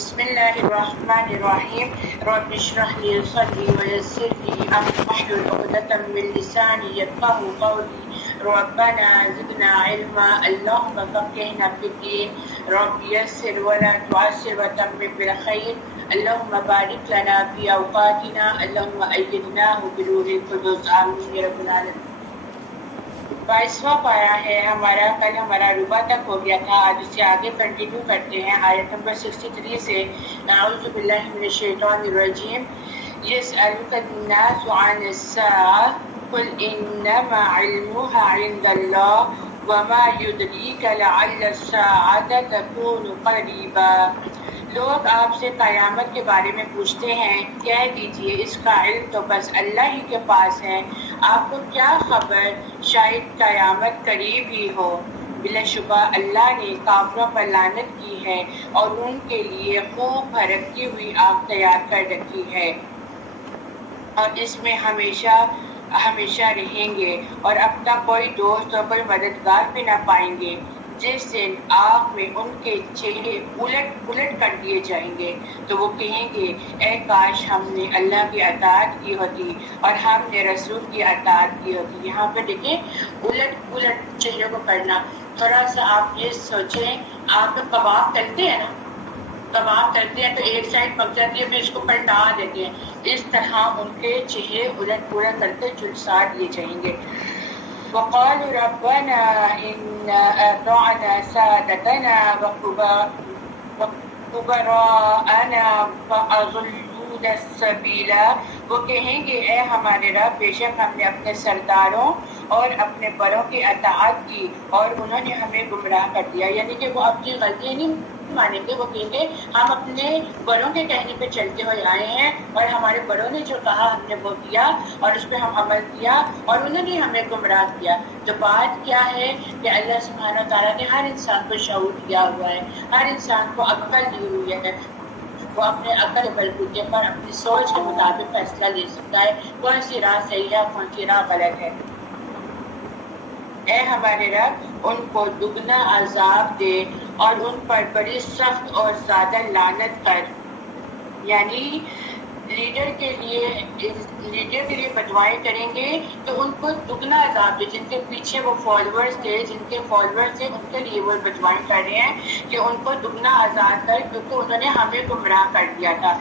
بسم اللہ الرحمن الرحیم رب اشرح لی صدری ویسر لی امری واحلل عقدۃ من لسانی یفقهوا قولی ربنا زدنا علما اللهم فقهنا في الدين رب يسر ولا تعسر وتمم بالخير اللهم بارك لنا في اوقاتنا اللهم أيدناه بروح القدس آمین یا رب العالمین۔ 22واں پارہ ہے ہمارا، کل ہمارا ربع تک ہو گیا تھا، آج اسے آگے کنٹینیو کرتے ہیں آیت نمبر 63 سے۔ اعوذ باللہ من الشیطان الرجیم یسألک الناس عن الساعة قل انما علمها عند اللہ وما يدریک لعل الساعة تکون قریبا۔ لوگ آپ سے قیامت کے بارے میں پوچھتے ہیں، کہہ دیجئے اس کا علم تو بس اللہ ہی کے پاس ہے، آپ کو کیا خبر شاید قیامت قریب ہی ہو۔ بلا شبہ اللہ نے کافروں پر لعنت کی ہے اور ان کے لیے خوب بھڑکتی ہوئی آگ تیار کر رکھی ہے اور اس میں ہمیشہ رہیں گے اور اپنا کوئی دوست اور کوئی مددگار بھی نہ پائیں گے۔ جس دن آگ میں ان کے چہرے الٹ کر دیے جائیں گے تو وہ کہیں گے اے کاش ہم نے اللہ کی اطاعت کی ہوتی اور ہم نے رسول کی اطاعت کی ہوتی۔ یہاں پہ دیکھیں الٹ چہرے کو کرنا، تھوڑا سا آپ یہ سوچیں، آپ کباب تلتے ہیں نا، کباب تلتے ہیں تو ایک سائڈ پک جاتی ہے پھر اس کو پلٹا دیتے ہیں، اس طرح ان کے چہرے الٹ پلٹ کر کے جھلسا دیے جائیں گے۔ وقالوا ربنا إنا أطعنا سادتنا وكبراءنا فأضلونا السبيل۔ وہ کہیں گے اے ہمارے رب، بے شک ہم نے اپنے سرداروں اور اپنے بڑوں کی اطاعت کی اور انہوں نے ہمیں گمراہ کر دیا۔ یعنی کہ وہ اپنی غلطیاں نہیں مانیں گے، وہ کہیں گے ہم اپنے بڑوں کے کہنے پہ چلتے ہوئے آئے ہیں اور ہمارے بڑوں نے جو کہا ہم نے وہ کیا اور اس پہ ہم عمل کیا اور انہوں نے ہمیں گمراہ کیا۔ تو بات کیا ہے کہ اللہ سبحانہ تعالیٰ نے ہر انسان کو شعور دیا ہوا ہے، ہر انسان کو عقل دی ہوئی ہے، وہ اپنے عقل بلبوتے پر اپنی سوچ کے مطابق فیصلہ لے سکتا ہے کون سی راہ صحیح ہے کون سی راہ غلط ہے۔ اے ہمارے رب ان کو دگنا عذاب دے اور ان پر بڑی سخت اور زیادہ لعنت کر۔ یعنی لیڈر کے لیے بدوائیں کریں گے تو ان کو دگنا عذاب دے، جن کے پیچھے وہ فالوورز تھے، جن کے فالوورز تھے ان کے لیے وہ بدوائیں کر رہے ہیں کہ ان کو دگنا عذاب کر، کیونکہ انہوں نے ہمیں گمراہ کر دیا تھا۔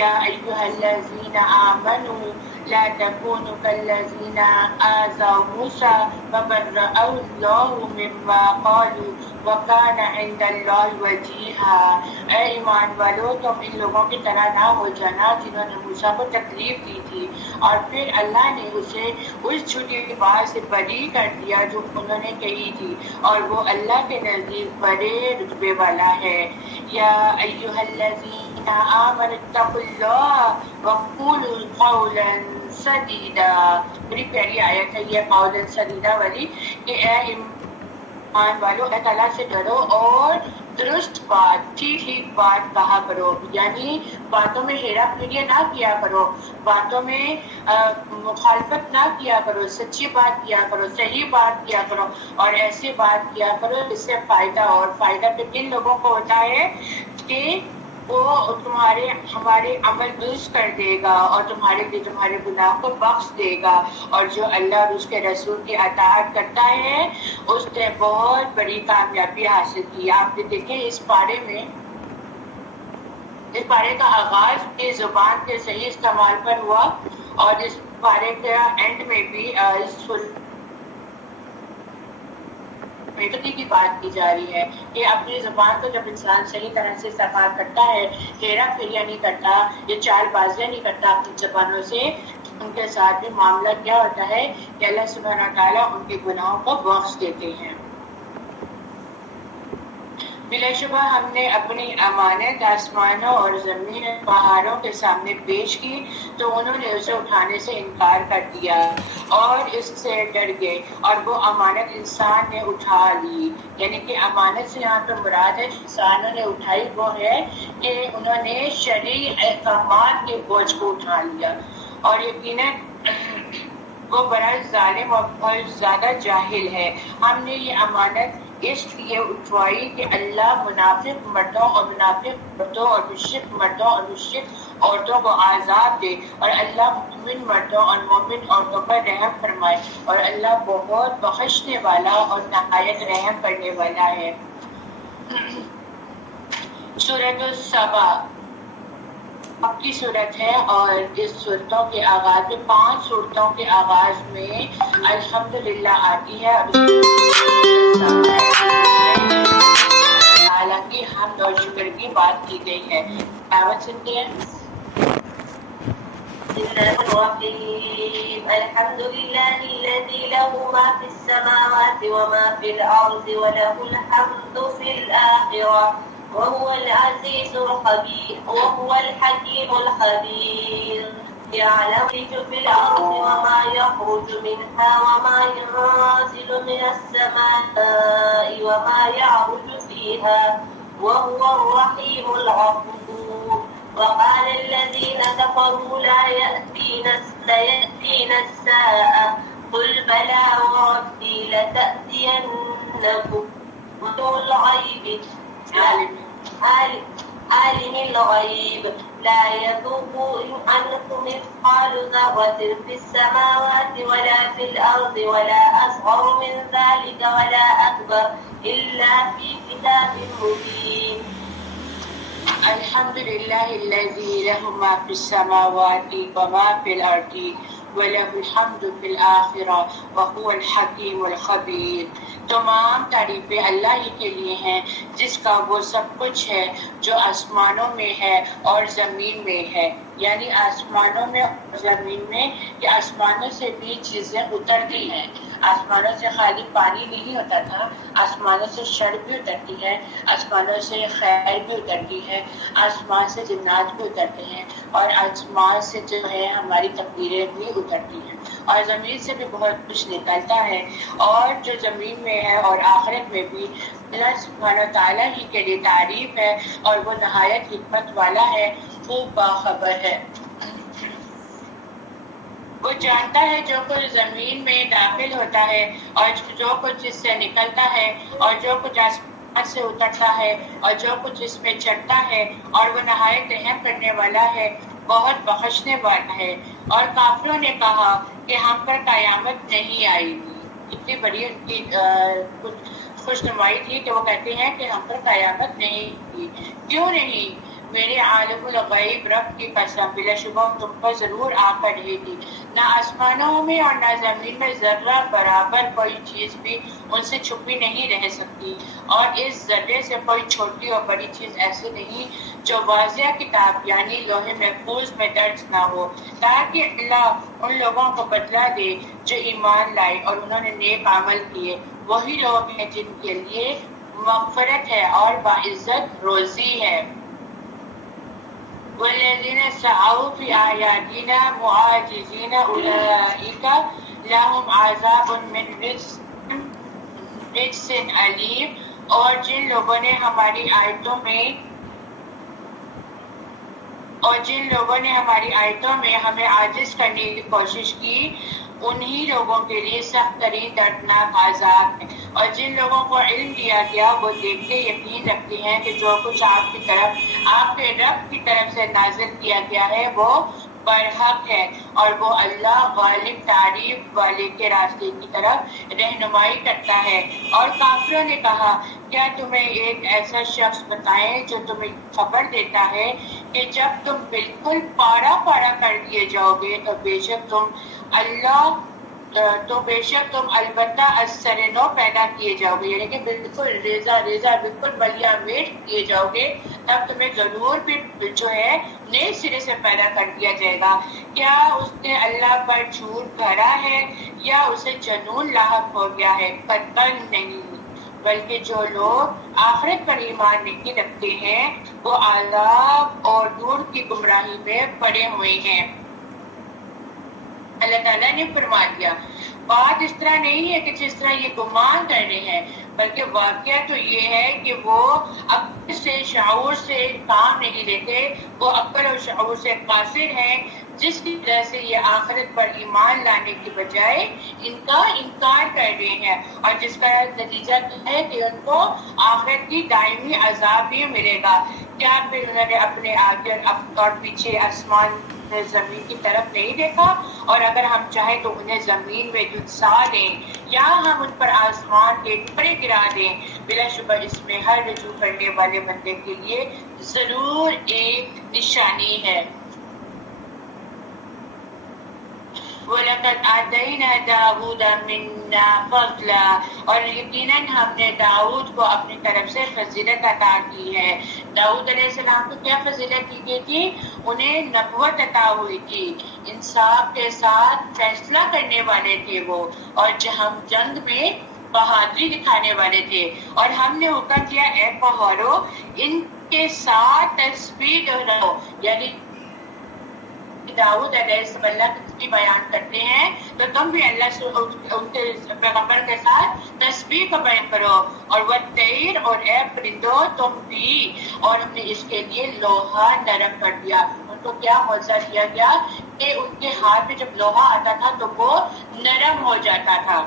یا ایھا الذین آمنوا لا تکونوا کالذین آذوا موسیٰ فبرأہ اللہ مما قالوا وکان عند اللہ وجیہا۔ اے ایمان والو، تم ان لوگوں کی طرح نہ ہو جانا جنہوں نے موسیٰ کو تکلیف دی تھی اور پھر اللہ نے اسے اس جھوٹی بات سے بری کر دیا جو انہوں نے کہی تھی، اور وہ اللہ کے نزدیک بڑے رتبے والا ہے۔ یا ایھا الذین آمنوا اتقوا اللہ وقولوا قولا سدیدا۔ بڑی پیاری آیت ہے یہ قولا سدیدا والی کہ اے ایمان والو، اللہ تعالیٰ سے ڈرو اور درست بات، ٹھیک بات کہا کرو، یعنی باتوں میں ہیرا پھیری نہ کیا کرو، باتوں میں مخالفت نہ کیا کرو، سچی بات کیا کرو، صحیح بات کیا کرو اور ایسی بات کیا کرو جس سے فائدہ، اور فائدہ پھر کن لوگوں کو ہوتا ہے کہ وہ ہمارے عمل درست کر دے گا اور تمہارے گناہ کو بخش دے گا، اور جو اللہ اور اس کے رسول کی اطاعت کرتا ہے اس نے بہت بڑی کامیابی حاصل کی۔ آپ نے دیکھیں اس پارے کا آغاز کی زبان کے صحیح استعمال پر ہوا اور اس پارے کا اینڈ میں بھی اس کی بات کی جا رہی ہے کہ اپنی زبان کو جب انسان صحیح طرح سے استعمال کرتا ہے، ہیرا پھیریاں نہیں کرتا، یہ چال بازیاں نہیں کرتا اپنی زبانوں سے، ان کے ساتھ بھی معاملہ کیا ہوتا ہے کہ اللہ سبحانہ تعالیٰ ان کے گناہوں کو بخش دیتے ہیں۔ بلا شبہ ہم نے اپنی امانت آسمانوں اور زمین پہاڑوں کے سامنے پیش کی تو انہوں نے اسے اٹھانے سے انکار کر دیا اور اس سے ڈر گئے، اور وہ امانت انسان نے اٹھا لی۔ یعنی کہ امانت سے یہاں پہ مراد ہے انسانوں نے اٹھائی وہ ہے کہ انہوں نے شرعی احکامات کے بوجھ کو اٹھا لیا، اور یقیناً وہ بڑا ظالم اور زیادہ جاہل ہے۔ ہم نے یہ امانت اس لیے اٹھوائی کہ اللہ منافق مردوں اور منافق عورتوں اور مشرک مردوں اور مشرک عورتوں کو عذاب دے، اور اللہ مومن مردوں اور مومن عورتوں پر رحم فرمائے، اور اللہ بہت بخشنے والا اور نہایت رحم کرنے والا ہے۔ سورۃ السبا مکی صورت ہے، اور اس صورتوں کے آغاز میں 5 صورتوں کے آغاز میں الحمدللہ آتی ہے، اور حالانکہ حمد اور شکر کی بات کی گئی ہے۔ دعوت سنتے ہیں۔ الحمد لله الذي له ما في السماوات وما في الأرض وله الحمد في الآخرة وهو العزيز الخبير وهو الحكيم الخبير يعلم في الأرض وما يخرج منها وما ينزل من السماء وما يعرج فيها وهو الرحيم الغفور وقال الذين كفروا لا يأتينا الساعة قل بلى وربي لتأتينكم الغيب عالم الغيب لا يذوق عنكم مثقال ذرة في السماوات ولا في الأرض ولا أصغر من ذلك ولا أكبر إلا في كتاب مبين الحمدللہ الذی لہ ما فی السماوات وما فی الارض وَلَهُ الْحَمْدُ فِي الْآخِرَةِ وَهُوَ الْحَكِيمُ الْخَبِيرُ۔ تمام تعریفیں اللہ ہی کے لیے ہیں جس کا وہ سب کچھ ہے جو آسمانوں میں ہے اور زمین میں ہے، یعنی آسمانوں میں اور زمین میں، کہ آسمانوں سے بھی چیزیں اترتی ہیں۔ آسمانوں سے خالی پانی نہیں ہوتا تھا، آسمانوں سے شر بھی اترتی ہے، آسمانوں سے خیر بھی اترتی ہے، آسمان سے جنات بھی اترتے ہیں، اور آسمان سے جو ہے ہماری تقدیریں بھی اترتی ہیں، اور زمین سے بھی بہت کچھ نکلتا ہے، اور جو زمین میں ہے اور آخرت میں بھی اللہ سبحانہ وتعالیٰ ہی کے لیے تعریف ہے، اور وہ نہایت حکمت والا ہے، خوب باخبر ہے۔ وہ جانتا ہے جو کچھ زمین میں داخل ہوتا ہے اور جو کچھ اس سے نکلتا ہے، اور جو کچھ آسمان سے اترتا ہے اور جو کچھ اس میں چڑھتا ہے، اور وہ نہایت رحم کرنے والا ہے، بہت بخشنے والا ہے۔ اور کافروں نے کہا کہ ہم پر قیامت نہیں آئے گی۔ اتنی بڑی ان کی خوش نمائی تھی کہ وہ کہتے ہیں کہ ہم پر قیامت نہیں ہوگی۔ کیوں نہیں؟ میرے عالم الغیب رب کی قسم، بلا شبہ تم پر ضرور آ کر رہے گی۔ نہ آسمانوں میں اور نہ زمین میں ذرہ برابر کوئی چیز بھی ان سے چھپی نہیں رہ سکتی، اور اس ذرے سے کوئی چھوٹی اور بڑی چیز ایسی نہیں جو واضح کتاب یعنی لوح محفوظ میں درج نہ ہو، تاکہ اللہ ان لوگوں کو بدلہ دے جو ایمان لائے اور انہوں نے نیک عمل کیے۔ وہی لوگ ہیں جن کے لیے مغفرت ہے اور باعزت روزی ہے۔ وَالَّذِينَ سَعَوْا فِي آيَاتِنَا مُعَاجِزِينَ أُولَٰئِكَ لَهُمْ عَذَابٌ مِّن رِجْزٍ أَلِيمٌ۔ اور جن لوگوں نے ہماری آیتوں میں ہمیں عاجز کرنے کی کوشش کی، انہی لوگوں کے لیے سخت ترین دردناک عذاب ہے۔ اور جن لوگوں کو علم دیا گیا وہ دیکھتے یقین رکھتے ہیں کہ جو کچھ آپ کے رب کی طرف سے نازل کیا گیا ہے وہ برحق ہے، اور وہ اللہ غالب تعریف والے کے راستے کی طرف رہنمائی کرتا ہے۔ اور کافروں نے کہا کیا تمہیں ایک ایسا شخص بتائیں جو تمہیں خبر دیتا ہے کہ جب تم بالکل پارا پارا کر دیے جاؤ گے تو بے شک تم البتہ از سر نو پیدا کیے جاؤ گے، یعنی کہ بالکل ریزہ بالکل بلیا میٹ کیے جاؤ گے، تب تمہیں ضرور بھی جو ہے نئے سرے سے پیدا کر دیا جائے گا۔ کیا اس نے اللہ پر جھوٹ گھڑا ہے یا اسے جنون لاحق ہو گیا ہے؟ قطعاً نہیں، بلکہ جو لوگ آخرت پر ایمان نہیں رکھتے ہیں وہ عذاب اور دور کی گمراہی میں پڑے ہوئے ہیں۔ اللہ تعالیٰ نے فرما دیا بات اس طرح نہیں ہے کہ جس طرح یہ گمان کر رہے ہیں، بلکہ واقعہ تو یہ ہے کہ وہ عقل سے شعور سے کام نہیں لیتے، وہ عقل اور شعور سے قاصر ہیں، جس کی وجہ سے یہ آخرت پر ایمان لانے کی بجائے ان کا انکار کر رہے ہیں، اور جس کا نتیجہ کیا ہے کہ ان کو آخرت کی دائمی عذاب بھی ملے گا۔ کیا پھر انہوں نے اپنے آگے اور پیچھے آسمان زمین کی طرف نہیں دیکھا؟ اور اگر ہم چاہیں تو انہیں زمین میں جھلسا دیں یا ہم ان پر آسمان کے ٹکڑے گرا دیں، بلا شبہ اس میں ہر رجوع کرنے والے بندے کے لیے ضرور ایک نشانی ہے۔ وَلَقَدْ آتَيْنَا دَاوُودَ مِنَّا فَضْلًا، اور یقیناً ہم نے داؤد کو اپنی طرف سے فضیلت عطا کی ہے۔ داؤد علیہ السلام کو کیا فضیلت دی گئی تھی؟ انہیں نبوت عطا ہوئی تھی، انصاف کے ساتھ فیصلہ کرنے والے تھے وہ، اور ہم جنگ میں بہادری دکھانے والے تھے، اور ہم نے حکم کیا اے پہاڑوں ان کے ساتھ تسبیح دہراؤ، یعنی داؤد علیہ السلام اللہ کی تسبیح بیان کرتے ہیں تو تم بھی اللہ سے ان کے پیغمبر کے ساتھ تسبیح کو بیان کرو، اور والطیر، اور اے پرندوں تم بھی، اور ہم نے اس کے لیے لوہا نرم کر دیا۔ ان کو کیا معجزہ دیا گیا کہ ان کے ہاتھ میں جب لوہا آتا تھا تو وہ نرم ہو جاتا تھا۔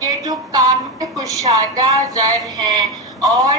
یہ جو کام کشادہ زر ہیں، اور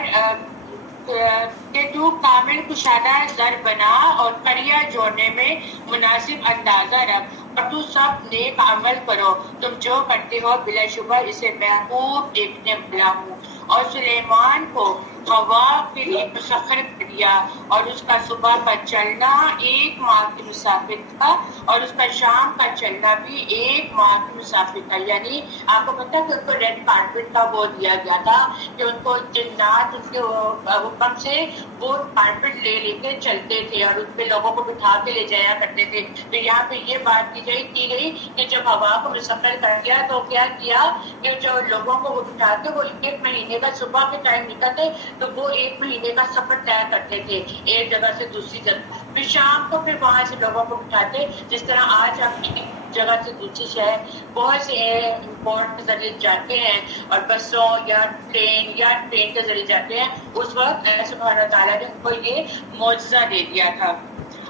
کہ تو کامل کشادہ زر بنا اور کریا جوڑنے میں مناسب اندازہ رکھ، اور تو سب نیک عمل کرو، تم جو کرتے ہو بلا شبہ اسے میں خوب دیکھنے والا ہوں۔ اور سلیمان کو ہوا کے لیے مسخر کر دیا، اور اس کا صبح کا چلنا 1 ماہ کی مسافت تھا، اور اس کا شام کا چلنا بھی 1 ماہ کی مسافت تھا۔ یعنی آپ کو پتا کہ ان کو ریڈ کارپیٹ کا وہ دیا گیا تھا کہ ان کو جنات ان کے حکم سے وہ کارپیٹ لے لے کے چلتے تھے، اور ان پہ لوگوں کو بٹھا کے لے جایا کرتے تھے۔ تو یہاں پہ یہ بات کی گئی کہ جب ہوا کو مسخر کر دیا تو کیا کیا کہ جو لوگوں کو وہ بٹھا کے وہ 1 مہینے کا صبح کے ٹائم نکلتے تو وہ 1 مہینے کا سفر طے کرتے تھے ایک جگہ سے دوسری جگہ، پھر شام کو پھر وہاں سے لوگوں کو بٹھاتے، جس طرح آج ہم ایک جگہ سے دوسری شہر بہت سے ایئرپورٹ کے ذریعے جاتے ہیں، اور بسوں یا پلین یا ٹرین کے ذریعے جاتے ہیں، اس وقت اللہ سبحانہ تعالیٰ نے ان کو یہ معجزہ دے دیا تھا۔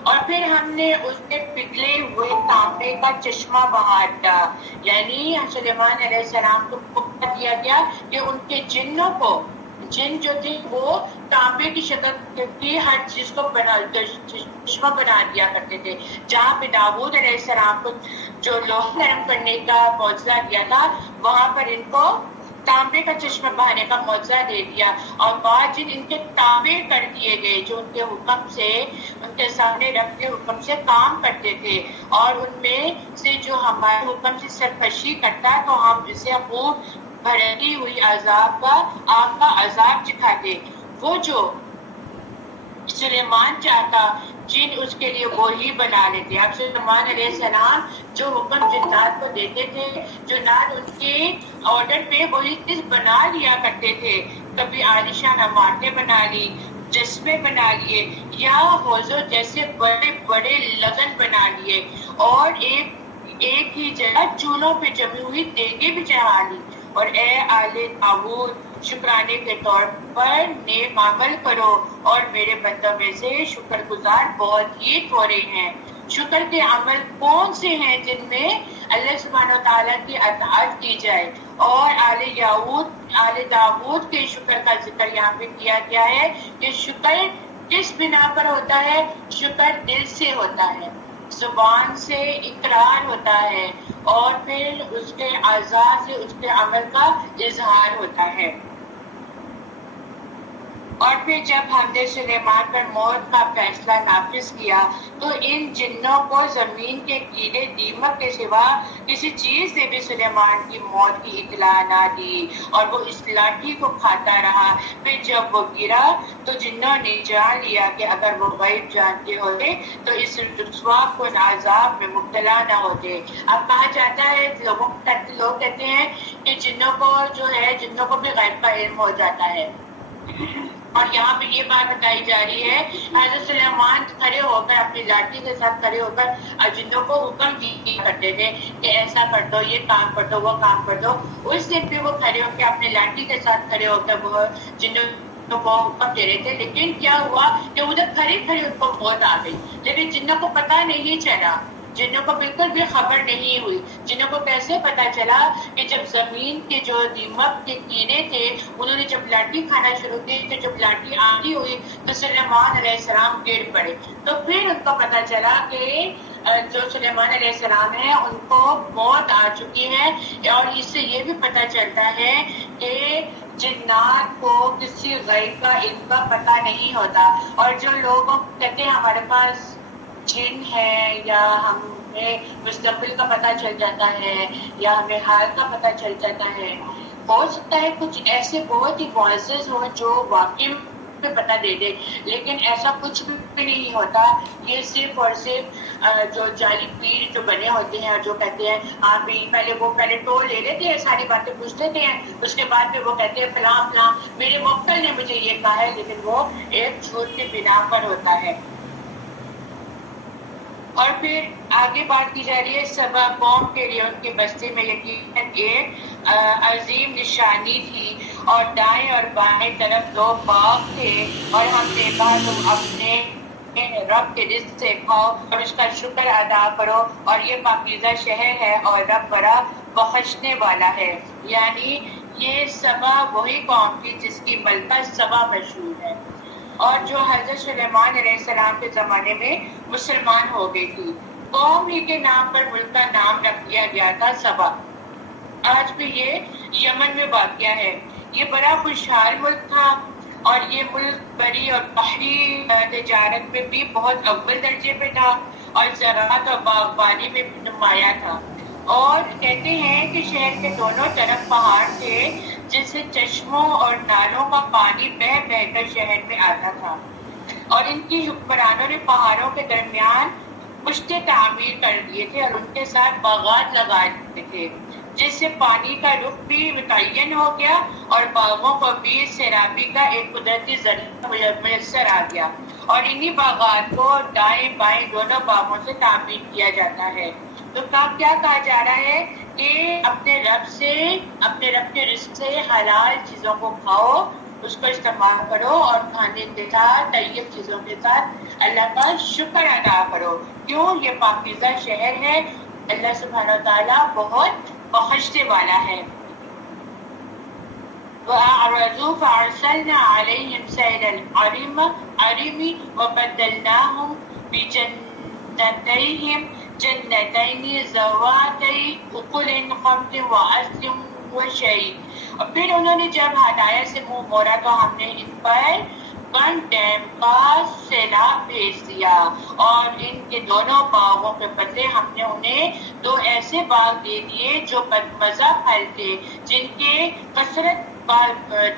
اور پھر ہم نے اس کے پگھلے ہوئے تانبے کا چشمہ بہا دیا، یعنی سلیمان علیہ السلام کو حکم دیا گیا کہ ان کے جنوں کو، جن جو تھے وہ تانبے کی شکل کی ہر چیز کو چشمہ بنا دیا کرتے تھے۔ جہاں پہ داؤد علیہ السلام کو جو لوہا نرم کرنے کا معجزہ دیا تھا، وہاں پر ان کو تانبے کا چشمہ بہانے کا معجزہ دے دیا، اور بعد جن ان کے تابع کر دیے گئے، جو ان کے حکم سے ان کے سامنے رکھ کے حکم سے کام کرتے تھے، اور ان میں سے جو ہمارے حکم سے سرکشی کرتا تو ہم اسے خوب بھڑکی ہوئی آگ کا عذاب چکھاتے۔ وہ جو سلیمان چاہتا جن اس کے لیے وہی بنا لیتے۔ اب سلیمان علیہ السلام جو حکم جنات کو دیتے تھے، جنات ان کے آرڈر پہ وہی چیز بنا لیا کرتے تھے۔ کبھی عالیشان عمارتیں بنا لی، جسمے بنا لیے، یا حوضوں جیسے بڑے بڑے لگن بنا لیے، اور ایک ہی جگہ چولہوں پہ جمی ہوئی دیگیں بھی چڑھا لی۔ اور اے آل داؤد، شکرانے کے طور پر نیک عمل کرو، اور میرے بندوں میں سے شکر گزار بہت ہی تھوڑے ہیں۔ شکر کے عمل کون سے ہیں جن میں اللہ سبحانہ تعالیٰ کی اطاعت کی جائے؟ اور آل داؤد کے شکر کا ذکر یہاں پہ کیا گیا ہے کہ شکر کس بنا پر ہوتا ہے؟ شکر دل سے ہوتا ہے، زبان سے اقرار ہوتا ہے، اور پھر اس کے اعضاء سے اس کے عمل کا اظہار ہوتا ہے۔ اور پھر جب ہم نے سلیمان پر موت کا فیصلہ نافذ کیا تو ان جنوں کو زمین کے کیڑے دیمک کے سوا کسی چیز سے بھی سلیمان کی موت کی اطلاع نہ دی، اور وہ اس لاٹھی کو کھاتا رہا۔ پھر جب وہ گرا تو جنوں نے جان لیا کہ اگر وہ غیب جانتے ہوتے تو اس رسوا کن عذاب میں مبتلا نہ ہوتے۔ اب کہا جاتا ہے، لوگ کہتے ہیں کہ جنوں کو بھی غیب کا علم ہو جاتا ہے، اور یہاں پہ یہ بات بتائی جا رہی ہے حضرت سلیمان کھڑے ہو کر اپنی لاٹھی کے ساتھ کھڑے ہو کر جنوں کو حکم دیا کرتے تھے کہ ایسا کر دو، یہ کام کر دو، وہ کام کر دو۔ اس دن پہ وہ کھڑے ہو کے اپنے لاٹھی کے ساتھ کھڑے ہو کر وہ جنوں تو وہ حکم دے رہے تھے، لیکن کیا ہوا کہ ادھر کھڑے کھڑے ان کو موت آ گئی، لیکن جنوں کو پتہ نہیں چلا، جنوں کو بالکل بھی خبر نہیں ہوئی، جنوں کو کیسے پتا چلا کہ جب زمین کے جو دیمک کے کیڑے تھے انہوں نے جب لاٹھی کھانا شروع کی، تو جب لاٹھی آگی ہوئی تو سلیمان علیہ السلام گر پڑے، تو پھر ان کو پتا چلا کہ جو سلیمان علیہ السلام ہیں ان کو موت آ چکی ہے، اور اس سے یہ بھی پتا چلتا ہے کہ جنات کو کسی غیب کا ان کا پتہ نہیں ہوتا، اور جو لوگ کہتے ہیں ہمارے پاس جن ہے یا ہمیں مستقبل کا پتہ چل جاتا ہے یا ہمیں حال کا پتہ چل جاتا ہے، ہو سکتا ہے کچھ ایسے بہت ہی معزز ہوں جو واقعی میں پتہ دے دے، لیکن ایسا کچھ بھی نہیں ہوتا، یہ صرف اور صرف جو جعلی پیر جو بنے ہوتے ہیں اور جو کہتے ہیں ہاں بھی پہلے ٹول لے لیتے ہیں، ساری باتیں پوچھ لیتے ہیں، اس کے بعد پھر وہ کہتے ہیں فلاں فلاں میرے موکل نے مجھے یہ کہا ہے، لیکن وہ ایک جھوٹ کی بنا پر ہوتا ہے۔ اور پھر آگے بات کی جا رہی ہے سبا قوم کے لیے ان کے بستے میں یقیناً ایک عظیم نشانی تھی، اور دائیں اور بائیں طرف 2 باغ تھے، اور ہم نے کہا تم اپنے رب کے رزق سے کھاؤ اور اس کا شکر ادا کرو، اور یہ پاکیزہ شہر ہے اور رب بڑا بخشنے والا ہے۔ یعنی یہ سبا وہی قوم تھی جس کی ملکہ سبا مشہور ہے، اور جو حضرت سلیمان علیہ السلام کے زمانے میں مسلمان ہو گئی تھی۔ قوم ہی کے نام پر ملک کا نام رکھ دیا گیا تھا سبا۔ آج بھی یہ یمن میں واقع ہے۔ یہ بڑا خوشحال ملک تھا، اور یہ ملک بڑی اور بحری تجارت میں بھی بہت اول درجے پہ تھا، اور زراعت اور باغبانی میں بھی نمایاں تھا، اور کہتے ہیں کہ شہر کے دونوں طرف پہاڑ تھے جن سے چشموں اور نالوں کا پانی بہہ بہہ کر شہر میں آتا تھا، اور ان کی حکمرانوں نے پہاڑوں کے درمیان پشتے تعمیر کر دیے تھے اور ان کے ساتھ باغات لگا دیے تھے، جس سے پانی کا رخ بھی متعین ہو گیا اور باغوں کو بھی سیرابی کا ایک قدرتی ذریعہ میسر آ گیا، اور انہی باغات کو دائیں بائیں دونوں باغوں سے تعمیر کیا جاتا ہے۔ تو کیا کہا جا رہا ہے کہ اپنے رب کے رزق سے حلال چیزوں کو کھاؤ، اس کو استعمال کرو، اور کھانے کے ساتھ طیب چیزوں کے ساتھ اللہ کا شکر ادا کرو، کیوں یہ پاکیزہ شہر ہے، اللہ سبحانہ وتعالیٰ بہت بخشنے والا ہے۔ وَأَعْرَضُوا فَأَرْسَلْنَا عَلَيْهِمْ سَيْلَ الْعَرِمِ وَبَدَّلْنَاهُمْ بِجَنَّتَيْهِمْ جَنَّتَيْنِ ذَوَاتَيْ أُكُلٍ خَمْطٍ وَعَسْلٍ وَشَيْءٍ۔ اور پھر انہوں نے جب ہدایت سے منہ موڑا تو ہم نے ان پر بن ڈیم کا سیلاب بھیج دیا، اور ان کے دونوں باغوں کے بدلے ہم نے انہیں 2 ایسے باغ دے دیے جو بدمزہ پھل تھے، جن کے کثرت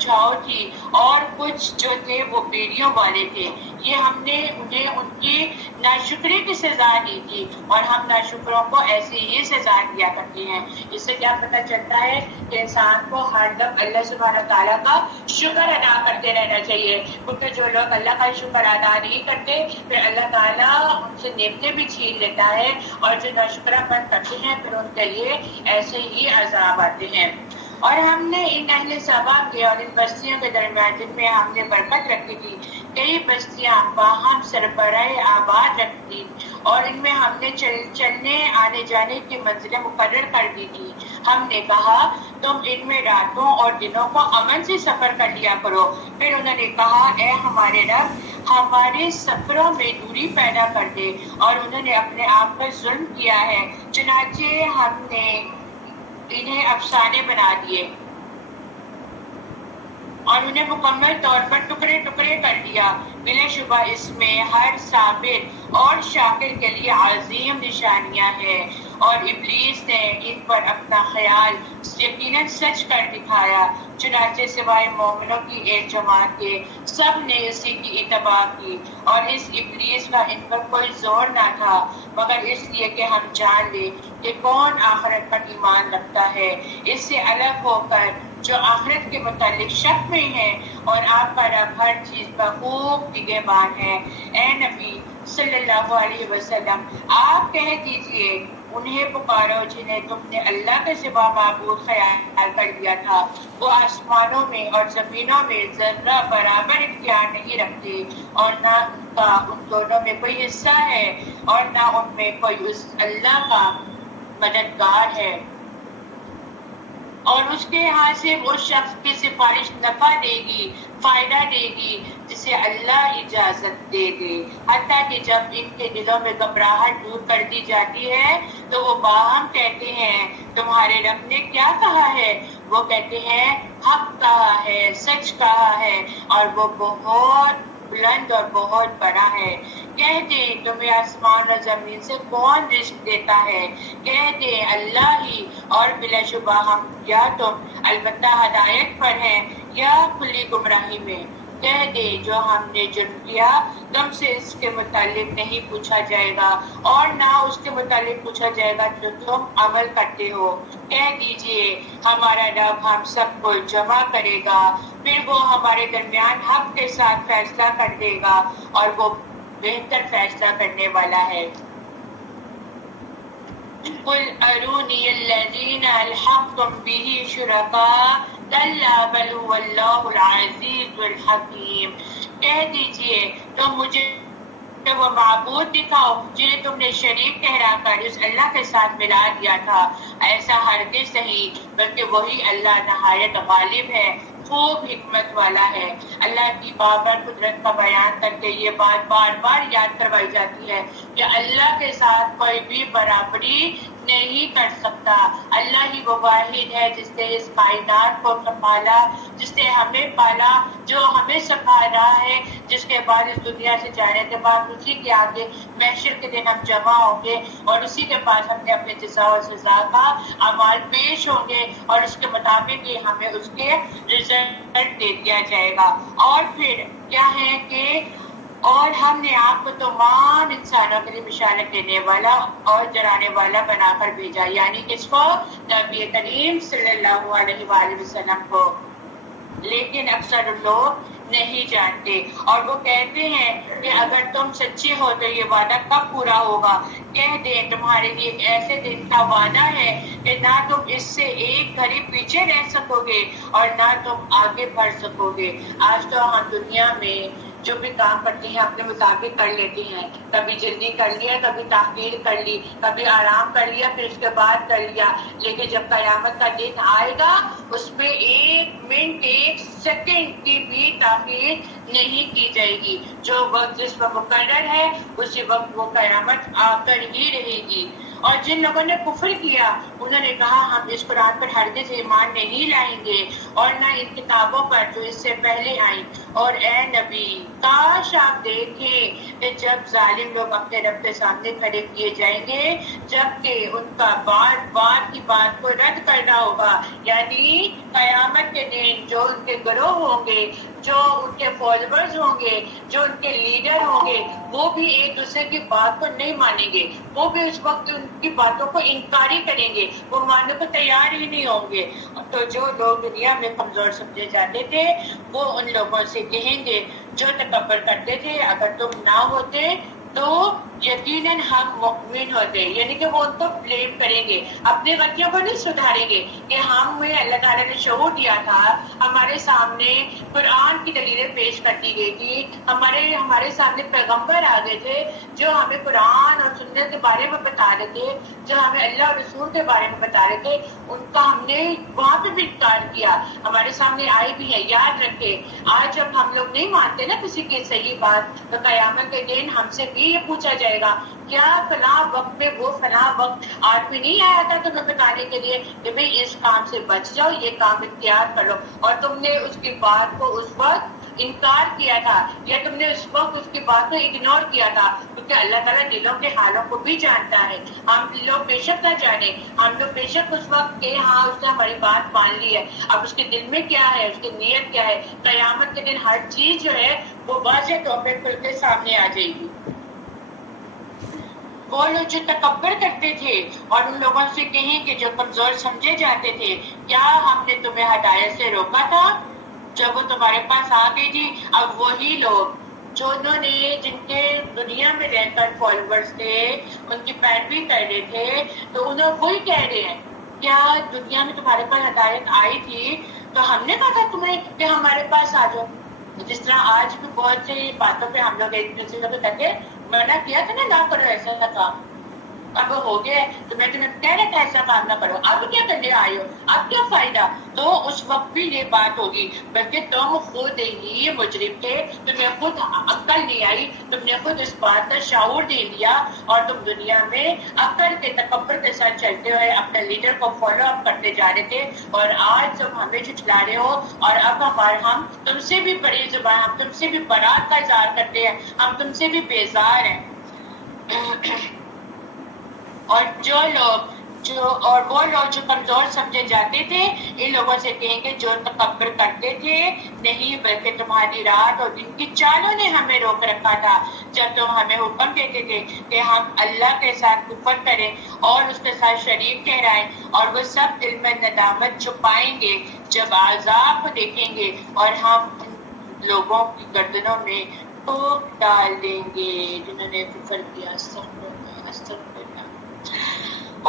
چھاؤ تھی، اور کچھ جو تھے وہ بیڑیوں والے تھے۔ یہ ہم نے انہیں ان کی ناشکری کی سزا دی تھی، اور ہم ناشکروں کو ایسی ہی سزا دیا کرتے ہیں۔ اس سے کیا پتہ چلتا ہے کہ انسان کو ہر دم اللہ سبحانہ تعالیٰ کا شکر ادا کرتے رہنا چاہیے، کیونکہ جو لوگ اللہ کا شکر ادا نہیں کرتے پھر اللہ تعالیٰ ان سے نعمتیں بھی چھین لیتا ہے، اور جو ناشکرہ پن کرتے ہیں پھر ان کے لیے ایسے ہی عذاب آتے ہیں۔ اور ہم نے ان اہل سبا کے اور ان بستیوں کے درمیان جن میں ہم نے برکت رکھی تھی کئی بستیاں باہم سربراہ آباد رکھی تھی، اور ان میں ہم نے چلنے آنے جانے کی منزلیں مقرر کر دی تھی۔ ہم نے کہا تم ان میں راتوں اور دنوں کو امن سے سفر کر لیا کرو۔ پھر انہوں نے کہا اے ہمارے رب ہمارے سفروں میں دوری پیدا کر دے، اور انہوں نے اپنے آپ پر ظلم کیا ہے، چنانچہ ہم نے انہیں افسانے بنا دیے اور انہیں مکمل طور پر ٹکڑے ٹکڑے کر دیا۔ بلا شبہ اس میں ہر صابر اور شاکر کے لیے عظیم نشانیاں ہیں، اور ابلیس نے ان پر اپنا خیال یقیناً سچ کر دکھایا، چنانچہ سوائے مومنوں کی ایک جماعت کے سب نے اسی کی اتباع کی، اور اس ابلیس کا ان پر کوئی زور نہ تھا مگر اس لیے کہ ہم جان لیں کہ کون آخرت پر ایمان رکھتا ہے، اس سے الگ ہو کر جو آخرت کے متعلق شک میں ہے، اور آپ کا رب ہر چیز پر خوب نگہبان ہے۔ اے نبی صلی اللہ علیہ وسلم آپ کہہ دیجئے انہیں پکارو جنہیں تم نے اللہ کے سوا معبود خیال کر دیا تھا، وہ آسمانوں میں اور زمینوں میں ذرہ برابر اختیار نہیں رکھتے، اور نہ ان کا ان دونوں میں کوئی حصہ ہے، اور نہ ان میں کوئی اس اللہ کا مددگار ہے، اور اس کے یہاں سے اس شخص کی سفارش نفع دے گی، فائدہ دے گی جسے اللہ اجازت دے دے، حتیٰ کہ جب ان کے دلوں میں گھبراہٹ دور کر دی جاتی ہے تو وہ باہم کہتے ہیں تمہارے رب نے کیا کہا ہے؟ وہ کہتے ہیں حق کہا ہے، سچ کہا ہے، اور وہ بہت بلند اور بہت بڑا ہے۔ کہہ دیں تمہیں آسمان اور زمین سے کون رزق دیتا ہے؟ کہہ دیں اللہ ہی، اور بلا شبہ ہم یا تم البتہ ہدایت پر ہیں یا کھلی گمراہی میں۔ کہہ دے جو ہم نے جرم کیا تم سے اس کے متعلق نہیں پوچھا جائے گا، اور نہ اس کے متعلق پوچھا جائے گا جو تم عمل کرتے ہو۔ کہہ دیجئے ہمارا رب ہم سب کو جمع کرے گا، پھر وہ ہمارے درمیان حق کے ساتھ فیصلہ کر دے گا، اور وہ بہتر فیصلہ کرنے والا ہے۔ قل ارونی الذین الحقتم به شرکاء کلا بل هو اللہ العزیز الحکیم۔ کہہ دیجئے تم مجھے وہ معبود دکھاؤ جنہیں تم نے شریک ٹھہرا کر اس اللہ کے ساتھ ملا دیا تھا، ایسا ہرگز نہیں، بلکہ وہی اللہ نہایت غالب ہے، خوب حکمت والا ہے۔ اللہ کی بابر قدرت کا بیان کر کے یہ بات بار بار یاد کروائی جاتی ہے کہ اللہ کے ساتھ کوئی بھی برابری نہیں کر سکتا۔ اللہ ہی وہ واحد ہے جس نے اس کائنات کو سنبھالا، جس نے ہمیں پالا، جو ہمیں سکھا رہا ہے، جس کے بعد اس دنیا سے جانے کے بعد اسی کے آگے محشر کے دن ہم جمع ہوں گے، اور اسی کے پاس ہم نے اپنے جزا و سزا کا اعمال پیش ہوں گے، اور اس کے مطابق ہی ہمیں اس کے رزلٹ دے دیا جائے گا۔ اور پھر کیا ہے کہ اور ہم نے آپ کو تمام انسانوں کے لیے بشارت دینے والا اور ڈرانے والا بنا کر بھیجا، یعنی کس کو؟ نبی کریم صلی اللہ علیہ وآلہ وسلم کو۔ لیکن اکثر لوگ نہیں جانتے، اور وہ کہتے ہیں کہ اگر تم سچے ہو تو یہ وعدہ کب پورا ہوگا؟ کہہ دیں تمہارے لیے ایک ایسے دن کا وعدہ ہے کہ نہ تم اس سے ایک گھڑی پیچھے رہ سکو گے اور نہ تم آگے بڑھ سکو گے۔ آج تو ہم دنیا میں جو بھی کام کرتے ہیں اپنے مطابق کر لیتے ہیں، کبھی جلدی کر لیا، کبھی تاخیر کر لی، کبھی آرام کر لیا، پھر اس کے بعد کر لیا، لیکن جب قیامت کا دن آئے گا اس میں ایک منٹ ایک سیکنڈ کی بھی تاخیر نہیں کی جائے گی۔ جو وقت جس پر مقرر ہے اسی وقت وہ قیامت آ کر ہی رہے گی۔ اور جن لوگوں نے کفر کیا انہوں نے کہا ہم اس قرآن پر ہرگز ایمان نہیں لائیں گے اور نہ ان کتابوں پر جو اس سے پہلے آئیں، اور اے نبی کاش آپ دیکھیں کہ جب ظالم لوگ اپنے رب کے سامنے کھڑے کیے جائیں گے، جبکہ ان کا بار بار کی بات کو رد کرنا ہوگا، یعنی قیامت کے دن جو ان کے گروہ ہوں گے، جو ان کے فالوورز ہوں گے، جو ان کے لیڈر ہوں گے، وہ بھی ایک دوسرے کی بات کو نہیں مانیں گے، وہ بھی اس وقت ان کی باتوں کو انکاری کریں گے، وہ ماننے کو تیار ہی نہیں ہوں گے۔ تو جو لوگ دنیا میں کمزور سمجھے جاتے تھے وہ ان لوگوں سے کہیں گے جو تکبر کرتے تھے اگر تم نہ ہوتے تو یقیناً ہم مؤمن ہوتے، یعنی کہ وہ ان کو بلیم کریں گے، اپنی غلطیوں کو نہیں سدھاریں گے کہ ہمیں اللہ تعالیٰ نے شعور دیا تھا، ہمارے سامنے قرآن کی دلیلیں پیش کر دی گئی تھی، ہمارے سامنے پیغمبر آ گئے تھے جو ہمیں قرآن اور سنت کے بارے میں بتا رہے تھے، جو ہمیں اللہ اور رسول کے بارے میں بتا رہے تھے، ان کا ہم نے وہاں پہ بھی انکار کیا، ہمارے سامنے آئی بھی ہے۔ یاد رکھے آج جب ہم لوگ نہیں مانتے نا کسی کی صحیح بات تو قیامت کے دن ہم سے بھی یہ پوچھا جائے گا کیا فلاں وقت میں وہ فلاں وقت آدمی نہیں آیا تھا تمہیں بتانے کے لیے کہ بھئی اس کام سے بچ جاؤ، یہ کام اختیار کرو، اور تم نے اس کی بات کو اس وقت انکار کیا تھا یا تم نے اس وقت اس کی بات کو اگنور کیا تھا، کیونکہ اللہ تعالیٰ دلوں کے حالوں کو بھی جانتا ہے۔ ہم لوگ بے شک نہ جانے، ہم لوگ بے شک اس وقت کہ ہاں اس نے ہماری بات مان لی ہے، اب اس کے دل میں کیا ہے، اس کی نیت کیا ہے، قیامت کے دن ہر چیز جو ہے وہ واضح طور پہ کھل کے سامنے آ جائے گی۔ وہ لوگ جو تکبر کرتے تھے اور ان لوگوں سے کہیں کہ جو کمزور سمجھے جاتے تھے کیا ہم نے تمہیں ہدایت سے روکا تھا جب وہ تمہارے پاس آ گئی تھی؟ اب وہی لوگ جو انہوں نے جن کے دنیا میں رہ کر فالوورز تھے، ان کی پیروی کر رہے تھے، تو انہوں وہی کہہ رہے ہیں کیا دنیا میں تمہارے پاس ہدایت آئی تھی تو ہم نے کہا تھا تمہیں کہ ہمارے پاس آ جاؤ. جس طرح آج بھی بہت سی باتوں پہ ہم لوگ ایک دوسرے کو کہتے منع کیا تھا نا، نہ کرو ایسا کا کام، اب ہو گیا تو میں تمہیں کہہ رہا تھا ایسا کام نہ کرو، اب کیا کرنے آئے ہو، اب کیا فائدہ. تو اس وقت بھی یہ بات ہوگی، بلکہ تم خود ہی مجرم تھے، تمہیں خود عقل نہیں آئی، تم نے خود اس بات کا شعور دے لیا اور تم دنیا میں عقل کے تکبر کے ساتھ چلتے ہوئے اپنے لیڈر کو فالو اپ کرتے جا رہے تھے، اور آج تم ہمیں جھٹلا رہے ہو، اور اب ہم تم سے بھی بڑی زبان، ہم تم سے بھی برات کا اظہار کرتے ہیں، ہم تم سے بھی بیزار ہیں. اور وہ لوگ جو کمزور سمجھے جاتے تھے، ان لوگوں سے کہیں گے جو تکبر کرتے تھے، نہیں بلکہ تمہاری رات اور دن کی چالوں نے ہمیں روک رکھا تھا، جب تم ہمیں حکم دیتے تھے کہ ہم اللہ کے ساتھ کفر کریں اور اس کے ساتھ شریک ٹھہرائیں، اور وہ سب دل میں ندامت چھپائیں گے جب عذاب کو دیکھیں گے، اور ہم ان لوگوں کی گردنوں میں ٹوک ڈال دیں گے جنہوں نے کفر کیا. استغفر اللہ.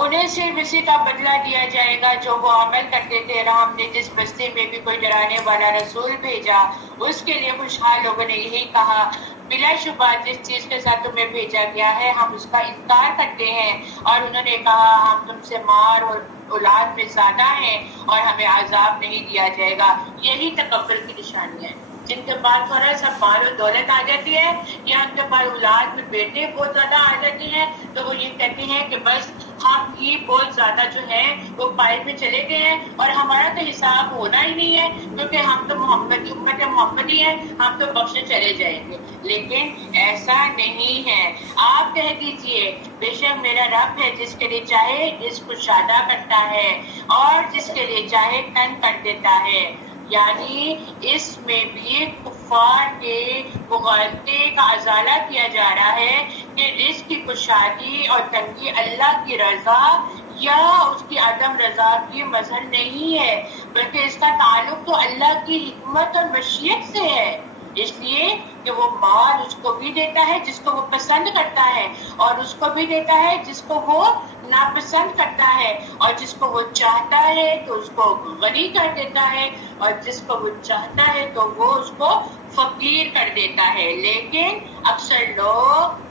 انہیں صرف اسی کا بدلہ دیا جائے گا جو وہ عمل کرتے تھے. اور ہم نے جس بستی میں بھی کوئی ڈرانے والا رسول بھیجا، اس کے لیے خوشحال لوگوں نے یہی کہا، بلا شبہ جس چیز کے ساتھ تمہیں بھیجا گیا ہے ہم اس کا انکار کرتے ہیں. اور انہوں نے کہا ہم تم سے مال اور اولاد میں زیادہ ہیں اور ہمیں عذاب نہیں دیا جائے گا. یہی تکبر کی نشانی ہے. جن کے پاس تھوڑا سا مال و دولت آ جاتی ہے، یا ان کے پاس اولاد میں بیٹے بہت زیادہ آ جاتی ہیں، تو وہ یہ کہتے ہیں کہ بس ہم ہی بہت زیادہ جو ہیں وہ پائے میں چلے گئے ہیں، اور ہمارا تو حساب ہونا ہی نہیں ہے، کیونکہ ہم تو امت محمدی ہیں، ہم تو بخشے چلے جائیں گے. لیکن ایسا نہیں ہے. آپ کہہ دیجئے بے شک میرا رب ہے جس کے لیے چاہے اس کو شادہ کرتا ہے اور جس کے لیے چاہے تنگ کر دیتا ہے. یعنی اس میں بھی کفار کے مغالطے کا ازالہ کیا جا رہا ہے کہ رزق کی کشادی اور تنگی اللہ کی رضا یا اس کی عدم رضا کی مظہر نہیں ہے، بلکہ اس کا تعلق تو اللہ کی حکمت اور مشیت سے ہے. اس لیے کہ وہ مال اس کو بھی دیتا ہے جس کو وہ پسند کرتا ہے، اور اس کو بھی دیتا ہے جس کو وہ ناپسند کرتا ہے، اور جس کو وہ چاہتا ہے تو اس کو غنی کر دیتا ہے، اور جس کو وہ چاہتا ہے تو وہ اس کو فقیر کر دیتا ہے. لیکن اکثر لوگ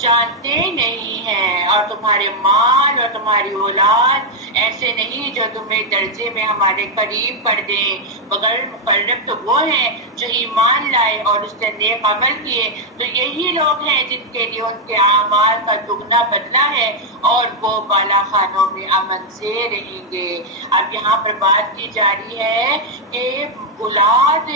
جانتے نہیں ہیں. اور تمہارے مال اور تمہاری اولاد ایسے نہیں جو تمہیں درجے میں ہمارے قریب کر دیں، مگر مقرب تو وہ ہیں جو ایمان لائے اور اس نے نیک عمل کیے. تو یہی لوگ ہیں جن کے لیے ان کے اعمال کا دگنا بدلہ ہے، اور وہ بالا خانوں میں امن سے رہیں گے. اب یہاں پر بات کی جا رہی ہے کہ اولاد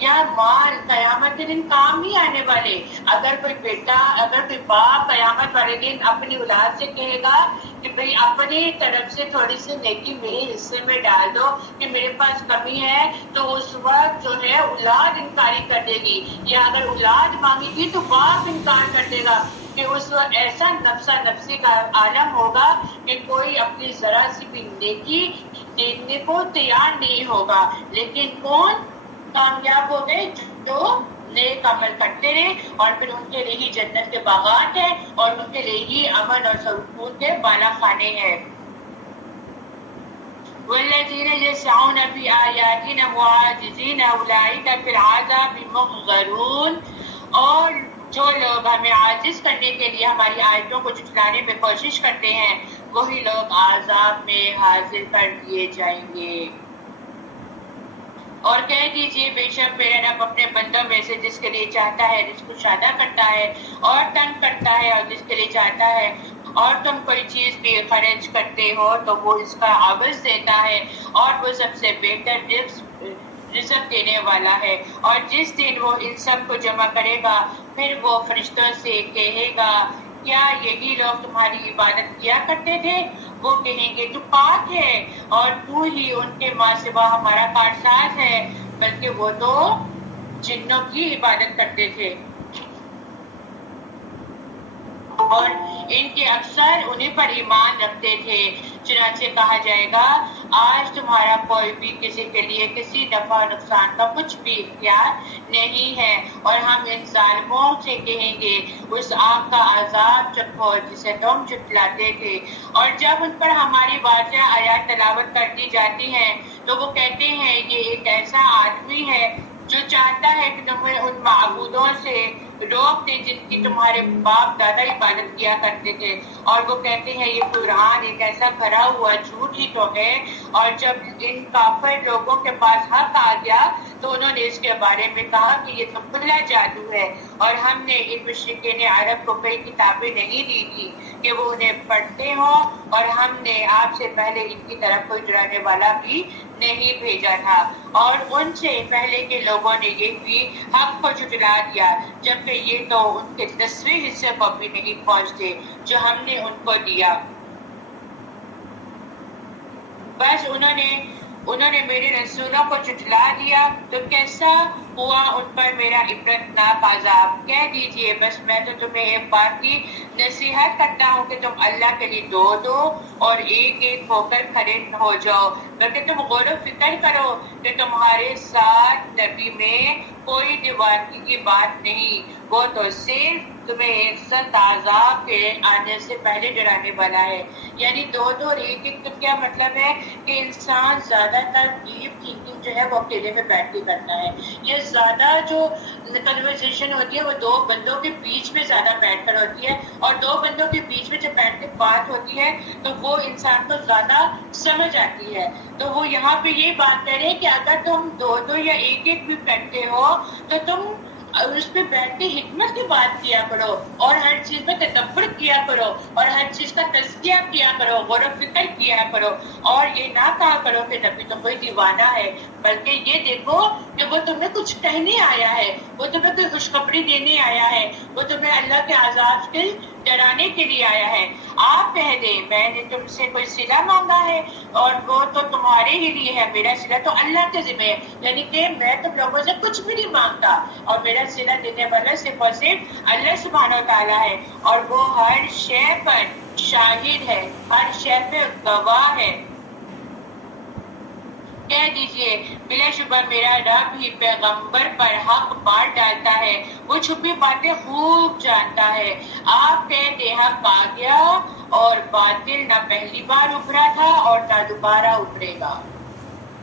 یا مال قیامت کے دن کام نہیں آنے والے. اگر کوئی بیٹا، اگر کوئی باپ قیامت والے دن اپنی اولاد سے کہے گا کہ بھئی اپنی طرف سے تھوڑی سی نیکی میرے حصے میں ڈال دو کہ میرے پاس کمی ہے، تو اس وقت جو ہے اولاد انکاری کر دے گی. یا اگر اولاد مانگے گی تو باپ انکار کر دے گا، کہ اس وقت ایسا نفسا نفسی کا عالم ہوگا کہ کوئی اپنی ذرا سی بھی نیکی دینے کو تیار نہیں ہوگا. لیکن کون کامیاب ہو گئے؟ جو نیک عمل کرتے رہے، اور پھر ان کے لیے ہی جنت کے باغات ہیں، اور ان کے لیے ہی امن اور سکون کے بالا خانے ہیں. والذین یسعون فی آیاتنا معاجزین اولئک فی العذاب محضرون. اور جو لوگ ہمیں عاجز کرنے کے لیے ہماری آیتوں کو جھٹلانے میں کوشش کرتے ہیں، وہی لوگ عذاب میں حاضر کر دیے جائیں گے. اور کہہ دیجئے بے شک میرا رب اپنے بندوں میں سے جس کے لیے چاہتا ہے رزق کشادہ کرتا ہے اور تنگ کرتا ہے، اور جس کے لیے چاہتا ہے. اور تم کوئی چیز بھی خرچ کرتے ہو تو وہ اس کا عوض دیتا ہے، اور وہ سب سے بہتر رزق دینے والا ہے. اور جس دن وہ ان سب کو جمع کرے گا پھر وہ فرشتوں سے کہے گا کیا یہی لوگ تمہاری عبادت کیا کرتے تھے؟ وہ کہیں گے تو پاک ہے اور تو ہی ان کے ماں سوا ہمارا کارساز ہے، بلکہ وہ تو جنوں کی عبادت کرتے تھے. اور ان کے اکثر انہیں پر ایمان رکھتے تھے۔ چنانچہ کہا جائے گا آج تمہارا کوئی بھی کسی کے لیے کسی نفع نقصان کا کچھ بھی اختیار نہیں ہے، اور ہم ان ظالموں سے کہیں گے اس آگ کا عذاب چکھو جسے تم جھٹلاتے تھے۔ اور جب ان پر ہماری واضح آیات تلاوت کر دی جاتی ہیں تو وہ کہتے ہیں یہ ایک ایسا آدمی ہے جو چاہتا ہے کہ تمہیں ان معبودوں سے روک دے جن کی تمہارے باپ دادا عبادت کیا کرتے تھے، اور وہ کہتے ہیں یہ قرآن ایک ایسا بھرا ہوا جھوٹ ہی تو ہے۔ اور جب ان کافر لوگوں کے پاس حق آ گیا تو انہوں نے اس کے بارے میں کہا کہ یہ تو کھلا جادو ہے، اور ہم نے ان مشرکین عرب کو کئی کتابیں نہیں دی تھی کہ وہ انہیں پڑھتے ہوں، اور ہم نے آپ سے پہلے ان کی طرف کوئی ڈرانے والا بھی نہیں بھیجا تھا، اور ان سے پہلے کے لوگوں نے یہ بھی حق کو جھٹلا دیا جبکہ یہ تو ان کے 10ویں حصے کو بھی نہیں پہنچتے جو ہم نے ان کو دیا۔ بس انہوں نے میرے رسولوں کو جھٹلا دیا تو کیسا ہوا ان پر میرا عبرتناک عذاب۔ کہہ دیجئے بس میں تو تمہیں ایک بات کی نصیحت کرتا ہوں کہ تم اللہ کے لیے دو اور ایک ہو کر کھڑے ہو جاؤ، بلکہ تم غور و فکر کرو کہ تمہارے ساتھ نبی میں کوئی دیوانگی کی بات نہیں، وہ تو صرف تمہیں ایک سخت عذاب کے آنے سے پہلے ڈرانے والا ہے۔ یعنی دو اور ایک تو کیا مطلب ہے کہ انسان زیادہ تر ڈیپ تھنکنگ جو ہے وہ اکیلے میں بیٹھ کے کرتا ہے، یہ زیادہ جو کنورسیشن ہوتی ہے وہ دو بندوں کے بیچ میں زیادہ بیٹھ کر ہوتی ہے، اور دو بندوں کے بیچ میں جب بیٹھ کے بات ہوتی ہے تو وہ انسان کو زیادہ سمجھ آتی ہے۔ تو وہ یہاں پہ یہ بات کہہ رہے ہیں کہ اگر تم دو یا ایک بھی کرتے ہو تو تم اس پہ بیٹھ کے حکمت کی بات کیا کرو، اور ہر چیز میں تدبر کیا کرو، اور ہر چیز کا تزکیہ کیا کرو، غور و فکر کیا کرو، اور یہ نہ کہا کرو کہ نبی تو کوئی دیوانہ ہے، بلکہ یہ دیکھو کہ وہ تمہیں کچھ کہنے آیا ہے، وہ تمہیں کوئی خوشخبری دینے آیا ہے، وہ تمہیں اللہ کے عذاب سے ڈرانے کے لیے آیا ہے۔ آپ کہہ دیں میں نے تم سے کوئی صلہ مانگا ہے اور وہ تو تمہارے ہی لیے ہے، میرا صلہ تو اللہ کے ذمہ ہے، یعنی کہ میں تم لوگوں سے کچھ بھی نہیں مانگتا، اور میرا صلہ دینے والا صرف اور صرف اللہ سبحانہ و تعالیٰ ہے، اور وہ ہر شے پر شاہد ہے، ہر شے پہ گواہ ہے۔ کہہ دیجئے بلا شبہ میرا رب ہی پیغمبر پر حق بات ڈالتا ہے، وہ چھپی باتیں خوب جانتا ہے۔ آپ کہتے حق آ گیا اور باطل نہ پہلی بار ابھرا تھا اور نہ دوبارہ ابھرے گا۔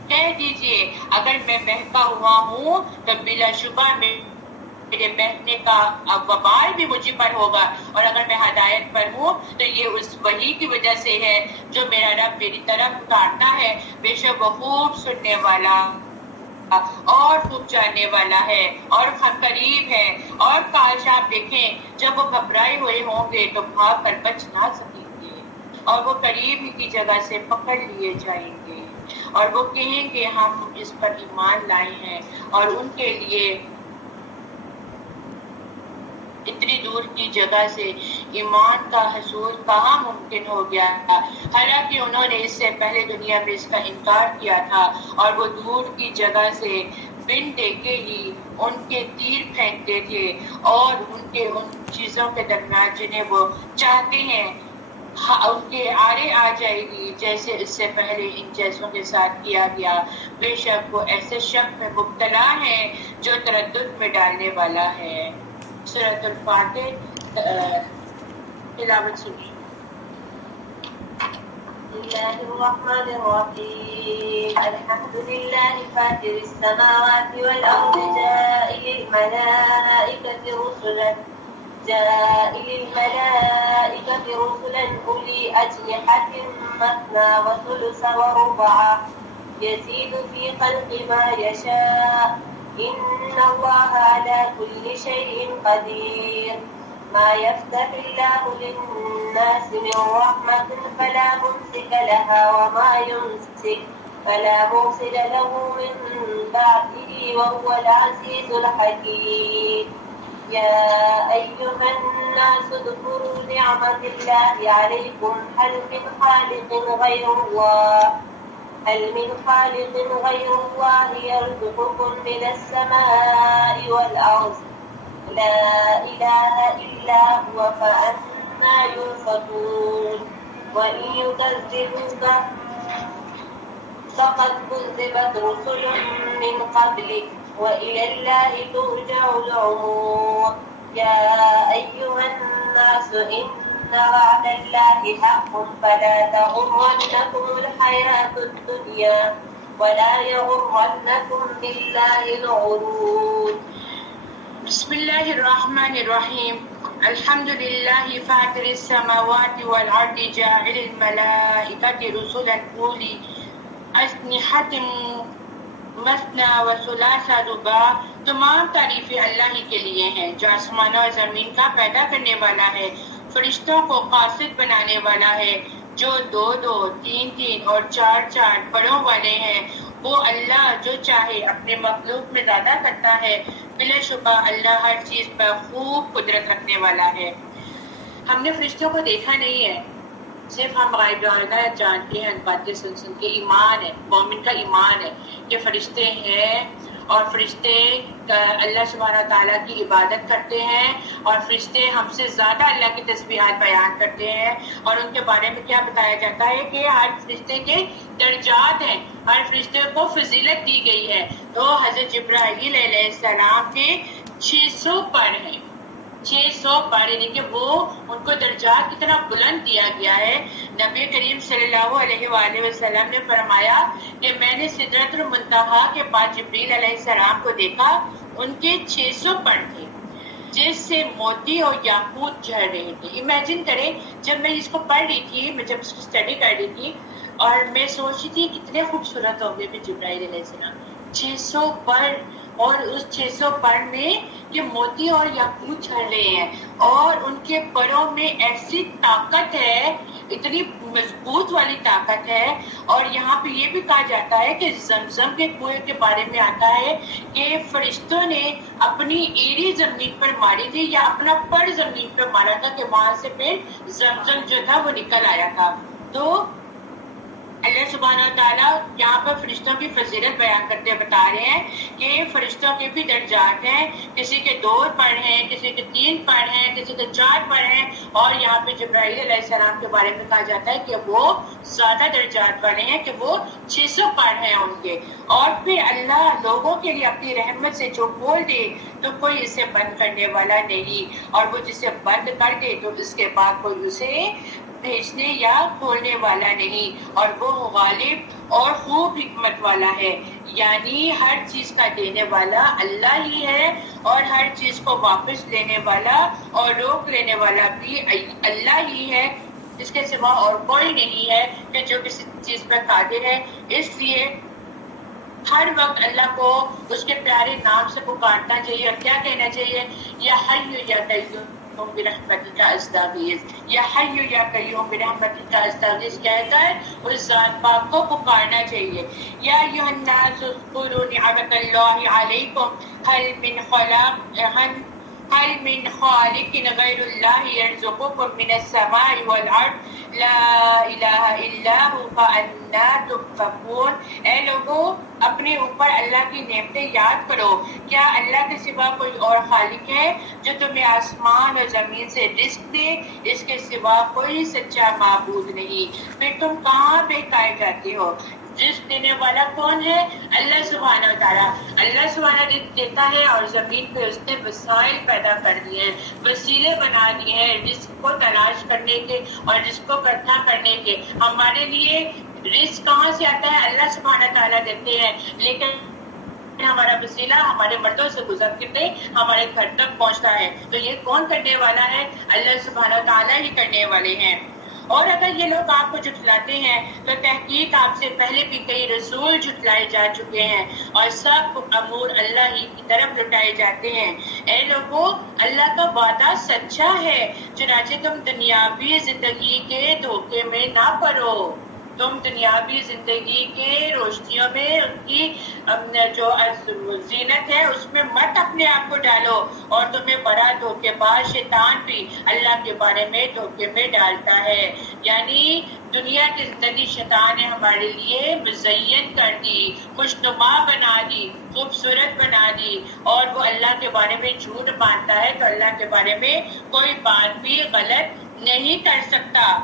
کہہ دیجئے اگر میں بہکا ہوا ہوں تو بلا شبہ میرے بہکنے کا وبال بھی مجھ پر ہوگا، اور اگر میں ہدایت پر ہوں تو یہ اس وحی کی وجہ سے ہے جو میرا رب میری طرف اتارتا ہے، بے شک وہ خوب سننے والا اور خوب جاننے والا ہے اور قریب ہے۔ اور کاش آپ دیکھیں جب وہ گھبرائے ہوئے ہوں گے تو بھاگ کر بچ نہ سکیں گے، اور وہ قریب ہی کی جگہ سے پکڑ لیے جائیں گے، اور وہ کہیں گے ہم اس پر ایمان لائے ہیں، اور ان کے لیے اتنی دور کی جگہ سے ایمان کا حصول کہاں ممکن ہو گیا، حالانکہ انہوں نے اس سے پہلے دنیا میں اس کا انکار کیا تھا، اور وہ دور کی جگہ سے بن دیکھے ہی ان کے تیر پھینکتے تھے، اور ان چیزوں کے درمیان جنہیں وہ چاہتے ہیں ان کے آڑے آ جائے گی، جیسے اس سے پہلے ان جیسوں کے ساتھ کیا گیا۔ بے شک وہ ایسے شک میں مبتلا ہیں جو تردد میں ڈالنے والا ہے۔ سورۃ الفاتح تلاوت سنیے۔ بسم الله الرحمن الرحيم الحمد لله فاطر السماوات والأرض جائل الملائكة رسلا أولي أجنحة مثنى وثلث ورباع يزيد في خلق ما يشاء إن الله على كل شيء قدير ما يفتح الله للناس من رحمة فلا ممسك لها وما يمسك فلا مرسل له من بعده وهو العزيز الحكيم يا أيها الناس اذكروا نعمة الله عليكم هل من خالق غير الله يرزقكم من السماء والأرض لا إله إلا هو فأنا عما ينفقون وإن يكذبوك فقد كذبت رسل من قبلك وإلى الله ترجع الأمور يا أيها الناس إن وعد الله حق فلا تغرنكم الحياة الدنيا ولا يغرنكم بالله الغرور بسم الله الرحمن الرحيم الحمد لله فاطر السماوات والأرض جاعل الملائكة رسلا أولي أجنحة مثنى وثلاث رباع. تمام تعریفیں اللہ ہی کے لیے ہیں جو آسمانوں اور زمین کا پیدا کرنے والا ہے، فرشتوں کو قاصد بنانے والا ہے، جو 2 3 اور 4 پروں والے ہیں. وہ اللہ جو چاہے اپنے مخلوق میں زیادہ کرتا ہے. بلا شبہ اللہ ہر چیز پر خوب قدرت رکھنے والا ہے. ہم نے فرشتوں کو دیکھا نہیں ہے، صرف ہم غائب جانتے ہیں، باتیں سن کے. ایمان ہے، مومن کا ایمان ہے کہ فرشتے ہیں، اور فرشتے اللہ سبحانہ تعالیٰ کی عبادت کرتے ہیں، اور فرشتے ہم سے زیادہ اللہ کی تسبیحات بیان کرتے ہیں. اور ان کے بارے میں کیا بتایا جاتا ہے کہ ہر فرشتے کے درجات ہیں، ہر فرشتے کو فضیلت دی گئی ہے. تو حضرت جبرائیل علیہ السلام کے 600 پر ہیں، 600 پر، یعنی کہ وہ ان کو درجات کتنا بلند دیا گیا ہے. نبی کریم صلی اللہ علیہ وآلہ وسلم نے فرمایا کہ میں نے سدرۃ المنتہا کے پاس جبریل علیہ السلام کو دیکھا، ان کے 600 پر تھے جس سے موتی اور یاقوت جھڑ رہے تھے. امیجن کریں، جب میں اس کو پڑھ رہی تھی، میں جب اس کی اسٹڈی کر رہی تھی، اور میں سوچ رہی تھی کتنے خوبصورت ہوں گے جبرائیل علیہ السلام. 600 پر، اور اس 600 پر میں کہ موتی اور یاقوت جھڑ رہے ہیں، اور ان کے پروں میں ایسی طاقت ہے، اتنی مضبوط والی طاقت ہے. اور یہاں پہ یہ بھی کہا جاتا ہے کہ زمزم کے کنویں کے بارے میں آتا ہے کہ فرشتوں نے اپنی ایڑی زمین پر ماری تھی، یا اپنا پر زمین پر مارا تھا، کہ وہاں سے پھر زمزم جو تھا وہ نکل آیا تھا. تو اللہ سبحانہ تعالیٰ یہاں پر فرشتوں کی فضیلت بیان کرتے بتا رہے ہیں کہ فرشتوں کے بھی درجات ہیں، کسی کے 2 پر ہیں، کسی کے 3 پر ہیں، کسی کے 4 پر ہیں. اور یہاں پہ جبرائیل علیہ السلام کے بارے میں کہا جاتا ہے کہ وہ زیادہ درجات والے ہیں، کہ وہ 600 پر ہیں ان کے. اور پھر اللہ لوگوں کے لیے اپنی رحمت سے جو کھول دے تو کوئی اسے بند کرنے والا نہیں، اور وہ جسے بند کر دے تو اس کے بعد کوئی اسے بھیجنے یا کھولنے والا نہیں. اور وہ غالب اور خوب حکمت والا ہے، یعنی ہر چیز کا دینے والا اللہ ہی ہے، اور ہر چیز کو واپس لینے والا اور روک لینے والا بھی اللہ ہی ہے. اس کے سوا اور کوئی نہیں ہے کہ جو کسی چیز پر قادر ہے. اس لیے ہر وقت اللہ کو اس کے پیارے نام سے پکارنا چاہیے، اور کیا کہنا چاہیے؟ یا حی یا قیوم برحمتک استغیث، یا حی یا قیوم برحمتک استغیث کہہ کر اس ذات پاک کو پکارنا چاہیے. یا ایھا الناس اذکروا نعمت اللہ علیکم هل من خالق غیر اللہ یرزقکم من السماء والارض لا الہ الا هو فانا تؤفکون. اے لوگوں، اپنے اوپر اللہ کی نعمتیں یاد کرو. کیا اللہ کے سوا کوئی اور خالق ہے جو تمہیں آسمان اور زمین سے رزق دے؟ اس کے سوا کوئی سچا معبود نہیں. پھر تم کہاں بہکائے جاتے ہو؟ رزق دینے والا کون ہے؟ اللہ سبحانہ تعالیٰ. اللہ سبحانہ رزق دیتا ہے، اور زمین پہ اس نے وسائل پیدا کر دیے ہیں، وسیلے بنا دیے ہیں رزق کو تلاش کرنے کے اور رزق کو اکٹھا کرنے کے. ہمارے لیے رزق کہاں سے آتا ہے؟ اللہ سبحانہ تعالیٰ دیتے ہیں، لیکن ہمارا وسیلہ ہمارے مردوں سے گزر کے ہمارے گھر تک پہنچتا ہے. تو یہ کون کرنے والا ہے؟ اللہ سبحانہ تعالیٰ ہی کرنے والے ہیں. اور اگر یہ لوگ آپ کو جھٹلاتے ہیں تو تحقیق آپ سے پہلے بھی کئی رسول جھٹلائے جا چکے ہیں، اور سب امور اللہ ہی کی طرف لٹائے جاتے ہیں. اے لوگوں، اللہ کا وعدہ سچا ہے، چنانچہ تم دنیاوی زندگی کے دھوکے میں نہ پڑو. تم دنیاوی زندگی کے روشنیوں میں ان کی جو زینت ہے اس میں مت اپنے آپ کو ڈالو، اور تمہیں بڑا دھوکے باز شیطان بھی اللہ کے بارے میں دھوکے میں ڈالتا ہے. یعنی دنیا کی زندگی شیطان نے ہمارے لیے مزین کر دی، خوشنما بنا دی، خوبصورت بنا دی، اور وہ اللہ کے بارے میں جھوٹ باندھتا ہے. تو اللہ کے بارے میں کوئی بات بھی غلط نہیں کر سکتا.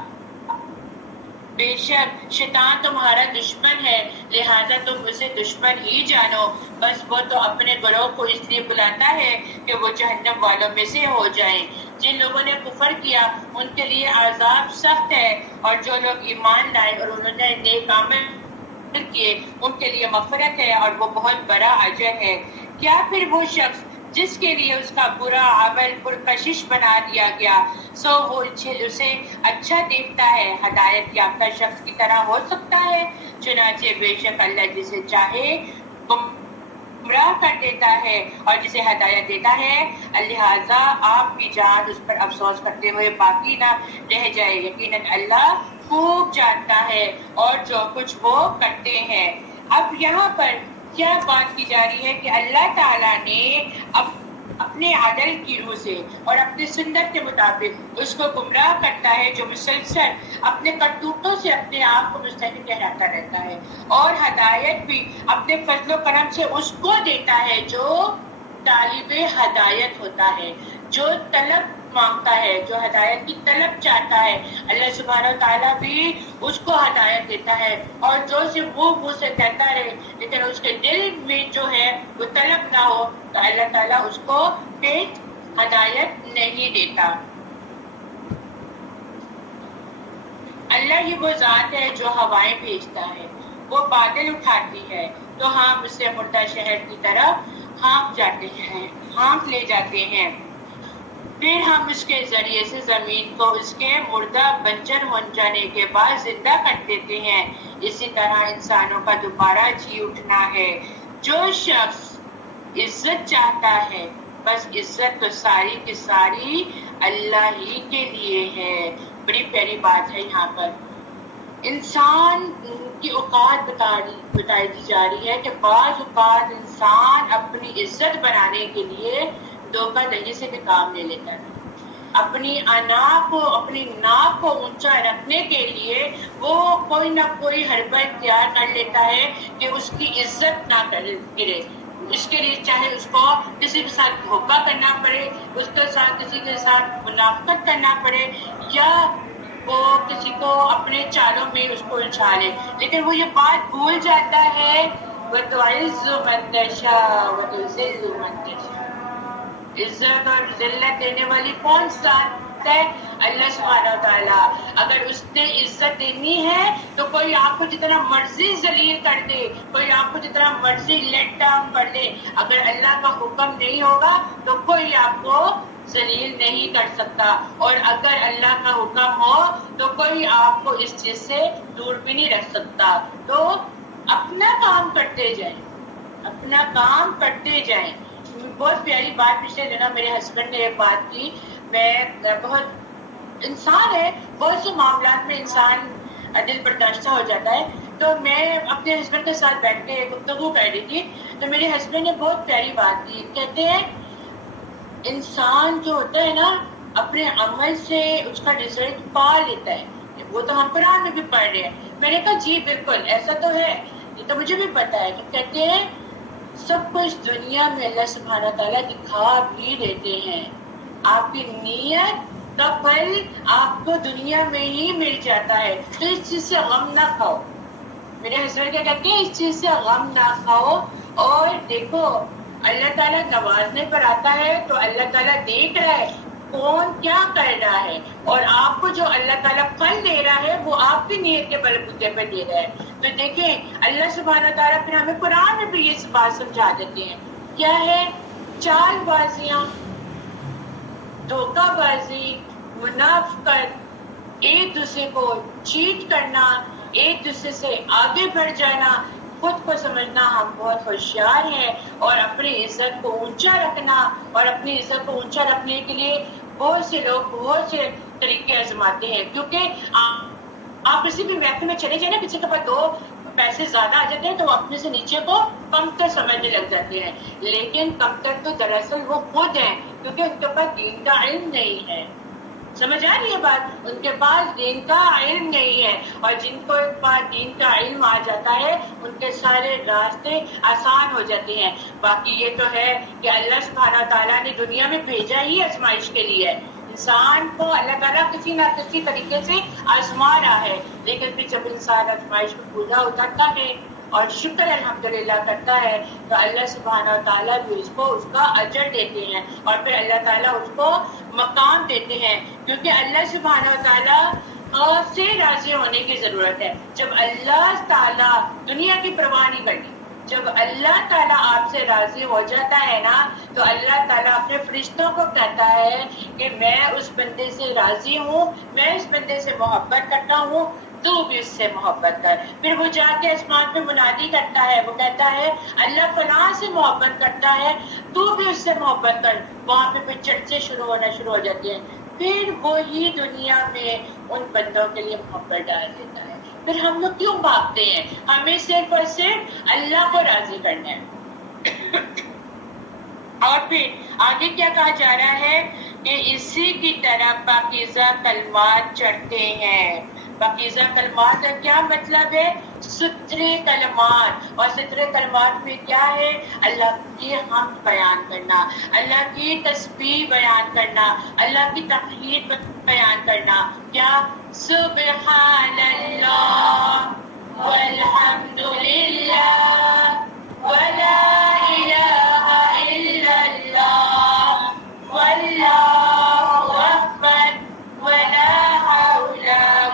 بے شک شیطان تمہارا دشمن ہے، لہذا تم اسے دشمن ہی جانو. بس وہ تو اپنے گروہ کو اس لیے بلاتا ہے کہ وہ جہنم والوں میں سے ہو جائیں. جن لوگوں نے کفر کیا ان کے لیے عذاب سخت ہے، اور جو لوگ ایمان لائے اور انہوں نے نیک عمل کیے ان کے لیے مغفرت ہے اور وہ بہت بڑا اجر ہے. کیا پھر وہ شخص جس کے لیے اس کا برا عمل پرکشش بنا دیا گیا سو وہ اسے اچھا دیکھتا ہے ہدایت یافتہ شخص کی طرح ہو سکتا ہے؟ چنانچہ بے شک اللہ جسے چاہے گمراہ کر دیتا ہے اور جسے ہدایت دیتا ہے. لہٰذا آپ کی جان اس پر افسوس کرتے ہوئے باقی نہ رہ جائے. یقیناً اللہ خوب جانتا ہے اور جو کچھ وہ کرتے ہیں. اب یہاں پر کیا بات کی جا رہی ہے کہ اللہ تعالیٰ نے اپنے عدل کی روح سے اور اپنی سنت کے مطابق اس کو گمراہ کرتا ہے جو مسلسل اپنے کرتوتوں سے اپنے آپ کو مستحق کہلاتا رہتا ہے، اور ہدایت بھی اپنے فضل و کرم سے اس کو دیتا ہے جو طالب ہدایت ہوتا ہے، جو طلب مانگتا ہے، جو ہدایت کی طلب چاہتا ہے. اللہ سبحانہ و تعالیٰ بھی اس کو ہدایت دیتا ہے، اور جو صرف منہ سے کہتا رہے لیکن اس کے دل میں جو ہے وہ طلب نہ ہو تو اللہ تعالیٰ اس کو پھر ہدایت نہیں دیتا. اللہ ہی وہ ذات ہے جو ہوائیں بھیجتا ہے، وہ بادل اٹھاتی ہے تو ہم اسے مردہ شہر کی طرف ہانک لے جاتے ہیں، پھر ہم اس کے ذریعے سے زمین کو اس کے مردہ بنجر ہو جانے کے بعد زندہ کر دیتے ہیں. اسی طرح انسانوں کا دوبارہ جی اٹھنا ہے. جو شخص عزت چاہتا ہے بس عزت تو ساری کی ساری اللہ ہی کے لیے ہے. بڑی پیاری بات ہے یہاں پر. انسان کی اوقات بتائی دی جا رہی ہے کہ بعض اوقات انسان اپنی عزت بنانے کے لیے دھوکہ دہی سے بھی کام لے لیتا ہے. اپنی اپنی ناک کو اونچا رکھنے کے لیے وہ کوئی نہ کوئی حربہ اختیار کر لیتا ہے کہ اس کی عزت نہ گرے. اس کے لیے چاہے اس کو کسی کے ساتھ دھوکہ کرنا پڑے، اس کے ساتھ کسی کے ساتھ منافقت کرنا پڑے، یا وہ کسی کو اپنے چالوں میں اس کو الجھا لے، لیکن وہ یہ بات بھول جاتا ہے وَتُعِزُّ مَن تَشَاءُ وَتُذِلُّ مَن تَشَاءُ. عزت اور ذلت دینے والی کون ذات ہے؟ اللہ سبحانہ وتعالیٰ. اگر اس نے عزت دینی ہے تو کوئی آپ کو جتنا مرضی ذلیل کر دے، کوئی آپ کو جتنا مرضی لیٹ ڈاؤن کر دے، اگر اللہ کا حکم نہیں ہوگا تو کوئی آپ کو ذلیل نہیں کر سکتا، اور اگر اللہ کا حکم ہو تو کوئی آپ کو اس چیز سے دور بھی نہیں رکھ سکتا. تو اپنا کام کرتے جائیں، اپنا کام کرتے جائیں. بہت پیاری بات پچھلے دنوں میرے ہسبینڈ نے ایک بات کی. میں بہت انسان ہے، بہت سے معاملات میں انسان دل برداشتہ ہو جاتا ہے. تو میں اپنے ہسبینڈ کے ساتھ بیٹھ کے گفتگو کر رہی تھی تو میرے ہسبینڈ نے بہت پیاری بات کی. کہتے ہیں انسان جو ہوتا ہے نا اپنے عمل سے اس کا رزلٹ پا لیتا ہے. وہ تو ہم قرآن میں بھی پڑھ رہے ہیں. میں نے کہا جی بالکل ایسا تو ہے، یہ تو مجھے بھی پتا ہے. کہ کہتے ہیں سب کچھ دنیا میں اللہ سبحانہ تعالیٰ دکھا بھی دیتے ہیں، آپ کی نیت کا پھل آپ کو دنیا میں ہی مل جاتا ہے. تو اس چیز سے غم نہ کھاؤ. میرے ہسبینڈ کیا کہتے ہیں اس چیز سے غم نہ کھاؤ. اور دیکھو اللہ تعالیٰ نوازنے پر آتا ہے تو اللہ تعالیٰ دیکھ رہا ہے کون کیا کر رہا ہے، اور آپ کو جو اللہ تعالیٰ پھل دے رہا ہے وہ آپ کی نیت کے بلبوتے پر دے رہا ہے. تو دیکھیں اللہ سبحانہ تعالیٰ پھر ہمیں قرآن میں بھی یہ بات سمجھا دیتے ہیں. کیا ہے؟ چال بازیاں، دھوکہ بازی، منافقت، ایک دوسرے کو چیٹ کرنا، ایک دوسرے سے آگے بڑھ جانا، خود کو سمجھنا ہم بہت ہوشیار ہیں، اور اپنی عزت کو اونچا رکھنا، اور اپنی عزت کو اونچا رکھنے کے لیے بہت سے لوگ بہت سے طریقے آزماتے ہیں. کیونکہ آپ کسی بھی محفل میں چلے جائیں نا، کسی کے پاس دو پیسے زیادہ آ جاتے ہیں تو وہ اپنے سے نیچے کو کمتر سمجھنے لگ جاتے ہیں. لیکن کمتر تو دراصل وہ خود ہیں، کیونکہ ان کے پاس دین کا علم نہیں ہے. سمجھ آ رہی ہے بات؟ ان کے پاس دین کا علم نہیں ہے، اور جن کو ایک بار دین کا علم آ جاتا ہے ان کے سارے راستے آسان ہو جاتے ہیں. باقی یہ تو ہے کہ اللہ سبحانہ تعالیٰ نے دنیا میں بھیجا ہی آزمائش کے لیے، انسان کو اللہ تعالیٰ کسی نہ کسی طریقے سے آزما رہا ہے، لیکن پھر جب انسان آزمائش کو پورا اترتا ہے اور شکر الحمدللہ کرتا ہے تو اللہ سبحانہ و تعالیٰ بھی اس کو اس کا اجر دیتے ہیں اور پھر اللہ تعالیٰ اس کو مقام دیتے ہیں، کیونکہ اللہ سبحانہ و تعالیٰ سے راضی ہونے کی ضرورت ہے۔ جب اللہ تعالیٰ دنیا کی پرواہ نہیں کرنی، جب اللہ تعالیٰ آپ سے راضی ہو جاتا ہے نا تو اللہ تعالیٰ اپنے فرشتوں کو کہتا ہے کہ میں اس بندے سے راضی ہوں، میں اس بندے سے محبت کرتا ہوں، تو بھی اس سے محبت کر۔ پھر وہ جا کے آسمان پہ منادی کرتا ہے، وہ کہتا ہے اللہ فلاں سے محبت کرتا ہے، تو بھی اس سے محبت کر۔ وہاں پہ پھر چرچے شروع ہو جاتے ہیں، پھر وہی دنیا میں ان بندوں کے لیے محبت ڈال دیتا ہے۔ پھر ہم لوگ کیوں بھاگتے ہیں؟ ہمیں صرف اور صرف اللہ کو راضی کرنا ہے۔ اور پھر آگے کیا کہا جا رہا ہے کہ اسی کی طرح پاکیزہ کلمات چڑھتے ہیں۔ پاکیزہ کلمات کا کیا مطلب ہے؟ ستھرے کلمات، اور ستھرے کلمات میں کیا ہے؟ اللہ کی حمد بیان کرنا، اللہ کی تسبیح بیان کرنا، اللہ کی تحمید بیان کرنا۔ کیا؟ سبحان اللہ والحمد للہ ولا الہ الا اللہ واللہ اکبر ولا حول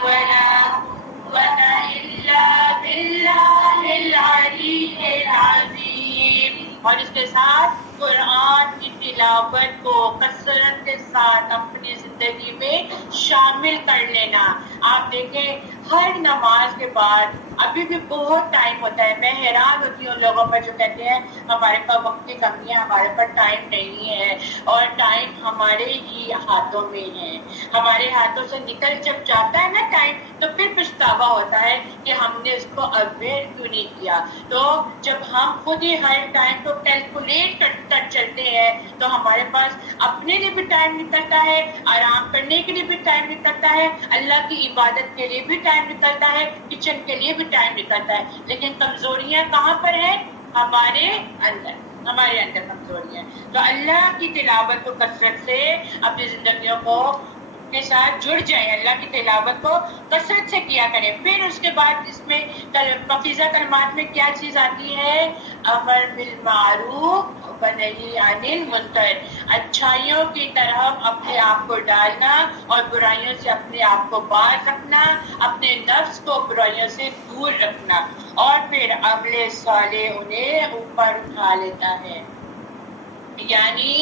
ولا قوة الا باللہ العلی العظیم۔ اور اس کے ساتھ قرآن کی تلاوت کو کثرت کے ساتھ اپنی زندگی میں شامل کر لینا۔ آپ دیکھیں ہر نماز کے بعد ابھی بھی بہت ٹائم ہوتا ہے، میں حیران ہوتی ہوں لوگوں پر جو کہتے ہیں ہمارے پاس وقت کی کمی ہے، ہمارے پاس ٹائم نہیں ہے، اور ٹائم ہمارے ہی ہاتھوں میں ہے۔ ہمارے ہاتھوں سے نکل جب جاتا ہے نا ٹائم تو پھر پچھتاوا ہوتا ہے کہ ہم نے اس کو اویئر کیوں نہیں کیا۔ تو جب ہم خود ہی ہر ٹائم کو کیلکولیٹ کر چلتے ہیں تو ہمارے پاس اپنے لیے بھی ٹائم نکلتا ہے، آرام کرنے کے لیے بھی ٹائم نکلتا ہے، اللہ کی عبادت کے لیے بھی ٹائم نکلتا ہے، کچن کے لیے بھی ٹائم نکلتا ہے۔ لیکن کمزوریاں کہاں پر ہیں؟ ہمارے اندر کمزوریاں۔ تو اللہ کی تلاوت کو کثرت سے اپنی زندگیوں کو کے ساتھ جڑ جائیں، اللہ کی تلاوت کو کثرت سے کیا کریں۔ پھر اس کے بعد اس میں پاکیزہ کلمات میں کیا چیز آتی ہے؟ امر بالمعروف ونہی عن المنکر، اچھائیوں کی طرف اپنے آپ کو ڈالنا اور برائیوں سے اپنے آپ کو باز رکھنا، اپنے نفس کو برائیوں سے دور رکھنا، اور پھر عمل صالح انہیں اوپر اٹھا لیتا ہے۔ یعنی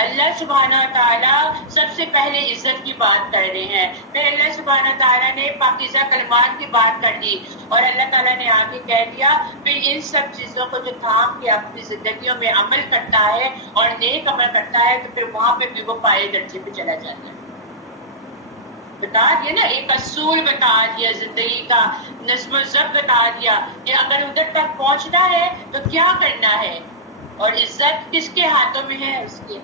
اللہ سبحانہ تعالیٰ سب سے پہلے عزت کی بات کر رہے ہیں، پھر اللہ سبحانہ تعالیٰ نے پاکیزہ کلمات کی بات کر دی، اور اللہ تعالیٰ نے آگے کہہ دیا پھر ان سب چیزوں کو جو تھام کے اپنی زندگیوں میں عمل کرتا ہے اور نیک عمل کرتا ہے تو پھر وہاں پہ بھی وہ پائے درجے پہ چلا جاتا ہے۔ بتا دیا نا، ایک اصول بتا دیا، زندگی کا نظم و ضبط بتا دیا کہ اگر ادھر تک پہنچنا ہے تو کیا کرنا ہے، اور عزت کس کے ہاتھوں میں ہے؟ اس کے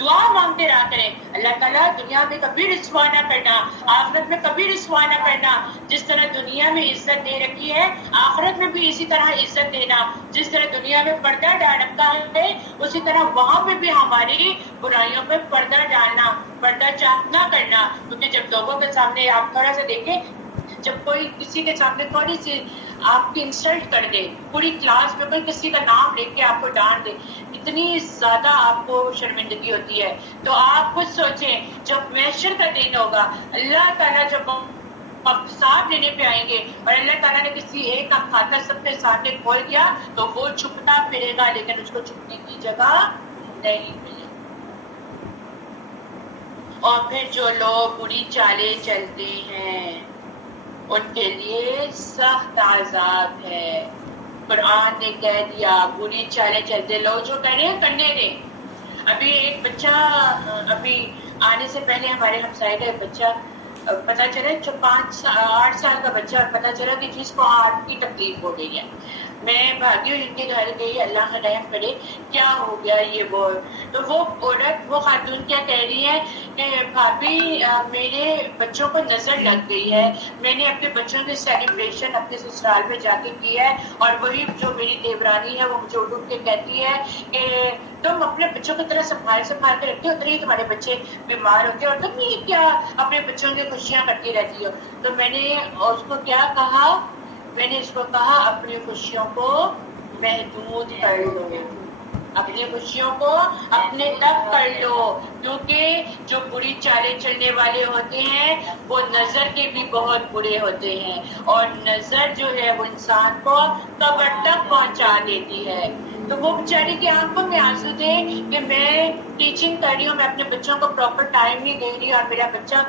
دعا مانگتے رہا کریں، اللہ تعالیٰ دنیا میں کبھی رسوا نہ کرنا، آخرت میں کبھی رسوا نہ کرنا، جس طرح دنیا میں عزت دے رکھی ہے آخرت میں بھی اسی طرح عزت دینا، جس طرح دنیا میں پردہ ڈال رکھا ہے اسی طرح وہاں پہ بھی ہماری برائیوں پہ پردہ ڈالنا، پردہ چاک نہ کرنا۔ کیونکہ جب لوگوں کے سامنے آپ تھوڑا سا دیکھیں، جب کوئی کسی کے سامنے تھوڑی سی آپ کی انسلٹ کر دے، پوری کلاس میں کوئی کسی کا نام لے کے آپ کو ڈانٹ دے، اتنی زیادہ آپ کو شرمندگی ہوتی ہے۔ تو آپ خود سوچیں جب محشر کا دن ہوگا، اللہ تعالیٰ جب حساب لینے پہ آئیں گے اور اللہ تعالیٰ نے کسی ایک کا کھاتا سب کے سامنے کھول دیا تو وہ چھپتا پھرے گا، لیکن اس کو چھپنے کی جگہ نہیں ملے۔ اور پھر جو لوگ بری چالیں چلتے ہیں ان کے لیے سخت عذاب ہے۔ قرآن نے کہہ دیا بری چالیں چلتے لوگ جو کہہ رہے ہیں کرنے دیں۔ ابھی ایک بچہ ابھی آنے سے پہلے ہمارے ہمسائے کا ایک بچہ پتا چلا 8 سال کا بچہ، پتا چلا کہ جس کو ہارٹ کی تکلیف ہو گئی ہے، میں بھاگی ہوں ان کے گھر گئی، اللہ کا رحم کرے کیا ہو گیا یہ وہ. تو وہ عورت، وہ خاتون کیا کہہ رہی ہے کہ بھابھی میرے بچوں کو نظر لگ گئی ہے، میں نے اپنے بچوں کی سیلیبریشن اپنے سسرال میں جا کے کی ہے، اور وہی جو میری دیورانی ہے وہ مجھے اٹھ کے کہتی ہے کہ تم اپنے بچوں کی طرح سنبھال کے رکھتے ہو، اتنے ہی تمہارے بچے بیمار ہوتے ہیں اور تم یہ کیا اپنے بچوں کی خوشیاں کرتی رہتی ہو. تو میں نے اس کو کیا کہا، میں نے اس کو کہا اپنی خوشیوں کو محدود کر لو، اپنی خوشیوں کو اپنے تک کر لو، کیونکہ جو بری چالیں چلنے والے ہوتے ہیں وہ نظر کے بھی بہت برے ہوتے ہیں، اور نظر جو ہے وہ انسان کو قبر تک پہنچا دیتی ہے. تو وہ بیچاری کی آنکھوں میں آنسو تھے کہ میں ٹیچنگ کر رہی ہوں، میں اپنے بچوں کو پراپر ٹائم نہیں دے رہی، اور میرا بچہ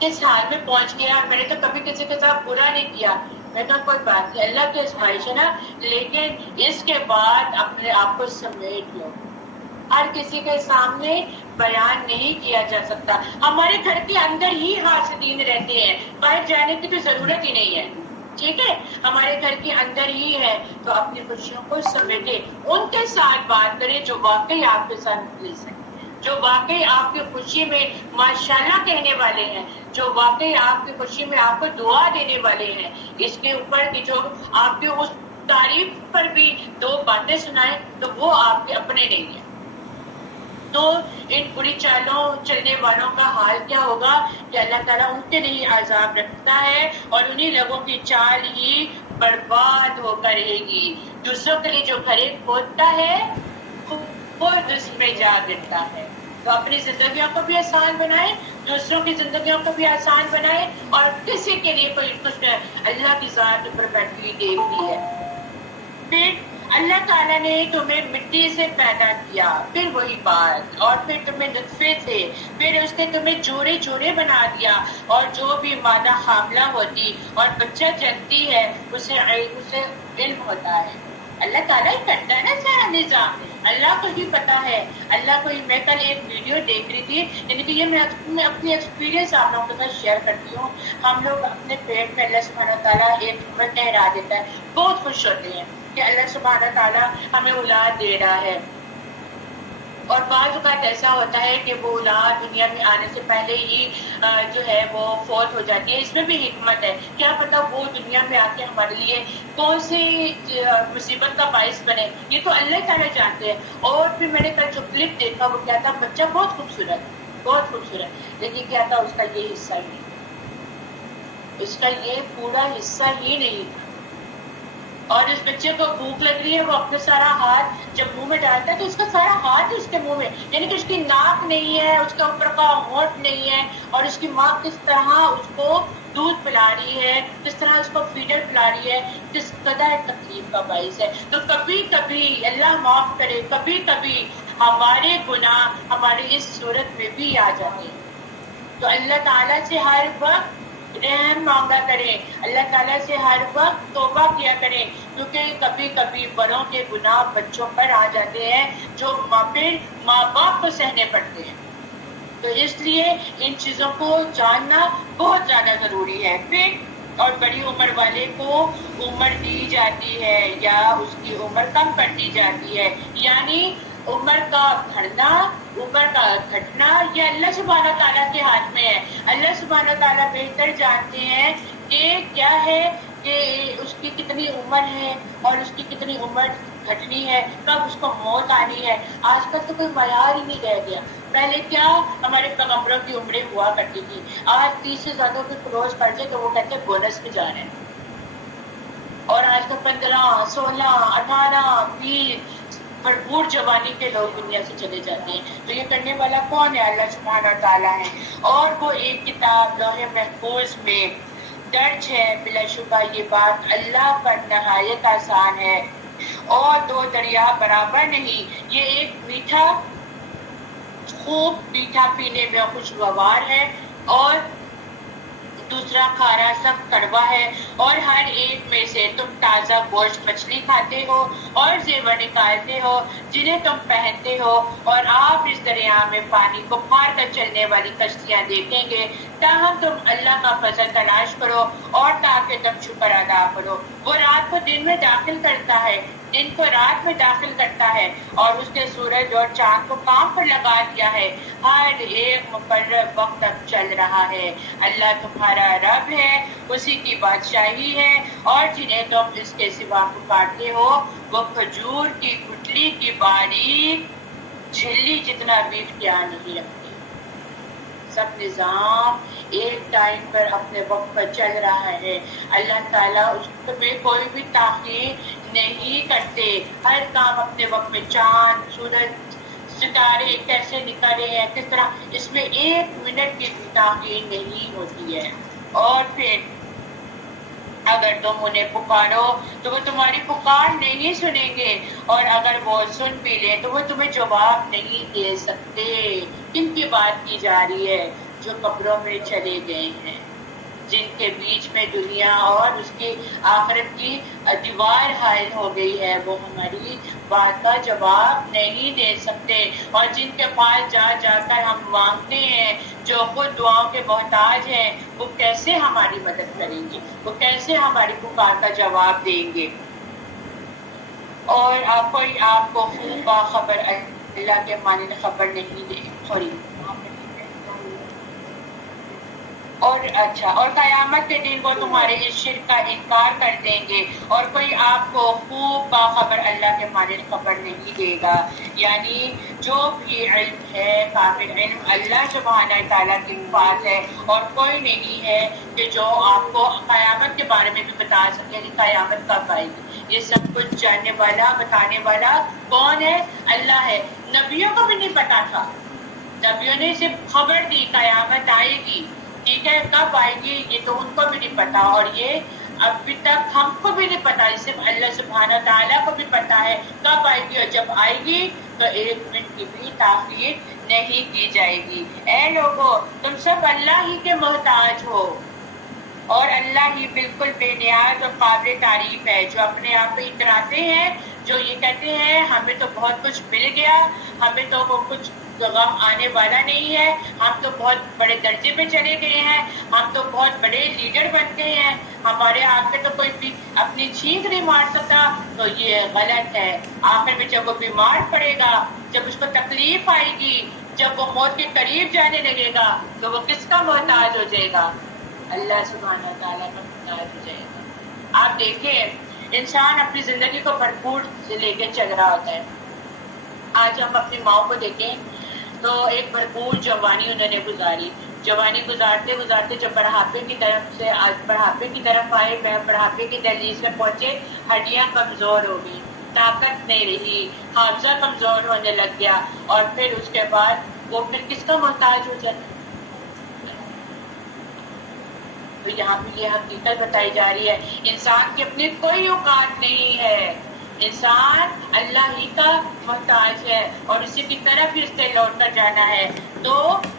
کس حال میں پہنچ گیا. میں نے تو کبھی کسی کے ساتھ برا نہیں کیا، میں کہا کوئی بات نہیں، اللہ کی آزمائش ہے نا، لیکن اس کے بعد اپنے آپ کو سمیٹ لو. ہر کسی کے سامنے بیان نہیں کیا جا سکتا. ہمارے گھر کے اندر ہی حاسدین رہتے ہیں، باہر جانے کی تو ضرورت ہی نہیں ہے. ٹھیک ہے، ہمارے گھر کے اندر ہی ہے، تو اپنی خوشیوں کو سمیٹے، ان کے ساتھ بات کریں جو واقعی آپ کے ساتھ مخلص ہیں، جو واقعی آپ کی خوشی میں ماشاءاللہ کہنے والے ہیں، جو واقعی آپ کی خوشی میں آپ کو دعا دینے والے ہیں. اس کے اوپر کہ جو آپ کے اس تعریف پر بھی دو باتیں سنائیں تو وہ آپ کے اپنے نہیں ہیں. تو ان بری چالوں چلنے والوں کا حال کیا ہوگا کہ اللہ تعالیٰ ان کے لیے عذاب رکھتا ہے، اور انہی لوگوں کی چال ہی برباد ہو کر رہے گی. دوسروں کے لیے جو گھرے کھودتا ہے وہ اس میں جا گرتا ہے. تو اپنی زندگیوں کو بھی آسان بنائیں، دوسروں کی زندگیوں کو بھی آسان بنائیں، اور کسی کے لیے کوئی کچھ اللہ کی ذات پر بیٹھی ہوئی دیکھتی ہے. پھر اللہ تعالیٰ نے تمہیں مٹی سے پیدا کیا، پھر وہی بات، اور پھر تمہیں نطفے سے، پھر اس نے تمہیں جوڑے جوڑے بنا دیا، اور جو بھی مادہ حاملہ ہوتی اور بچہ جنتی ہے اسے علم ہوتا ہے. اللہ تعالیٰ ہی کرتا ہے نا سارا نظام، اللہ کو ہی پتا ہے. اللہ کو ہی، میں کل ایک ویڈیو دیکھ رہی تھی، یعنی کہ یہ میں اپنی ایکسپیرینس آپ لوگوں کے ساتھ شیئر کرتی ہوں. ہم لوگ اپنے پیٹ میں اللہ سبحانہ تعالیٰ ایک حکمت ٹھہرا دیتا ہے، بہت خوش ہوتے ہیں کہ اللہ سبحانہ تعالیٰ ہمیں اولاد دے رہا ہے. اور بعض اوقات ایسا ہوتا ہے کہ وہ اولاد دنیا میں آنے سے پہلے ہی جو ہے وہ فوت ہو جاتی ہے. اس میں بھی حکمت ہے، کیا پتہ وہ دنیا میں آ کے ہمارے لیے کون سی مصیبت کا باعث بنے، یہ تو اللہ تعالیٰ جانتے ہیں. اور پھر میں نے کل جو کلپ دیکھا وہ کیا تھا، بچہ بہت خوبصورت، بہت خوبصورت، لیکن کیا تھا اس کا یہ حصہ ہی نہیں، اس کا یہ پورا حصہ ہی نہیں تھا. اور اس بچے کو بھوک لگ رہی ہے، وہ اپنا سارا ہاتھ جب منہ میں ڈالتا ہے تو اس کا سارا ہاتھ اس کے منہ میں، یعنی کہ اس کی ناک نہیں ہے، اس کے اوپر کا ہونٹ نہیں ہے، اور اس کی ماں کس طرح اس کو دودھ پلا رہی ہے، کس طرح اس کو فیڈر پلا رہی ہے، کس قدر تکلیف کا باعث ہے. تو کبھی کبھی اللہ معاف کرے، کبھی کبھی ہمارے گناہ ہماری اس صورت میں بھی آ جاتے ہیں. تو اللہ تعالیٰ سے ہر وقت رحم مانگا کریں، اللہ تعالیٰ سے ہر وقت توبہ کیا کریں، کیونکہ کبھی کبھی بڑوں کے گناہ بچوں پر آ جاتے ہیں جو پھر ماں باپ کو سہنے پڑتے ہیں. تو اس لیے ان چیزوں کو جاننا بہت زیادہ ضروری ہے. پھر اور بڑی عمر والے کو عمر دی جاتی ہے یا اس کی عمر کم کر دی جاتی ہے، یعنی عمر کا بڑھنا، عمر کا گھٹنا یہ اللہ سبحانہ تعالیٰ کے ہاتھ میں ہے. اللہ سبحانہ تعالیٰ بہتر جانتے ہیں کہ کیا ہے کہ اس کی کتنی عمر ہے اور اس کی کتنی عمر گھٹنی ہے، کب اس کو موت آنی ہے. آج کل تو کوئی معیار ہی نہیں رہ گیا. پہلے کیا ہمارے پیغمبروں کی عمریں ہوا کرتی تھی، آج 30 سے زیادہ کوئی کروس کر جائے تو وہ کہتے ہیں بونس میں جا رہے ہیں. اور آج تو 15، 16، 18، 20 بھرپور جوانی کے لوگ دنیا سے چلے جاتے ہیں. تو یہ کرنے والا کون ہے؟ اللہ سبحانہ تعالیٰ ہے. اور وہ ایک کتاب لوح محفوظ میں درج ہے. بلا شبہ یہ بات اللہ پر نہایت آسان ہے، اور دو دریا برابر نہیں. یہ ایک میٹھا، خوب میٹھا پینے میں خوشگوار ہے، اور دوسرا کھارا سخت کڑوا ہے، اور ہر ایک میں سے تم تازہ گوشت مچھلی کھاتے ہو اور زیور نکالتے ہو جنہیں تم پہنتے ہو، اور آپ اس دریا میں پانی کو پار کر چلنے والی کشتیاں دیکھیں گے، تاہم تم اللہ کا فضل تلاش کرو اور تاکہ تم شکر ادا کرو۔ وہ رات کو دن میں داخل کرتا ہے، دن کو رات میں داخل کرتا ہے، اور اس نے سورج اور چاند کو کام پر لگا دیا ہے، ہر ایک مقرر وقت اب چل رہا ہے۔ اللہ تمہارا رب ہے، اسی کی بادشاہی ہے، اور جنہیں تم اس کے سوا پکارتے ہو وہ کھجور کی گٹلی کی باریک جھلی جتنا بھی اختیار نہیں رکھتے۔ سب نظام ایک ٹائم پر اپنے وقت پر چل رہا ہے۔ اللہ تعالیٰ اس میں کوئی بھی تاخیر نہیں کرتے، ہر کام اپنے وقت میں، چاند، سورج، ستارے کیسے نکل رہے ہیں، کس طرح، اس میں ایک منٹ کی بھی تاخیر نہیں ہوتی ہے۔ اور پھر اگر تم انہیں پکارو تو وہ تمہاری پکار نہیں سنیں گے، اور اگر وہ سن بھی لیں تو وہ تمہیں جواب نہیں دے سکتے۔ کن کی بات کی جا رہی ہے؟ جو قبروں میں چلے گئے ہیں، جن کے بیچ میں دنیا اور اس کی آخرت کی دیوار حائل ہو گئی ہے، وہ ہماری بات کا جواب نہیں دے سکتے، اور جن کے پاس جا جا کر ہم مانگتے ہیں، جو خود دعاؤں کے محتاج ہیں، وہ کیسے ہماری مدد کریں گے، وہ کیسے ہماری پکار کا جواب دیں گے؟ اور کوئی آپ کو خوب باخبر اللہ کے معنی خبر نہیں دے، سوری، اور اچھا، اور قیامت کے دن وہ تمہارے اس شرک کا انکار کر دیں گے، اور کوئی آپ کو خوب باخبر اللہ کے معنی خبر نہیں دے گا۔ یعنی جو بھی علم ہے، کامل علم اللہ سبحانہ تعالیٰ کے پاس ہے، اور کوئی نہیں ہے کہ جو آپ کو قیامت کے بارے میں بھی بتا سکے کہ قیامت کب آئے گی۔ یہ سب کچھ جاننے والا، بتانے والا کون ہے؟ اللہ ہے۔ نبیوں کو بھی نہیں پتا تھا، نبیوں نے صرف خبر دی قیامت آئے گی، ٹھیک ہے، کب آئے گی یہ تو ان کو بھی نہیں پتا، اور یہ ابھی تک ہم کو بھی نہیں پتا، صرف اللہ سبحانہ تعالیٰ کو بھی پتا ہے کب آئے گی، اور جب آئے گی تو ایک منٹ کی بھی تاخیر نہیں کی جائے گی۔ اے لوگو، تم سب اللہ ہی کے محتاج ہو، اور اللہ ہی بالکل بے نیاز اور قابل تعریف ہے، جو اپنے آپ پہ اتراتے ہیں، جو یہ کہتے ہیں ہمیں تو بہت کچھ مل گیا، ہمیں تو وہ کچھ غم آنے والا نہیں ہے، ہم تو بہت بڑے درجے پہ چلے گئے ہیں، ہم تو بہت بڑے لیڈر بن گئے ہیں، ہمارے ہاتھ پہ تو کوئی بھی اپنی چھینک نہیں مار سکتا، تو یہ غلط ہے۔ آخر میں جب وہ بیمار پڑے گا، جب اس کو تکلیف آئے گی، جب وہ موت کے قریب جانے لگے گا، تو وہ کس کا محتاج ہو جائے گا؟ اللہ سبحانہ تعالیٰ کا محتاج ہو جائے گا۔ آپ دیکھیں، انسان اپنی زندگی کو بھرپور سے لے کے چل رہا ہوتا ہے۔ آج ہم اپنی ماں کو دیکھیں تو ایک بھرپور جوانی انہوں نے گزاری، جوانی گزارتے گزارتے جب بڑھاپے کی طرف سے بڑھاپے کی طرف آئے، بڑھاپے کی دہلیز میں پہنچے، ہڈیاں کمزور ہو گئی، طاقت نہیں رہی، حافظہ کمزور ہونے لگ گیا، اور پھر اس کے بعد وہ پھر کس کا محتاج ہو جاتا؟ تو یہاں پہ یہ حقیقت بتائی جا رہی ہے، انسان کی اپنی کوئی اوقات نہیں ہے، انسان اللہ ہی کا محتاج ہے، اور اسی کی طرف ہی اس سے لوٹ کر جانا ہے۔ تو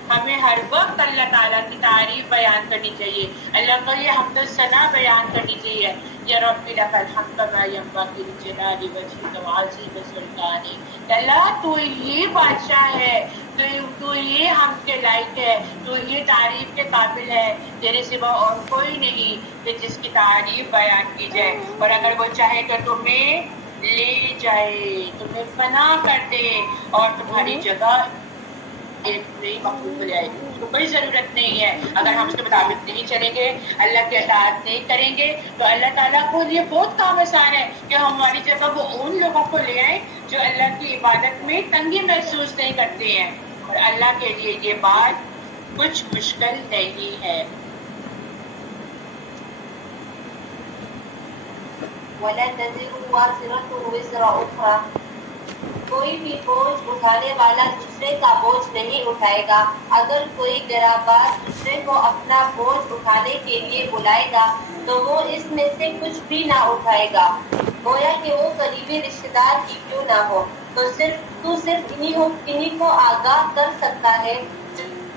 ہمیں ہر وقت اللہ تعالیٰ کی تعریف بیان کرنی چاہیے، اللہ کا یہ حمد و ثنا بیان کرنی چاہیے۔ یا رب لک الحمد کما ینبغی لجلال وجهک وعظیم سلطانک، اللہ تو ہی بادشاہ ہے، تو ہی ہم کے لائق ہے، تو ہی تعریف کے قابل ہے، تیرے سوا اور کوئی نہیں کہ جس کی تعریف بیان کی جائے، اور اگر وہ چاہے تو تمہیں لے جائے، تمہیں فنا کر دے، اور تمہاری جگہ ایک نئی مخلوق ہو جائے، اس کو کوئی ضرورت نہیں ہے۔ اگر ہم اس کے مطابق نہیں چلیں گے، اللہ کی اطاعت نہیں کریں گے، تو اللہ تعالیٰ کو یہ بہت کام آسان ہے کہ ہماری جگہ وہ ان لوگوں کو لے آئیں جو اللہ کی عبادت میں تنگی محسوس نہیں کرتے ہیں، اور اللہ کے لیے یہ بات کچھ مشکل نہیں ہے۔ وَلَا تَزِرُ وَازِرَةٌ وِزْرَ أُخْرَىٰ، کوئی بھی بوجھ اٹھانے والا دوسرے کا بوجھ نہیں اٹھائے گا۔ اگر کوئی گراہباز دوسرے کو اپنا بوجھ اٹھانے کے لیے بلائے گا تو وہ اس میں سے کچھ بھی نہ اٹھائے گا، گویا کہ وہ قریبی رشتہ دار ہی کیوں نہ ہو۔ تو صرف انہی کو آگاہ کر سکتا ہے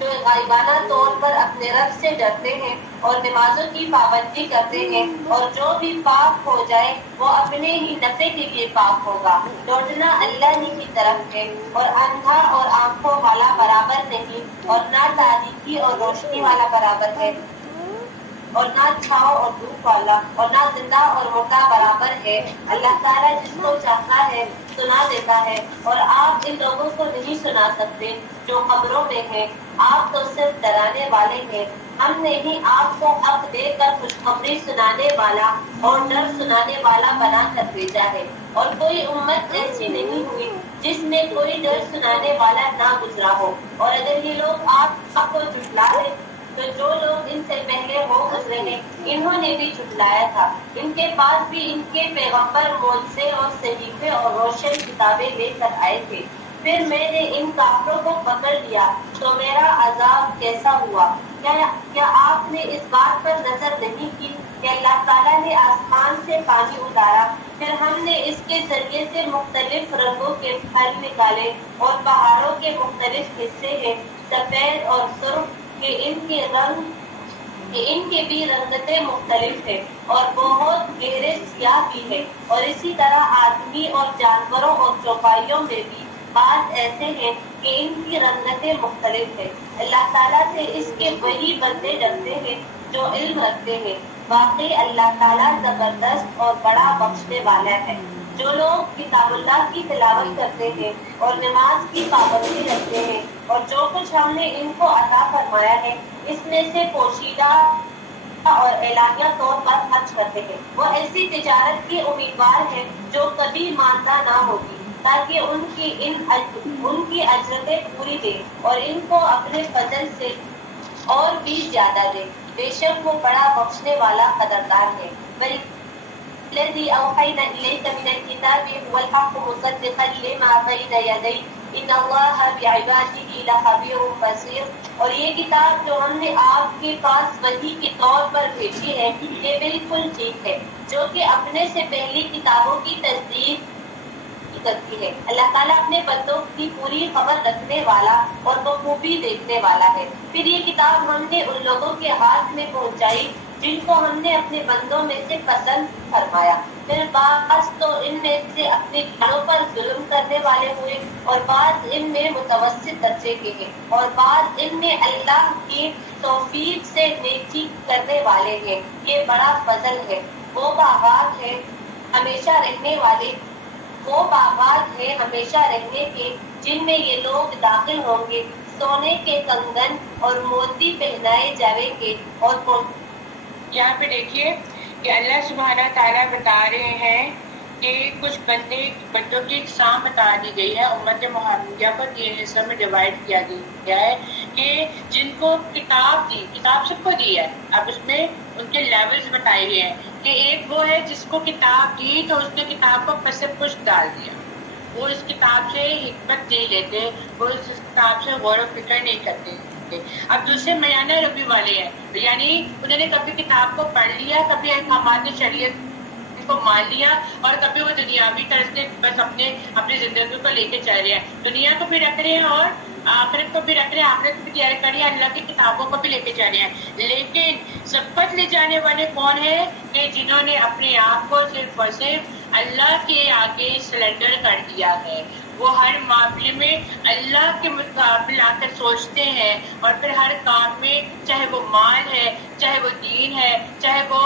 جو غائبانہ طور پر اپنے رب سے ڈرتے ہیں اور نمازوں کی پابندی کرتے ہیں، اور جو بھی پاک ہو جائے وہ اپنے ہی نفع کے لیے پاک ہوگا۔ لوٹنا اللہ ہی کی طرف ہے، اور اندھا اور آنکھوں والا برابر نہیں، اور نہ تاریکی اور روشنی والا برابر ہے، اور نہ چھاؤ اور دھوپ والا، اور نہ زندہ اور مردہ برابر ہے۔ اللہ تعالیٰ جس کو چاہتا ہے سنا دیتا ہے، اور آپ ان لوگوں کو نہیں سنا سکتے جو قبروں میں ہیں، آپ تو صرف ڈرانے والے ہیں۔ ہم نے ہی آپ کو حق دے کر خوشخبری سنانے والا اور ڈر سنانے والا بنا کر بھیجا ہے، اور کوئی امت ایسی نہیں ہوئی جس میں کوئی ڈر سنانے والا نہ گزرا ہو۔ اور اگر یہ لوگ آپ کو جھٹلائے تو جو لوگ ان سے پہلے ہو گزرے ہیں انہوں نے بھی جھٹلایا تھا، ان کے پاس بھی ان کے پیغمبر معجزے اور صحیفے اور روشن کتابیں لے کر آئے تھے، پھر میں نے ان کافروں کو پکڑ لیا تو میرا عذاب کیسا ہوا۔ کیا آپ نے اس بات پر نظر نہیں کی کہ اللہ تعالیٰ نے آسمان سے پانی اتارا، پھر ہم نے اس کے ذریعے سے مختلف رنگوں کے پھل نکالے، اور پہاڑوں کے مختلف حصے ہیں سفید اور سرخ کہ ان کے بھی رنگتیں مختلف ہیں، اور بہت گہرے سیاہ بھی ہے، اور اسی طرح آدمی اور جانوروں اور چوپائیوں میں بھی بعض ایسے ہیں کہ ان کی رنگتیں مختلف ہیں۔ اللہ تعالیٰ سے اس کے وہی بندے ڈرتے ہیں جو علم رکھتے ہیں، واقعی اللہ تعالیٰ زبردست اور بڑا بخشنے والا ہے۔ جو لوگ کتاب اللہ کی تلاوت کرتے ہیں اور نماز کی پابندی رکھتے ہیں، اور جو کچھ ہم نے ان کو عطا فرمایا ہے اس میں سے پوشیدہ اور اعلانیہ طور پر خرچ کرتے ہیں، وہ ایسی تجارت کی امیدوار ہیں جو کبھی ماندہ نہ ہوگی، تاکہ ان کی اجرتیں پوری دے اور ان کو اپنے فضل سے اور بھی زیادہ دے، بے شک وہ بڑا بخشنے والا قدردان ہے۔ الذي أوحينا إليك من الكتاب هو الحق مصدقا لما بين يديه إن الله بعباده لخبير بصير۔ اور یہ کتاب جو ہم نے آپ کے پاس وحی کے طور پر بھیجی ہے یہ بالکل ٹھیک ہے، جو کہ اپنے سے پہلی کتابوں کی تصدیق کرتی ہے۔ اللہ تعالیٰ اپنے بندوں کی پوری خبر رکھنے والا اور بخوبی دیکھنے والا ہے۔ پھر یہ کتاب ہم نے ان لوگوں کے ہاتھ میں پہنچائی جن کو ہم نے اپنے بندوں میں سے پسند فرمایا، پھر بعض تو ان میں سے اپنے گھروں پر ظلم کرنے والے ہوئے، اور بعض ان میں متوسط درجے کے ہیں، اور بعض ان میں اللہ کی توفیق سے نیکی کرنے والے ہیں۔ یہ بڑا فضل ہے۔ وہ باغات ہیں ہمیشہ رہنے والے، وہ باغات ہیں ہمیشہ رہنے کے جن میں یہ لوگ داخل ہوں گے، سونے کے کنگن اور موتی پہنائے جائیں گے، اور یہاں پہ دیکھیے کہ اللہ سبحانہ تعالیٰ بتا رہے ہیں کہ کچھ بندوں کی اقسام بتا دی گئی ہے۔ امت محمدیہ کو 3 حصوں میں ڈیوائڈ کیا گیا ہے کہ جن کو کتاب دی، کتاب سب کو دی ہے، اب اس میں ان کے لیولز بتائے گئے ہیں کہ ایک وہ ہے جس کو کتاب دی تو اس نے کتاب کو پس پش ڈال دیا، وہ اس کتاب سے حکمت نہیں لیتے، وہ اس کتاب سے غور و فکر نہیں کرتے۔ اب دوسرے میانہ ربی والے ہیں، یعنی انہوں نے کبھی کتاب کو پڑھ لیا، کبھی احکامات شریعت کو مان لیا، اور کبھی وہ دنیاوی طرز سے بس اپنی زندگی کو لے کے چل رہے ہیں، دنیا کو بھی رکھ رہے ہیں اور آخرت کو بھی رکھ رہے ہیں، آخرت بھی تیار کر رہے ہیں، اللہ کی کتابوں کو بھی لے کے جا رہے ہیں۔ لیکن سبقت لے جانے والے کون ہیں کہ جنہوں نے اپنے آپ کو صرف اور صرف اللہ کے آگے سلنڈر کر دیا ہے، وہ ہر معاملے میں اللہ کے مقابل آ کر سوچتے ہیں، اور پھر ہر کام میں چاہے وہ مال ہے، چاہے وہ دین ہے، چاہے وہ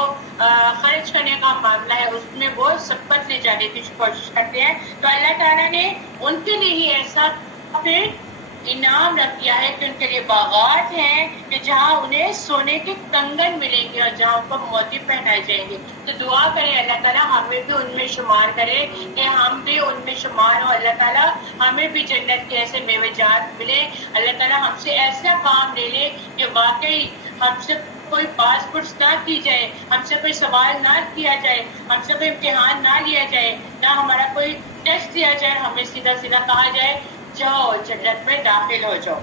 خرچ کرنے کا معاملہ ہے، اس میں وہ سبقت لے جانے کی کوشش کرتے ہیں۔ تو اللہ تعالیٰ نے ان کے لیے ہی ایسا پھر انعام رکھ دیا ہے کہ ان کے لیے باغات ہیں کہ جہاں انہیں سونے کے کنگن ملیں گے اور جہاں ان کو موتی پہنائے جائیں گے۔ تو دعا کریں اللہ تعالیٰ ہمیں بھی ان میں شمار کرے کہ ہم بھی ان میں شمار ہوں، اللہ تعالیٰ ہمیں بھی جنت کے ایسے میوہ جات ملے، اللہ تعالیٰ ہم سے ایسا کام لے لے کہ واقعی ہم سے کوئی پاس پرس نہ کی جائے، ہم سے کوئی سوال نہ کیا جائے، ہم سے کوئی امتحان نہ لیا جائے، نہ ہمارا کوئی ٹیسٹ دیا جائے، ہمیں سیدھا سیدھا کہا جائے جاؤ جنت میں داخل ہو جاؤ۔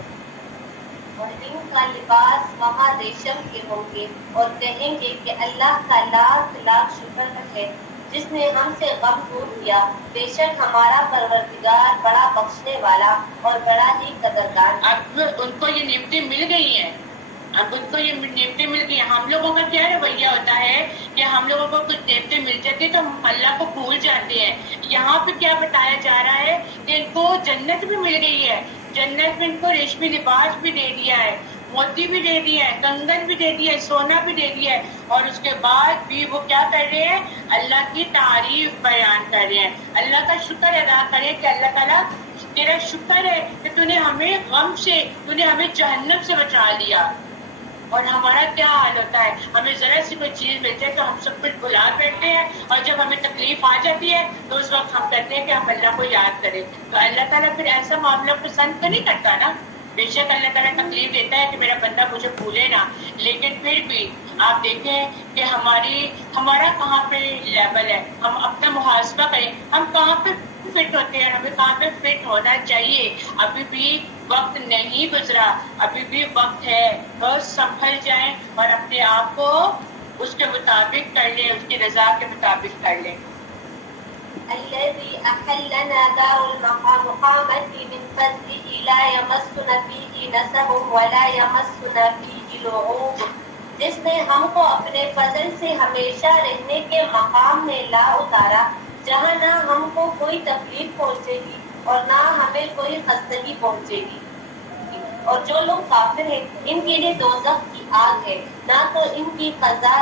اور ان کا لباس وہاں ریشم کے ہوں گے، اور کہیں گے کہ اللہ کا لاکھ لاکھ شکر ہے جس نے ہم سے غم دور کیا. بے شک ہمارا پروردگار بڑا بخشنے والا اور بڑا ہی قدردان. اب ان کو یہ نعمتیں مل گئی ہیں، اب ان کو یہ نعمتیں مل گئی ہیں. ہم لوگوں کا کیا رویہ ہوتا ہے کہ ہم لوگوں کو کچھ نعمتیں مل جاتی ہیں تو ہم اللہ کو بھول جاتے ہیں. یہاں پہ کیا بتایا جا رہا ہے کہ ان کو جنت بھی مل گئی ہے. جنت میں ان کو ریشمی لباس بھی دے دیا ہے، موتی بھی دے دیا ہے، کنگن بھی دے دیا ہے، سونا بھی دے دیا ہے، اور اس کے بعد بھی وہ کیا کر رہے ہیں؟ اللہ کی تعریف بیان کر رہے ہیں، اللہ کا شکر ادا کریں کہ اللہ تعالیٰ تیرا شکر ہے کہ تو نے ہمیں غم سے، تو نے ہمیں جہنم سے بچا لیا. اور ہمارا کیا حال ہوتا ہے؟ ہمیں ذرا سی کوئی چیز مل جائے تو ہم سب کچھ بھلا بیٹھتے ہیں، اور جب ہمیں تکلیف آ جاتی ہے تو اس وقت ہم کہتے ہیں کہ ہم اللہ کو یاد کریں. تو اللہ تعالیٰ پھر ایسا معاملہ پسند تو نہیں کرتا نا. بے شک اللہ تعالیٰ تکلیف دیتا ہے کہ میرا بندہ مجھے بھولے نا، لیکن پھر بھی آپ دیکھیں کہ ہمارا کہاں پہ لیول ہے. ہم اپنا محاسبہ کریں، ہم کہاں پہ فٹ ہوتے ہیں، ہمیں کہاں پہ فٹ ہونا چاہیے. ابھی بھی وقت نہیں گزرا، ابھی بھی وقت ہے. بہت سنبھل جائیں اور اپنے آپ کو اس کے مطابق کر لیں، اس کی رضا کے مطابق کر لیں. الذي أحلنا دار المقامة من فضله لا يمسنا فيه نسب ولا يمسنا فيه لغوب. جس نے ہم کو اپنے فضل سے ہمیشہ رہنے کے مقام میں لا اتارا، جہاں نہ ہم کو کوئی تکلیف پہنچے گی اور نہ ہمیں کوئی خستگی پہنچے گی. اور جو لوگ کافر ہیں ان کے لیے دوزخ کی آگ ہے، نہ تو ان کی قضا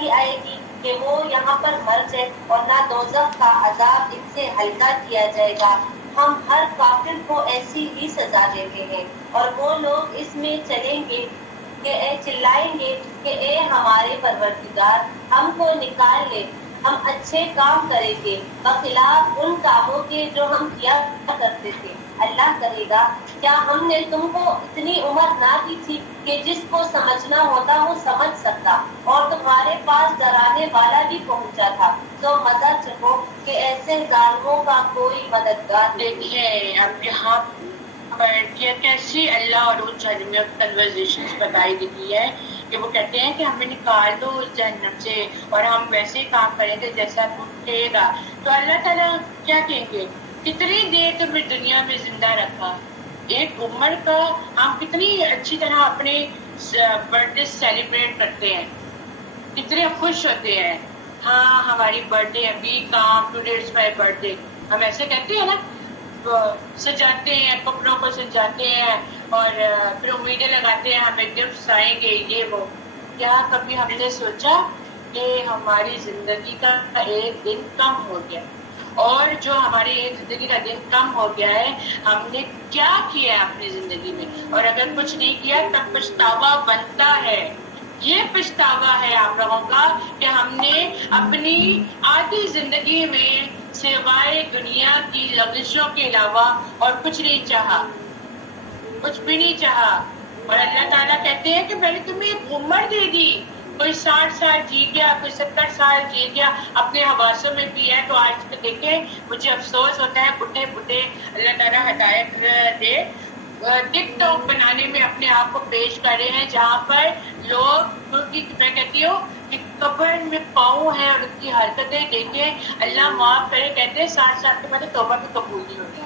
ہی آئے گی کہ وہ یہاں پر مر جائے، اور نہ دوزخ کا عذاب ان سے ہلکا کیا جائے گا. ہم ہر کافر کو ایسی ہی سزا دیتے ہیں. اور وہ لوگ اس میں چلیں گے کہ چلائیں گے کہ اے ہمارے پروردگار ہم کو نکال لے، ہم اچھے کام کریں گے بخلاف ان کاموں کے جو ہم کیا کرتے تھے. اللہ کہے گا کیا ہم نے تم کو اتنی عمر نہ دی تھی کہ جس کو سمجھنا ہوتا وہ سمجھ سکتا، اور تمہارے پاس ڈرانے والا بھی پہنچا تھا. تو مزہ چکھو کہ ایسے ظالموں کا کوئی مددگار نہیں. دیکھیں اب یہاں پر کیسی اللہ اور اس جہنم میں کنورزیشنز بتائی گئی ہے کہ وہ کہتے ہیں کہ ہمیں نکال دو اس جہنم سے اور ہم ویسے ہی کام کریں گے جیسا تم کہے گا. تو اللہ تعالیٰ کیا کہیں گے؟ کتنی دیر تمہیں دنیا میں زندہ رکھا، ایک عمر کا ہم کتنی اچھی طرح اپنے برتھ ڈے سیلیبریٹ کرتے ہیں، کتنے خوش ہوتے ہیں. ہاں ہماری برتھ ڈے ابھی کام today is my birthday, ہم ایسے کہتے ہیں نا. سجاتے ہیں، کپڑوں کو سجاتے ہیں اور پھر امیدیں لگاتے ہیں ہمیں گفٹس آئیں گے یہ وہ. کیا کبھی ہم نے سوچا کہ ہماری زندگی کا ایک دن کم ہو گیا، اور جو ہماری ایک زندگی کا دن کم ہو گیا ہے ہم نے کیا کیا ہے اپنی زندگی میں؟ اور اگر کچھ نہیں کیا تب پچھتاوا بنتا ہے. یہ پچھتاوا ہے آپ لوگوں کا کہ ہم نے اپنی آدھی زندگی میں سوائے دنیا کی لغزشوں کے علاوہ اور کچھ نہیں چاہا، کچھ بھی نہیں چاہا. اور اللہ تعالیٰ کہتے ہیں کہ میں نے تمہیں ایک عمر دے دی، کوئی 60 سال جی گیا، کوئی 70 سال جی گیا، اپنے حواسوں میں بھی ہے. تو آج دیکھیں مجھے افسوس ہوتا ہے بڈھے بڈھے اللہ تعالیٰ ہدایت دے ٹک ٹاک بنانے میں اپنے آپ کو پیش کر رہے ہیں، جہاں پر لوگ میں کہتی ہوں کہ قبر میں پاؤں ہیں اور ان کی حرکتیں دیکھیں اللہ معاف کرے، کہتے ہیں 60 سال کے بعد توبہ بھی قبول نہیں ہوتی.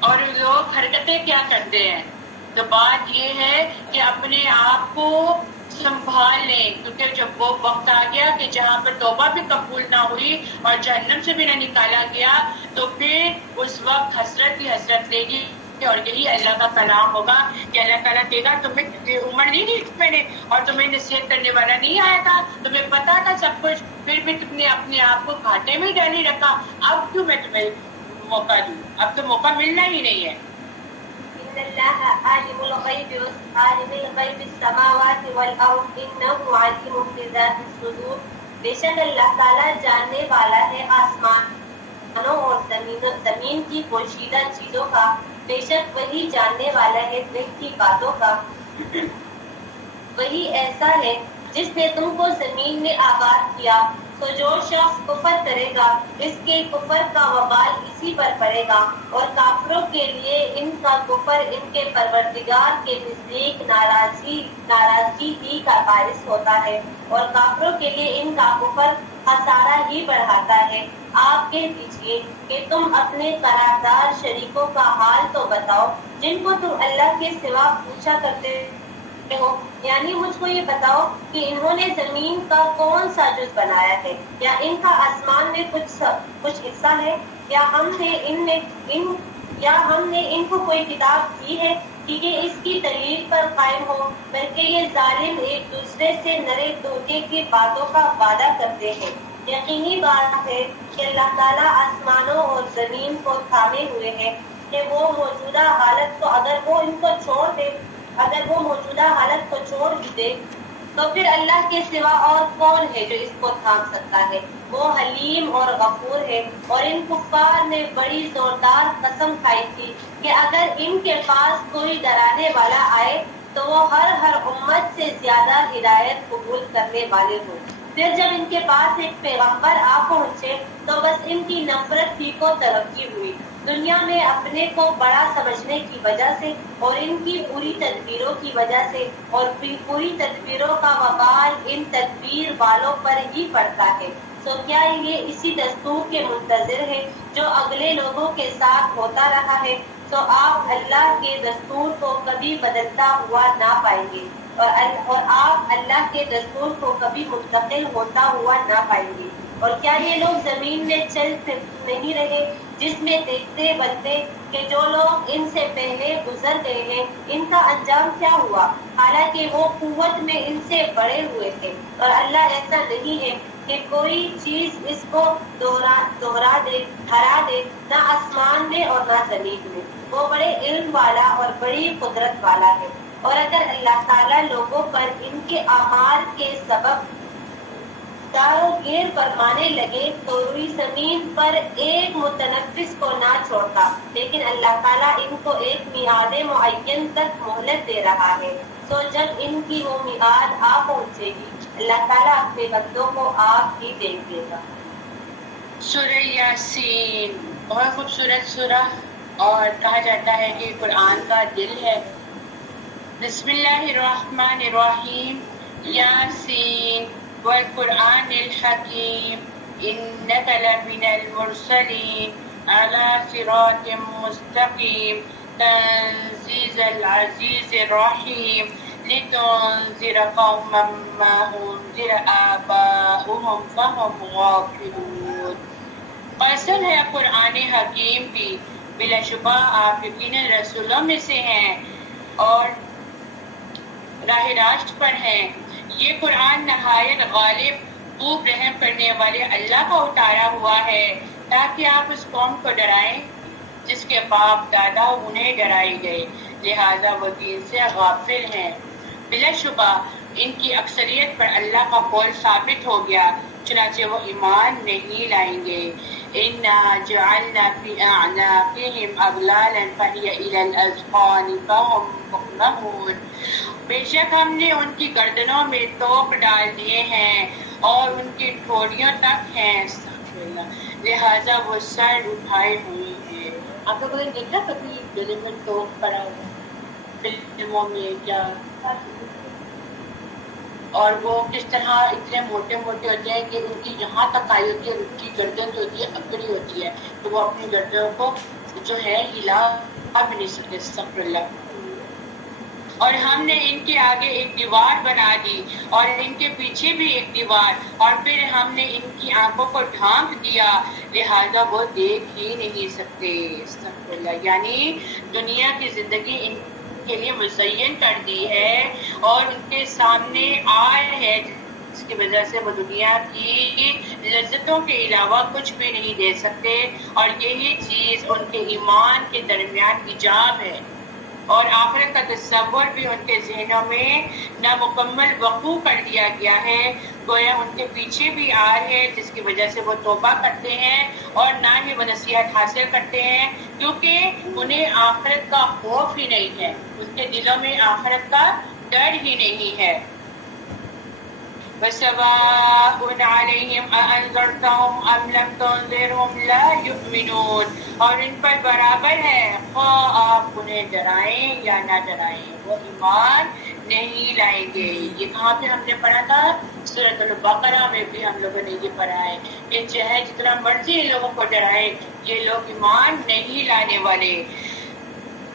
اور لوگ حرکتیں کیا کرتے ہیں؟ تو بات یہ ہے کہ اپنے آپ کو سنبھال لیں، کیونکہ جب وہ وقت آ گیا کہ جہاں پر توبہ بھی قبول نہ ہوئی اور جہنم سے بھی نہ نکالا گیا تو پھر اس وقت حسرت ہی حسرت لے گی. اور یہی اللہ کا کلام ہوگا کہ اللہ تعالیٰ کہے گا تمہیں عمر نہیں دی میں نے اور تمہیں نصیحت کرنے والا نہیں آیا تھا، تمہیں پتا تھا سب کچھ، پھر بھی تم نے اپنے آپ کو گھاٹے میں ڈال ہی رکھا. اب کیوں میں تمہیں موقع دوں؟ اب تو موقع ملنا ہی نہیں ہے. إن الله عالم الغيب السماوات والأرض إنه عليم بذات الصدور. بے شک اللہ تعالیٰ جاننے والا ہے آسمانوں اور زمین کی پوشیدہ چیزوں کا. بے شک وہی جاننے والا ہے دل کی باتوں کا. وہی ایسا ہے جس نے تم کو زمین میں آباد کیا سو جو شخص کفر کرے گا اس کے کفر کا وبال اسی پر پڑے گا، اور کافروں کے لیے ان کا کفر ان کے پروردگار کے نزدیک ناراضگی ہی کا باعث ہوتا ہے، اور کافروں کے لیے ان کا کفر خسارہ ہی بڑھاتا ہے۔ آپ کہہ دیجئے کہ تم اپنے قراردار شریکوں کا حال تو بتاؤ جن کو تم اللہ کے سوا پوچھا کرتے ہو، یعنی مجھ کو یہ بتاؤ کہ انہوں نے زمین کا کون سا جز بنایا ہے، یا ان کا آسمان میں کچھ حصہ ہے، یا ہم نے ان کو کوئی کتاب دی ہے کہ یہ اس کی دلیل پر قائم ہو، بلکہ یہ ظالم ایک دوسرے سے نرے دھوکے کی باتوں کا وعدہ کرتے ہیں۔ یقینی بات ہے کہ اللہ تعالیٰ آسمانوں اور زمین کو تھامے ہوئے ہے کہ وہ موجودہ حالت کو اگر وہ موجودہ حالت کو چھوڑ بھی دے تو پھر اللہ کے سوا اور کون ہے جو اس کو تھام سکتا ہے؟ وہ حلیم اور غفور ہے۔ اور ان کفار نے بڑی زوردار قسم کھائی تھی کہ اگر ان کے پاس کوئی ڈرانے والا آئے تو وہ ہر امت سے زیادہ ہدایت قبول کرنے والے ہوں۔ پھر جب ان کے پاس ایک پیغمبر آ پہنچے تو بس ان کی نفرت ہی کو ترقی ہوئی، دنیا میں اپنے کو بڑا سمجھنے کی وجہ سے اور ان کی پوری تدبیروں کی وجہ سے، اور پوری تدبیروں کا وبال ان تدبیر والوں پر ہی پڑتا ہے۔ سو کیا یہ اسی دستور کے منتظر ہے جو اگلے لوگوں کے ساتھ ہوتا رہا ہے؟ سو آپ اللہ کے دستور کو کبھی بدلتا ہوا نہ پائیں گے، اور آپ اللہ کے دستور کو کبھی منتقل ہوتا ہوا نہ پائیں گے۔ اور کیا یہ لوگ زمین میں چل پھر نہیں رہے جس میں دیکھتے بنتے کہ جو لوگ ان سے پہلے گزر گئے ہیں ان کا انجام کیا ہوا، حالانکہ وہ قوت میں ان سے بڑے ہوئے تھے۔ اور اللہ ایسا نہیں ہے کہ کوئی چیز اس کو ہرا دے، نہ آسمان میں اور نہ زمین میں۔ وہ بڑے علم والا اور بڑی قدرت والا ہے۔ اور اگر اللہ تعالیٰ لوگوں پر ان کے اعمال کے سبب داروگیر فرمانے لگے تو روئی زمین پر ایک متنفس کو نہ چھوڑتا، لیکن اللہ تعالیٰ ان کو ایک میعاد معین تک مہلت دے رہا ہے۔ سو جب ان کی وہ میعاد آ پہنچے گی اللہ تعالیٰ اپنے بندوں کو آپ ہی دیکھ لے گا۔ سورہ یاسین بہت خوبصورت سورہ، اور کہا جاتا ہے کہ قرآن کا دل ہے۔ بسم اللہ الرحمن الرحیم، یاسین والقرآن الحکیم انک لمن المرسلین علی صراط مستقیم تنزیل العزیز الرحیم لتنذر قوما ما انذر آباؤهم فهم غافلون۔ قسم ہے قرآن حکیم کی، بلا شبہ آپ یقیناً رسولوں میں سے ہیں اور راہ راست پر ہیں۔ یہ قرآن نہایت غالب، خوب رحم کرنے والے اللہ کا اتارا ہوا ہے تاکہ آپ اس قوم کو ڈرائیں جس کے باپ دادا انہیں ڈرائے گئے، لہذا وہ دین سے غافل ہیں۔ بلا شبہ ان کی اکثریت پر اللہ کا قول ثابت ہو گیا، چنانچہ وہ ایمان نہیں لائیں گے۔ اِنَّا جَعَلْنَا فِي أَعْنَاقِهِمْ أَغْلَالًا فَهِيَ إِلَى الْأَذْقَانِ فَهُمْ مُقْمَحُونَ۔ بے شک ہم نے ان کی گردنوں میں توق ڈال دیے ہیں اور ان کی ٹھوڑیوں تک ہیں، لہذا وہ سر اٹھائے ہوئے ہیں۔ آپ لوگوں نے دیکھا کبھی گلے میں توق پڑا ہوا فلموں میں کیا؟ اور وہ کس طرح اتنے موٹے موٹے ہوتے ہیں کہ ان کی یہاں تک آئی ہوتی ہے، ان کی گردن جو ہوتی ہے اکڑی ہوتی ہے، تو وہ اپنی گردنوں کو جو ہے ہلا بھی نہیں سکتے، استغفر اللہ۔ اور ہم نے ان کے آگے ایک دیوار بنا دی اور ان کے پیچھے بھی ایک دیوار، اور پھر ہم نے ان کی آنکھوں کو ڈھانپ دیا، لہذا وہ دیکھ ہی نہیں سکتے، استغفر اللہ۔ یعنی دنیا کی زندگی ان کے لیے مزین کر دی ہے اور ان کے سامنے آئے ہے، جس کی وجہ سے وہ دنیا کی لذتوں کے علاوہ کچھ بھی نہیں دے سکتے، اور یہی چیز ان کے ایمان کے درمیان حجاب ہے، اور آخرت کا تصور بھی ان کے ذہنوں میں نامکمل وقوع کر دیا گیا ہے۔ گویا ان کے پیچھے بھی آر ہے جس کی وجہ سے وہ توبہ کرتے ہیں اور نہ ہی وہ نصیحت حاصل کرتے ہیں، کیونکہ انہیں آخرت کا خوف ہی نہیں ہے، ان کے دلوں میں آخرت کا ڈر ہی نہیں ہے۔ وَسَوَاءٌ عَلَيْهِمْ أَأَنذَرْتَهُمْ أَمْ لَمْ تُنذِرْهُمْ لَا يُؤْمِنُونَ، اور ان پر برابر ہے خواہ آپ انہیں ڈرائیں یا نہ ڈرائیں، وہ ایمان نہیں لائیں گے۔ یہ کہاں پہ ہم نے پڑھا تھا؟ سورۃ البقرہ میں بھی ہم لوگوں نے یہ پڑھا ہے کہ چاہے جتنا مرضی ان لوگوں کو ڈرائے، یہ لوگ ایمان نہیں لانے والے۔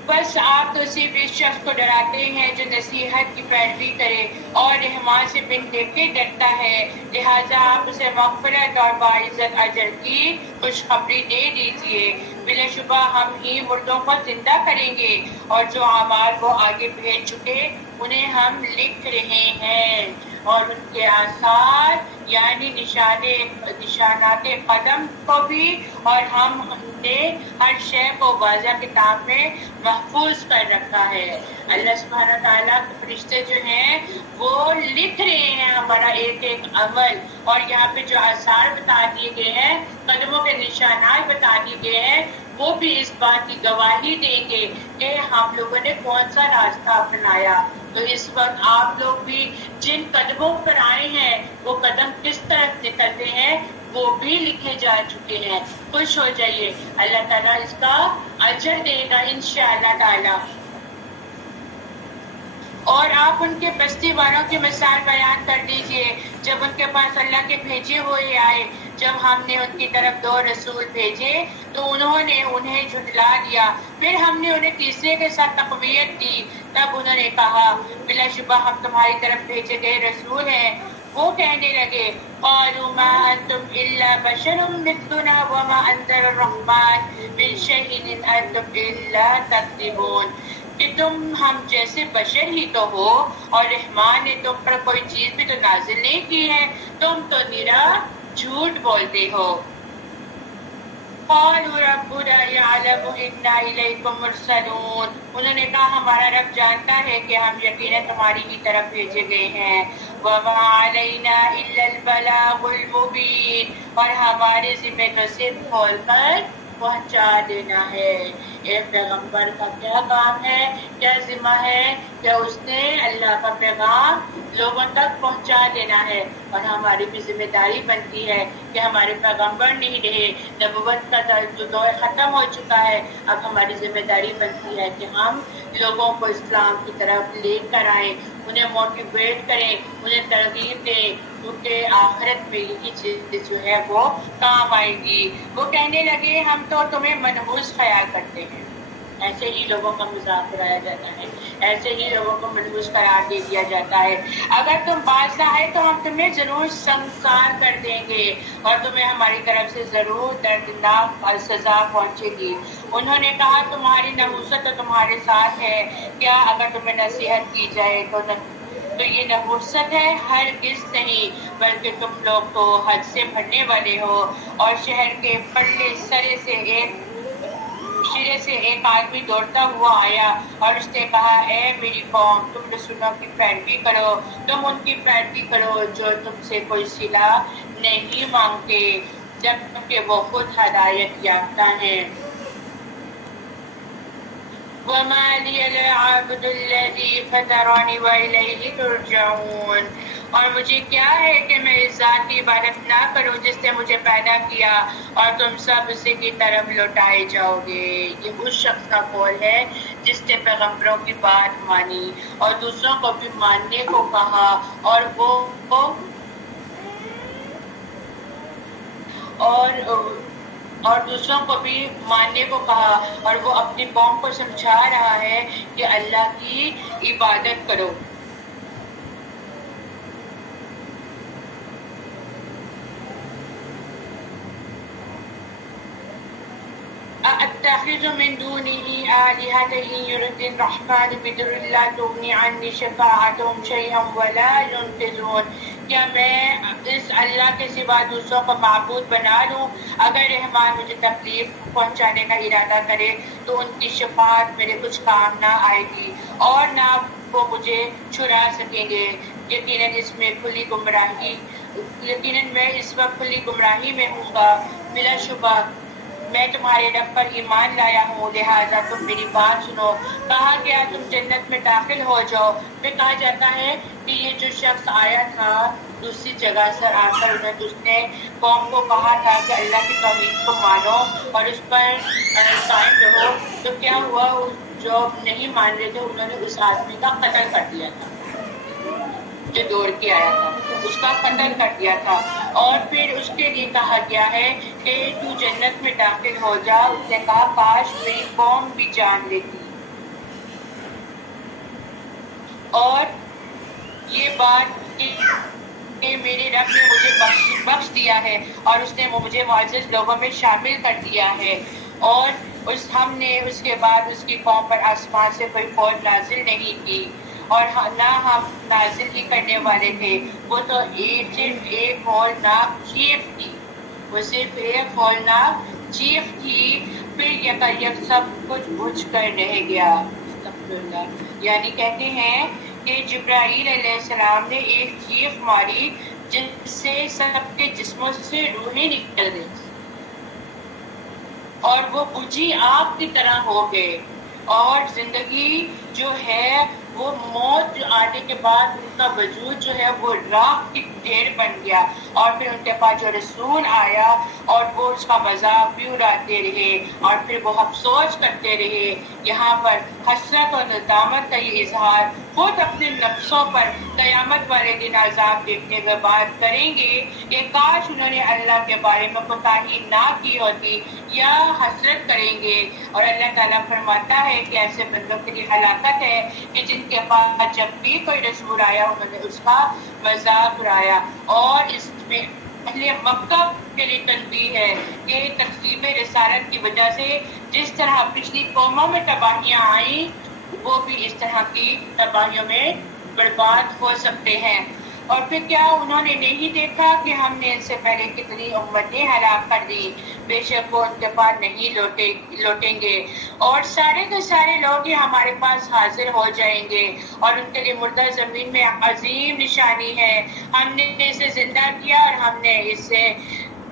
بس آپ تو صرف اس شخص کو ڈراتے ہیں جو نصیحت کی پیروی کرے اور رحمان سے بن دیکھے ڈرتا ہے، لہٰذا آپ اسے مغفرت اور باعزت اجر کی خوشخبری دے دیجیے۔ بلا شبہ ہم ہی مردوں کو زندہ کریں گے اور جو اعمال وہ آگے بھیج چکے انہیں ہم لکھ رہے ہیں، اور ان کے آثار یعنی نشانات قدم کو بھی، اور ہم نے ہر شے کو واضح کتاب میں محفوظ کر رکھا ہے۔ اللہ سبحانہ تعالیٰ کے فرشتے جو ہیں وہ لکھ رہے ہیں ہمارا ایک ایک عمل، اور یہاں پہ جو آثار بتا دیے گئے ہیں، قدموں کے نشانات بتا دیے گئے ہیں، وہ بھی اس بات کی گواہی دیں گے کہ ہم لوگوں نے کون سا راستہ اپنایا۔ تو اس وقت آپ لوگ بھی جن قدموں پر آئے ہیں وہ قدم کس طرف نکلتے ہیں وہ بھی لکھے جا چکے ہیں۔ خوش ہو جائیے، اللہ تعالیٰ اس کا اجر دے گا انشاءاللہ تعالیٰ۔ اور آپ ان کے بستی والوں کی مثال بیان کر دیجئے جب ان کے پاس اللہ کے بھیجے ہوئے آئے، جب ہم نے ان کی طرف 2 رسول بھیجے تو انہوں نے انہیں جھٹلا دیا، پھر ہم نے انہیں تیسرے کے ساتھ تقویت دی، تب انہوں نے کہا بلا شبہ ہم تمہاری طرف بھیجے گئے رسول ہیں۔ وہ کہنے لگے قالوا ما انتم الا بشر مثلنا وما انزل الرحمن من شيء ان انتم الا تكذبون، کہ تم ہم جیسے بشر ہی تو ہو اور رحمان نے تم پر کوئی چیز بھی تو نازل نہیں کی ہے، تم تو نرا جھوٹ بولتے ہو۔ قالوا ربنا يعلم انا الیکم مرسلون، انہوں نے کہا ہمارا رب جانتا ہے کہ ہم یقیناً تمہاری ہی طرف بھیجے گئے ہیں۔ وما علینا الا البلاغ المبین، اور ہمارے ذمہ تو صرف کھول کر پہنچا دینا ہے۔ ایک پیغمبر کا کیا کام ہے، کیا ذمہ ہے کہ اس نے اللہ کا پیغام لوگوں تک پہنچا دینا ہے، اور ہماری بھی ذمہ داری بنتی ہے کہ ہمارے پیغمبر نہیں رہے، نبوت کا دور ختم ہو چکا ہے، اب ہماری ذمہ داری بنتی ہے کہ ہم لوگوں کو اسلام کی طرف لے کر آئیں، انہیں موٹیویٹ کریں، انہیں ترغیب دیں، کیونکہ آخرت میں یہی چیز جو ہے وہ کام آئے گی۔ وہ کہنے لگے ہم تو تمہیں منحوس خیال کرتے ہیں، ایسے ہی لوگوں کا مذاق اڑایا جاتا ہے، ایسے ہی لوگوں کو منحوس قرار دے دیا جاتا ہے۔ اگر تم باز آئے تو ہم تمہیں ضرور سنسار کر دیں گے اور تمہیں ہماری طرف سے ضرور دردناک سزا پہنچے گی۔ انہوں نے کہا تمہاری نحوست تو تمہارے ساتھ ہے، کیا اگر تمہیں نصیحت کی جائے تو یہ نحوست ہے؟ ہرگز نہیں، بلکہ تم لوگ تو حد سے بھرنے والے ہو۔ اور شہر کے پرلے سرے سے ایک آدمی دوڑتا ہوا آیا اور اس نے کہا اے میری قوم، تم رسولوں کی پیروی کرو، تم ان کی پیروی کرو جو تم سے کوئی صلہ نہیں مانگتے جبکہ وہ خود ہدایت یافتہ ہیں۔ وَمَا لِيَ لَا أَعْبُدُ الَّذِي فَطَرَنِي وَإِلَيْهِ تُرْجَعُونَ، اور مجھے کیا ہے کہ میں اس ذات کی عبادت نہ کروں جس نے مجھے پیدا کیا اور تم سب اسی کی طرف لوٹائے جاؤ گے۔ یہ اس شخص کا قول ہے جس نے پیغمبروں کی بات مانی اور دوسروں کو بھی ماننے کو کہا، اور دوسروں کو بھی ماننے کو کہا، اور وہ اپنی قوم کو سمجھا رہا ہے کہ اللہ کی عبادت کرو۔ أَأَتَّخِذُ مِن دُونِهِ آلِهَةً إِن يُرِدْنِ الرَّحْمَنُ بِضُرٍّ لَّا تُغْنِ عَنِّي شَفَاعَتُهُمْ شَيْئًا وَلَا يُنقِذُونِ، کیا میں اس اللہ کے سوا دوسروں کو معبود بنا لوں؟ اگر رحمان مجھے تکلیف پہنچانے کا ارادہ کرے تو ان کی شفاعت میرے کچھ کام نہ آئے گی اور نہ وہ مجھے چھڑا سکیں گے۔ یقیناً میں اس وقت کھلی گمراہی میں ہوں گا۔ بلا شبہ میں تمہارے رب پر ایمان لایا ہوں، لہٰذا تم میری بات سنو۔ کہا گیا تم جنت میں داخل ہو جاؤ، پھر کہا جاتا ہے کہ یہ جو شخص آیا تھا دوسری جگہ سے آ کر اس نے قوم کو کہا تھا کہ اللہ کی توحید کو مانو اور اس پر قائم رہو، تو کیا ہوا، جو نہیں مان رہے تھے انہوں نے اس آدمی کا قتل کر دیا تھا جو دوڑ کے آیا تھا، اس کا قتل کر دیا تھا۔ اور پھر اس کے لیے کہا گیا ہے کہ تو جنت میں داخل ہو جا۔ اس نے کہا کاش میری قوم بھی جان لیتی۔ اور یہ بات کہ میرے رب نے مجھے بخش دیا ہے اور اس نے مجھے معزز لوگوں میں شامل کر دیا ہے، اور ہم نے اس کے بعد اس کی قوم پر آسمان سے کوئی فوج نازل نہیں کی، اور نہ ہم نازل ہی کرنے والے تھے، وہ تو صرف ایک ہولناک چیخ تھی، وہ صرف ایک ہولناک چیخ تھی، پھر یکایک سب کچھ بجھ کر رہ گیا۔ یعنی کہتے ہیں کہ جبرائیل علیہ السلام نے ایک چیخ ماری جس سے سب کے جسموں سے روحیں نکل گئی اور وہ بجھی آگ کی طرح ہو گئے، اور زندگی جو ہے وہ موت آنے کے بعد ان کا وجود جو ہے وہ راکھ کی ڈھیر بن گیا، اور پھر ان کے پاس جو رسول آیا اور وہ اس کا مذاق بھی اڑاتے رہے اور پھر وہ افسوس کرتے رہے۔ یہاں پر حسرت اور ندامت کا یہ اظہار خود اپنے نفسوں پر قیامت والے دن عذاب دیکھنے ہوئے بات کریں گے کہ کاش انہوں نے اللہ کے بارے میں کوتاہی نہ کی ہوتی، یا حسرت کریں گے۔ اور اللہ تعالیٰ فرماتا ہے کہ ایسے بندوں کے لیے ہلاکت ہے کہ جن کے پاس جب بھی کوئی رسول آیا انہوں نے اس کا مذاق اڑایا۔ اور اس میں اہل مکہ کے لیے تنبیہ ہے کہ تقسیم رسالت کی وجہ سے جس طرح پچھلی قوموں میں تباہیاں آئیں وہ بھی اس طرح کی تباہیوں میں برباد ہو سکتے ہیں۔ اور پھر کیا انہوں نے نہیں دیکھا کہ ہم نے ان سے پہلے کتنی امتیں ہلاک کر دی، بے شک وہ ان کے پاس نہیں لوٹیں گے، اور سارے کے سارے لوگ ہی ہمارے پاس حاضر ہو جائیں گے، اور ان کے لیے مردہ زمین میں عظیم نشانی ہے۔ ہم نے اسے زندہ کیا اور ہم نے اس سے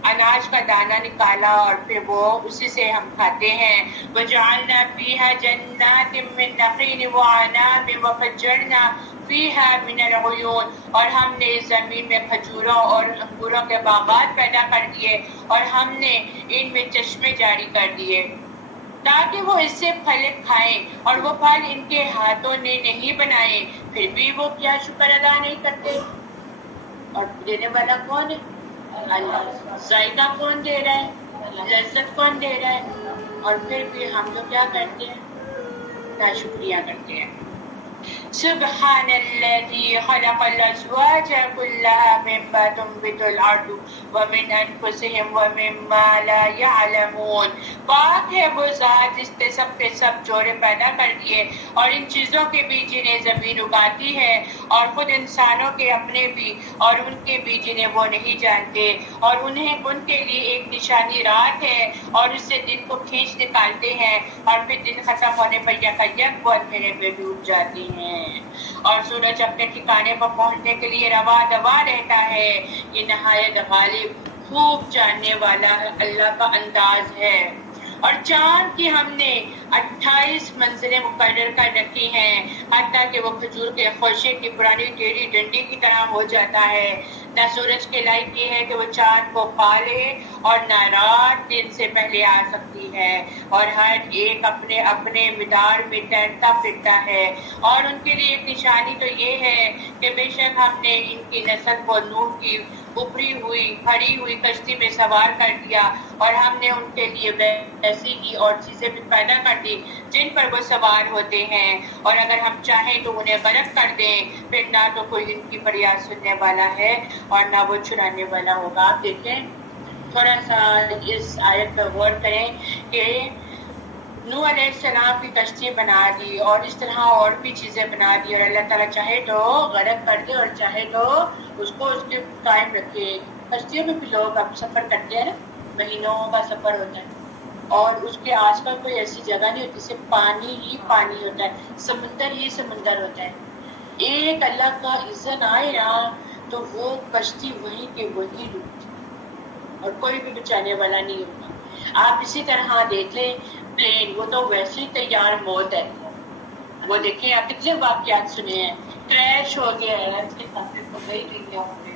اناج کا دانہ نکالا اور پھر وہ اسی سے ہم کھاتے ہیں۔ وَجَعَلْنَا فِيهَا جَنَّاتٍ مِّن نَخِيلٍ وَأَعْنَابٍ وَفَجَّرْنَا فِيهَا مِنَ الْعُيُونِ، اور ہم نے اس زمین میں کھجوروں اور انگوروں کے باغات پیدا کر دیے اور ہم نے ان میں چشمے جاری کر دیے تاکہ وہ اس سے پھل کھائیں، اور وہ پھل ان کے ہاتھوں نے نہیں بنائے، پھر بھی وہ کیا شکر ادا نہیں کرتے۔ اور دینے والا کون ہے؟ اللہ۔ ذائقہ کون دے رہا ہے؟ لذت کون دے رہا ہے؟ اور پھر بھی ہم تو کیا کرتے ہیں؟ ناشکریہ کرتے ہیں۔ سبحان الذي خلق الأزواج كلها مما تنبت الأرض ومن أنفسهم ومما لا يعلمون۔ پاک ہے وہ ذات جس نے سب کے سب جوڑے پیدا کر دیے اور ان چیزوں کے بھی جنہیں زمین اگاتی ہے، اور خود انسانوں کے اپنے بھی اور ان کے بھی جنہیں وہ نہیں جانتے، اور ان کے لیے ایک نشانی رات ہے اور اس سے دن کو کھینچ نکالتے ہیں، اور پھر دن ختم ہونے پر یکایک وہ اندھیرے میں ڈوب جاتی ہیں، اور سورج اپنے ٹھکانے پر پہنچنے کے لیے رواں دواں رہتا ہے۔ یہ نہایت غالب خوب جاننے والا اللہ کا انداز ہے۔ اور چاند کی ہم نے 28 منزلیں مقرر کر رکھی ہیں، حتیٰ کہ وہ کھجور کے خوشے کی پرانی ٹیڑھی ڈنڈی کی طرح ہو جاتا ہے۔ نہ سورج کے لائق یہ ہے کہ وہ چاند کو پا لے اور نہ رات دن سے پہلے آ سکتی ہے، اور ہر ایک اپنے اپنے مدار میں تیرتا پھرتا ہے۔ اور ان کے لیے ایک نشانی تو یہ ہے کہ بے شک ہم نے ان کی نسل کو نوح کی ابری ہوئی کھڑی ہوئی کشتی میں سوار کر دیا، اور ہم نے ان کے لیے ایسی ہی اور چیزیں بھی پیدا کر دی جن پر وہ سوار ہوتے ہیں، اور اگر ہم چاہیں تو انہیں غرق کر دیں، پھر نہ تو کوئی ان کی فریاد سننے والا ہے اور نہ وہ چھڑانے والا ہوگا۔ آپ دیکھیں تھوڑا سا اس آیت پر غور کریں کہ نوح علیہ السلام کی کشتی بنا دی اور اس طرح اور بھی چیزیں بنا دی، اور اللہ تعالیٰ چاہے تو غرق کر دے اور چاہے تو اس کو اس کے قائم رکھے۔ کشتیوں میں بھی لوگ اب سفر کرتے ہیں نا، مہینوں کا سفر ہوتا ہے، اور اس کے آس پاس کوئی ایسی جگہ نہیں ہوتی، صرف پانی ہی پانی ہوتا ہے، سمندر ہی سمندر ہوتا ہے۔ ایک اللہ کا اذن آئے نا تو وہ کشتی وہیں کے وہیں ڈوبتی اور کوئی بھی بچانے والا نہیں ہوگا۔ آپ اسی طرح دیکھ لیں پلین، وہ تو ویسے ہی تیار موت ہے۔ وہ دیکھیں آپ کتنے واقعات سنے ہیں، کریش ہو گیا ہے، اس کے ساتھ تو گئی ہوں گے،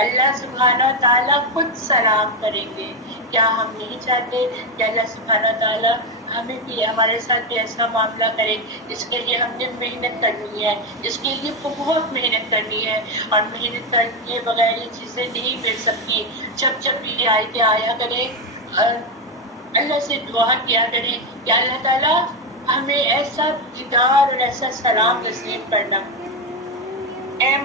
اللہ سبحانہ و تعالیٰ خود سلام کریں گے۔ کیا ہم نہیں چاہتے کہ اللہ سبحانہ و تعالیٰ ہمیں بھی ہمارے ساتھ بھی ایسا معاملہ کرے؟ اس کے لیے ہم نے محنت کرنی ہے، اس کے لیے بہت محنت کرنی ہے، اور محنت کرنے بغیر یہ چیزیں نہیں مل سکتی۔ جب یہ آیتیں آیا کریں، اللہ سے دعا کیا کریں کہ اللہ تعالیٰ ہمیں ایسا دیدار اور ایسا سلام نصیب کرنا۔ اے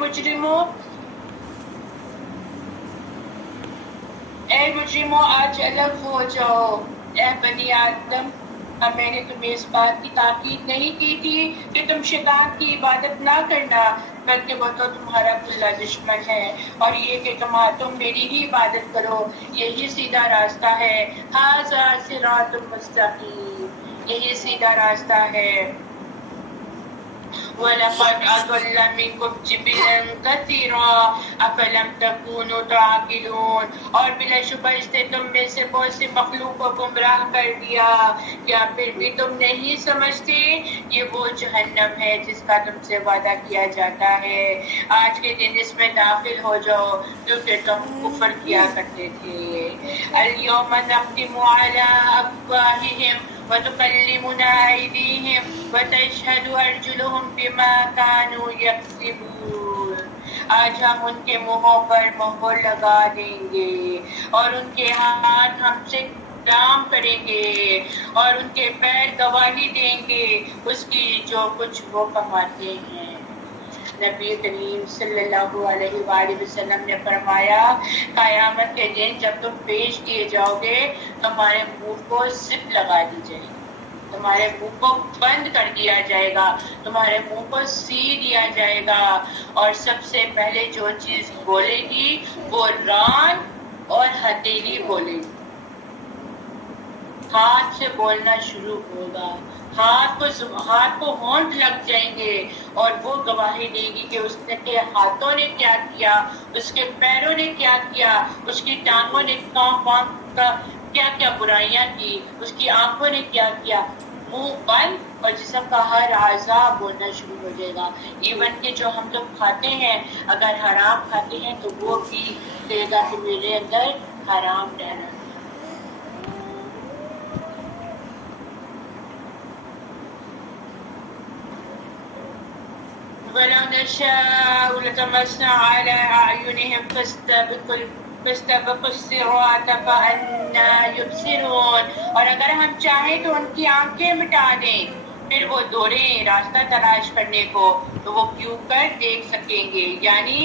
مجرموں آج الگ ہو جاؤ۔ اے بنی آدم، میں نے تمہیں اس بات کی تاکید نہیں کی تھی کہ تم شیطان کی عبادت نہ کرنا، بلکہ وہ تو تمہارا کھلا دشمن ہے، اور یہ کہ تم میری ہی عبادت کرو، یہی سیدھا راستہ ہے۔ ھذا صراط مستقیم، یہی سیدھا راستہ ہے۔ وَلَقَدْ أَضَلَّ مِنْكُمْ جِبِلًا كَثِيرًا أَفَلَمْ تَكُونُوا تَعْقِلُونَ، اور بلا شبہ اس نے تم میں سے بہت سی مخلوق کو گمراہ کر دیا، کیا پھر بھی تم نہیں سمجھتے؟ یہ وہ جہنم ہے جس کا تم سے وعدہ کیا جاتا ہے، آج کے دن اس میں داخل ہو جاؤ کیونکہ تم کفر کیا کرتے تھے۔ الْيَوْمَ نَخْتِمُ عَلَىٰ أَفْوَاهِهِمْ وَتُكَلِّمُنَا أَيْدِيهِمْ وَتَشْهَدُ أَرْجُلُهُمْ بِمَا كَانُوا يَكْسِبُونَ، آج ہم ان کے منہوں پر مہر لگا دیں گے، اور ان کے ہاتھ ہم سے کام کریں گے، اور ان کے پیر گواہی دیں گے اس کی جو کچھ وہ کماتے ہیں۔ نبی کریم صلی اللہ علیہ وآلہ وسلم نے فرمایا، قیامت کے دن جب تم پیش کیے جاؤ گے، تمہارے منہ کو زپ لگا دی جائے گی، تمہارے منہ کو بند کر دیا جائے گا، تمہارے منہ کو سی دیا جائے گا، اور سب سے پہلے جو چیز بولے گی وہ ران اور ہتھیلی بولے گی، ہاتھ سے بولنا شروع ہوگا، ہاتھ کو ہونٹ لگ جائیں گے، اور وہ گواہی دے گی کہ اس کے ہاتھوں نے کیا کیا، اس کے پیروں نے کیا کیا، اس کی ٹانگوں نے کیا کیا برائیاں کی، اس کی آنکھوں نے کیا کیا۔ منہ بند اور جسم کا ہر اعضاء بولنا شروع ہو جائے گا۔ ایون کہ جو ہم لوگ کھاتے ہیں، اگر حرام کھاتے ہیں تو وہ بھی کہے گا کہ میرے اندر حرام ڈالا۔ وَلَوْ نَشَاءُ لَطَمَسْنَا عَلَىٰ أَعْيُنِهِمْ فَاسْتَبَقُوا الصِّرَاطَ فَأَنَّىٰ يُبْصِرُونَ، اور اگر ہم چاہیں تو ان کی آنکھیں مٹا دیں، پھر وہ دوڑیں راستہ تلاش کرنے کو، تو وہ کیوں کر دیکھ سکیں گے؟ یعنی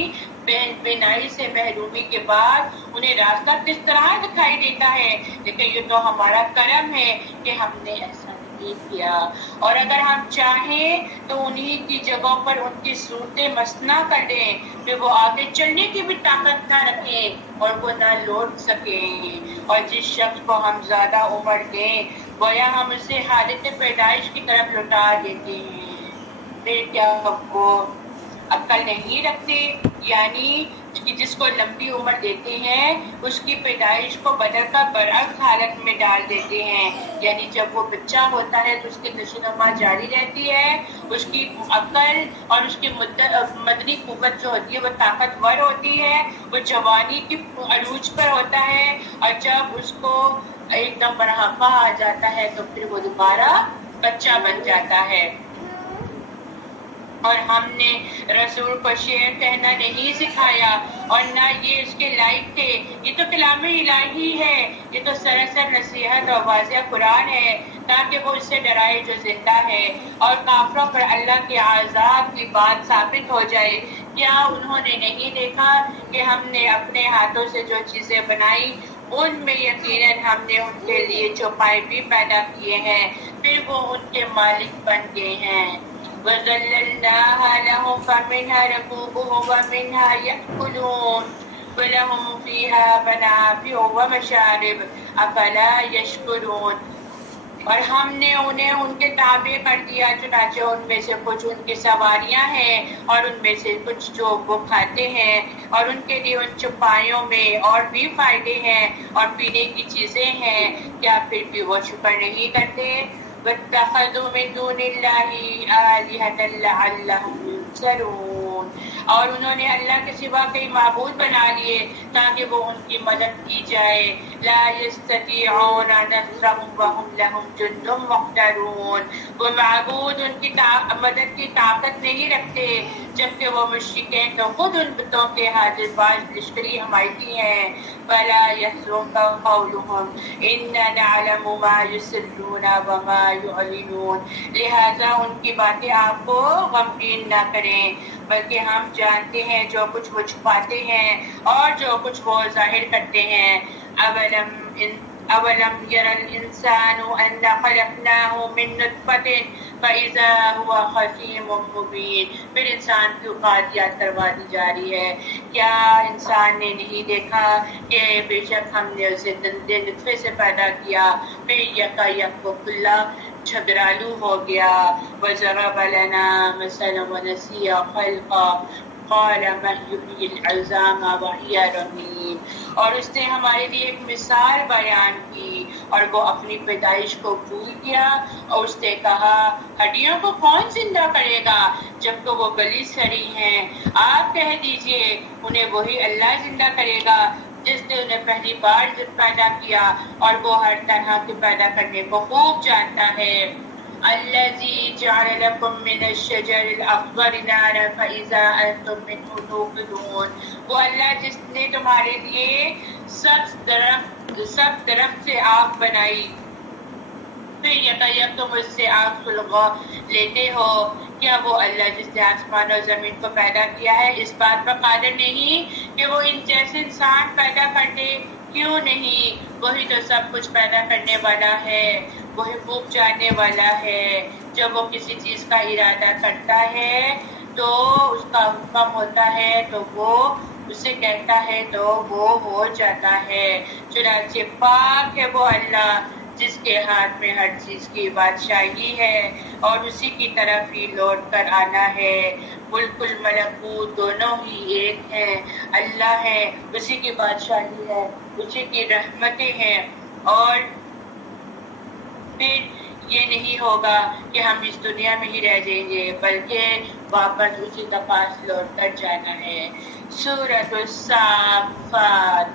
بینائی سے محرومی کے بعد انہیں راستہ کس طرح دکھائی دیتا ہے، لیکن یہ تو ہمارا کرم ہے کہ ہم نے ایسا کیا، اور اگر ہم چاہیں تو انہی کی جگہوں پر ان کی صورتیں مسنا کر دیں، پھر وہ آگے چلنے کی بھی طاقت نہ رکھیں اور وہ نہ لوٹ سکیں، اور جس شخص کو ہم زیادہ عمر دیں گویا ہم اسے حالت پیدائش کی طرف لوٹا دیتے ہیں، پھر کیا وہ عقل نہیں رکھتے؟ یعنی کہ جس کو لمبی عمر دیتے ہیں اس کی پیدائش کو بدل کر برعکس حالت میں ڈال دیتے ہیں، یعنی جب وہ بچہ ہوتا ہے تو اس کی نشو و نما جاری رہتی ہے، اس کی عقل اور اس کی مدنی قوت جو ہوتی ہے وہ طاقتور ہوتی ہے، وہ جوانی کی عروج پر ہوتا ہے، اور جب اس کو ایک دم بڑھاپا آ جاتا ہے تو پھر وہ دوبارہ بچہ بن جاتا ہے۔ اور ہم نے رسول کو شعر کہنا نہیں سکھایا اور نہ یہ اس کے لائق تھے، یہ تو کلام الہی ہے، یہ تو سراسر نصیحت اور واضح قرآن ہے تاکہ وہ اس سے ڈرائے جو زندہ ہے، اور کافروں پر اللہ کے عذاب کی بات ثابت ہو جائے۔ کیا انہوں نے نہیں دیکھا کہ ہم نے اپنے ہاتھوں سے جو چیزیں بنائی ان میں یقیناً ہم نے ان کے لیے چوپائے بھی پیدا کیے ہیں، پھر وہ ان کے مالک بن گئے ہیں۔ وَذَلَّلْنَاهَا لَهُمْ فَمِنْهَا رَكُوبُهُمْ وَمِنْهَا يَأْكُلُونَ وَلَهُمْ فِيهَا مَنَافِعُ وَمَشَارِبُ أَفَلَا يَشْكُرُونَ، اور ہم نے انہیں ان کے تابع کر دیا، چنانچہ ان میں سے کچھ ان کی سواریاں ہیں اور ان میں سے کچھ جو وہ کھاتے ہیں، اور ان کے لیے ان چوپایوں میں اور بھی فائدے ہیں اور پینے کی چیزیں ہیں، کیا پھر بھی وہ شکر نہیں کرتے؟ وَاتَّخَذُوا مِن دُونِ اللَّهِ آلِهَةً لَعَلَّهُمْ يُنصَرُونَ، ينصرون، اور انہوں نے اللہ کے سوا کئی معبود بنا لیے تاکہ وہ ان کی مدد کی جائے. لا يستطيعون نصرهم وهم لهم جند محضرون، وہ معبود ان کی مدد کی طاقت نہیں رکھتے جبکہ وہ مشرکین تو خود ان بتوں کے حاضر باز لشکری حمایتی ہیں. فلا يحزنك قولهم إنا نعلم ما يسرون وما يعلنون، لہذا ان کی باتیں آپ کو غمگین نہ کریں بلکہ ہم جانتے ہیں جو کچھ وہ چھپاتے ہیں اور جو کچھ وہ ظاہر کرتے ہیں. اولم یر الانسان ان خلقناه من نطفة فاذا هو خصیم مبین، پھر انسان کی اوقات یاد کروا دی جا رہی ہے. کیا انسان نے نہیں دیکھا کہ بے شک ہم نے اسے گندے نطفے سے پیدا کیا، پھر یکایک وہ کھلا جھگڑالو ہو گیا. وضرب لنا مثلا ونسی خلقا قال من یحیی العظام وہی رمیم، اور اس نے ہمارے لیے ایک مثال بیان کی اور وہ اپنی پیدائش کو بھول گیا اور اس نے کہا ہڈیوں کو کون زندہ کرے گا جب کہ وہ گلی سڑی ہیں. آپ کہہ دیجئے انہیں وہی اللہ زندہ کرے گا جس نے انہیں پہلی بار جب پیدا کیا اور وہ ہر طرح کے پیدا کرنے کو خوب جانتا ہے. الذي جعل لكم من الشجر الأخضر نارا فإذا أنتم منه توقدون، وہ اللہ جس نے تمہارے لیے سب درخت سے آگ بنائی پھر یکایک تم اس سے آگ سلگا لیتے ہو. کیا وہ اللہ جس نے آسمان اور زمین کو پیدا کیا ہے اس بات پر قادر نہیں کہ وہ ان جیسے انسان پیدا کر دے؟ کیوں نہیں، وہی تو سب کچھ پیدا کرنے والا ہے، وہی خوب جاننے والا ہے. جب وہ کسی چیز کا ارادہ کرتا ہے تو اس کا حکم ہوتا ہے تو وہ اسے کہتا ہے تو وہ ہو جاتا ہے. چنانچہ پاک ہے وہ اللہ جس کے ہاتھ میں ہر چیز کی بادشاہی ہے اور اسی کی طرف ہی لوٹ کر آنا ہے. ملک الملکوت دونوں ہی ایک ہیں، اللہ ہے، اسی کی بادشاہی ہے، اسی کی رحمتیں ہیں. اور پھر یہ نہیں ہوگا کہ ہم اس دنیا میں ہی رہ جائیں گے بلکہ واپس اسی کے پاس لوٹ کر جانا ہے. سورۃ الصافات.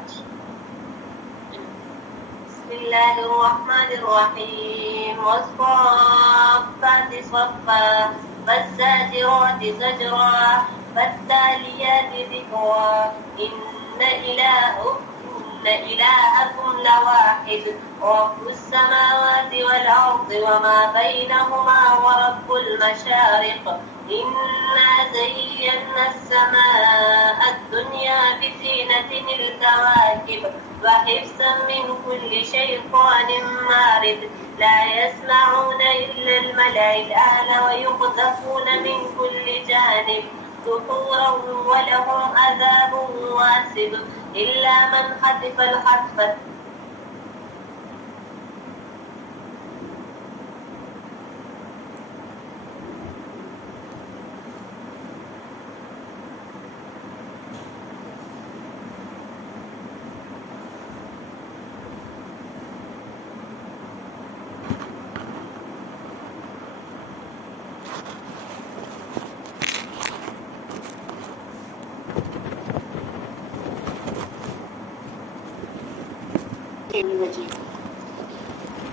بسم الله الرحمن الرحيم. والصافات صفا فالزاجرات زجرا فالتاليات ذكرا إن إلهكم لواحد رب السماوات والأرض وما بينهما ورب المشارق. إنا زينا السماء الدنيا بزينة الكواكب وحفظا من كل شيطان مارد. لا يسمعون إلا الملأ الأعلى ويقذفون من كل جانب دحورا ولهم عذاب واسع إلا من خطف الخطفة.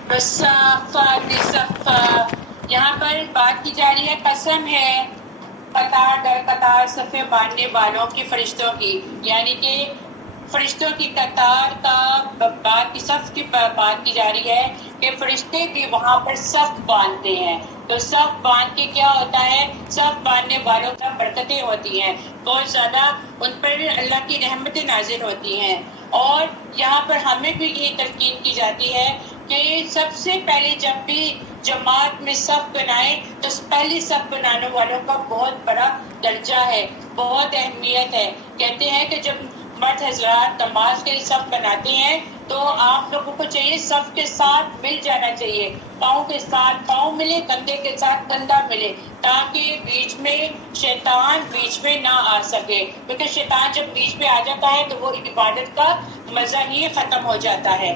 والصافات صفا، یہاں پر بات کی جا رہی ہے قسم ہے قطار در قطار صفے باندھنے والوں کی فرشتوں کی، یعنی کہ فرشتوں کی قطار کا بات کی صف کی بات کی جا رہی ہے کہ فرشتے بھی وہاں پر صف باندھتے ہیں. تو صف باندھ کے کیا ہوتا ہے، صف باندھنے والوں کا برکتیں ہوتی ہیں، بہت زیادہ ان پر اللہ کی رحمتیں نازل ہوتی ہیں. اور یہاں پر ہمیں بھی یہ تلقین کی جاتی ہے کہ سب سے پہلے جب بھی جماعت میں صف بنائیں تو پہلی صف بنانے والوں کا بہت بڑا درجہ ہے، بہت اہمیت ہے. کہتے ہیں کہ جب مرد حضرات نماز کے صف بناتے ہیں تو آپ لوگوں کو چاہیے صف کے ساتھ مل جانا چاہیے، پاؤں کے ساتھ پاؤں ملے، کندھے کے ساتھ کندھا ملے، تاکہ بیچ میں شیطان بیچ میں نہ آ سکے، کیونکہ شیطان جب بیچ میں آ جاتا ہے تو وہ عبادت کا مزہ ہی ختم ہو جاتا ہے.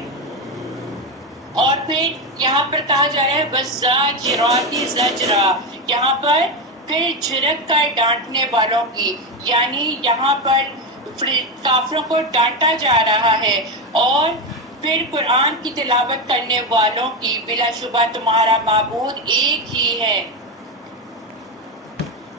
اور پھر یہاں پر کہا جا رہا ہے بس زاجراتی زجرا، یہاں پر پھر جھڑک کر ڈانٹنے والوں کی، یعنی یہاں پر کافروں کو ڈانٹا جا رہا ہے، اور پھر قرآن کی تلاوت کرنے والوں کی، بلا شبہ تمہارا معبود ایک ہی ہے۔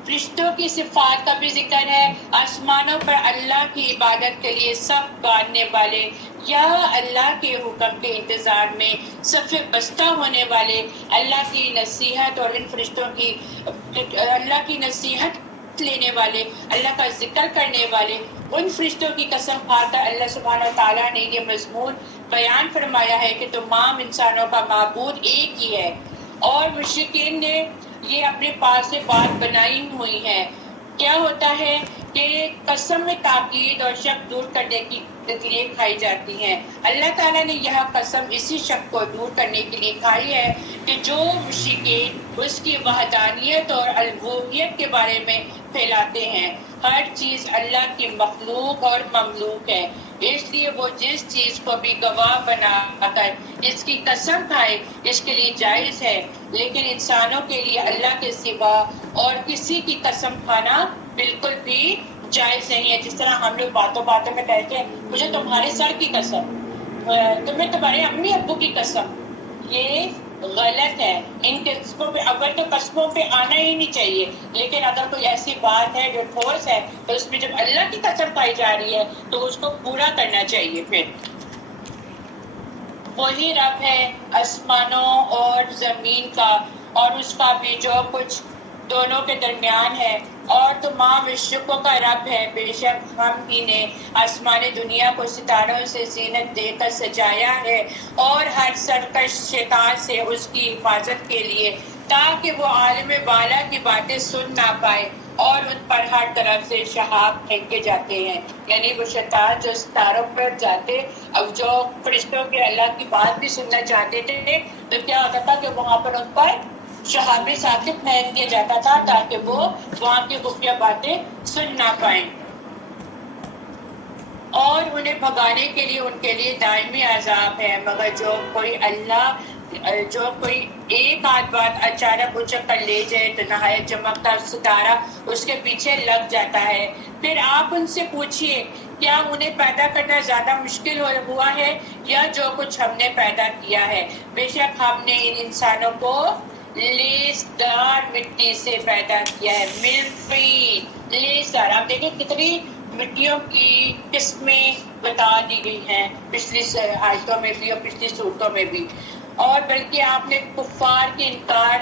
فرشتوں کی صفات کا بھی ذکر ہے، آسمانوں پر اللہ کی عبادت کے لیے صف باندھنے والے، یا اللہ کے حکم کے انتظار میں صف بستہ ہونے والے، اللہ کی نصیحت اور ان فرشتوں کی اللہ کی نصیحت لینے والے، اللہ کا ذکر کرنے والے، ان فرشتوں کی قسم کھا کر اللہ سبحانہ تعالیٰ نے یہ مضمون بیان فرمایا ہے کہ تمام انسانوں کا معبود ایک ہی ہے۔ اور مشرکین نے یہ اپنے پاس سے بات بنائی ہوئی ہے۔ کیا ہوتا ہے کہ قسم میں تاکید اور شک دور کرنے کے لیے کھائی جاتی ہیں۔ اللہ تعالیٰ نے یہ قسم اسی شک کو دور کرنے کے لیے کھائی ہے کہ جو مشرکین اس کی وحدانیت اور الوہیت کے بارے میں پھیلاتے ہیں، ہر چیز اللہ کی مخلوق اور مملوک ہے، اس لیے وہ جس چیز کو بھی گواہ بنا کر اس کی قسم کھائے اس کے لیے جائز ہے، لیکن انسانوں کے لیے اللہ کے سوا اور کسی کی قسم کھانا بالکل بھی جائز نہیں ہے۔ جس طرح ہم لوگ باتوں باتوں میں کہتے ہیں مجھے تمہارے سر کی قسم، تمہیں تمہارے امی ابو کی قسم، یہ غلط ہے۔ ان قسموں پہ اول تو قسموں پہ آنا ہی نہیں چاہیے، لیکن اگر کوئی ایسی بات ہے جو ٹھوس ہے تو اس میں جب اللہ کی قسم پائی جا رہی ہے تو اس کو پورا کرنا چاہیے۔ پھر وہی رب ہے آسمانوں اور زمین کا اور اس کا بھی جو کچھ دونوں کے درمیان ہے، اور تمام مشرقوں کا رب ہے۔ بے شک ہم ہی نے آسمان دنیا کو ستاروں سے زینت دے کر سجایا ہے، اور ہر سرکش شیطان سے اس کی حفاظت کے لیے، تاکہ وہ عالم بالا کی باتیں سن نہ پائے، اور ان پر ہر طرف سے شہاب پھینکے جاتے ہیں۔ یعنی وہ شیطان جو ستاروں پر جاتے، اب جو فرشتوں کے اللہ کی بات بھی سننا چاہتے تھے تو کیا ہوتا تھا کہ وہاں پر ان پر شہاب ثاقب پھینک دیا جاتا تھا تاکہ وہ وہاں کی خفیہ باتیں سن نہ پائیں، اور انہیں بھگانے کے لیے ان کے لیے دائمی عذاب ہے۔ مگر جو کوئی ایک آدھ بات اچانک اچک کر لے جائے تو نہایت چمکتا ستارہ اس کے پیچھے لگ جاتا ہے۔ پھر آپ ان سے پوچھئے کیا انہیں پیدا کرنا زیادہ مشکل ہوا ہے یا جو کچھ ہم نے پیدا کیا ہے؟ بے شک ہم نے ان انسانوں کو لیسدار مٹی سے پیدا کیا ہے۔ ملفی لیسدار، آپ دیکھیں کتنی مٹیوں کی قسمیں بتا دی گئی ہیں پچھلی آیتوں میں بھی اور پچھلی صورتوں میں بھی، اور بلکہ آپ نے کفار کے انکار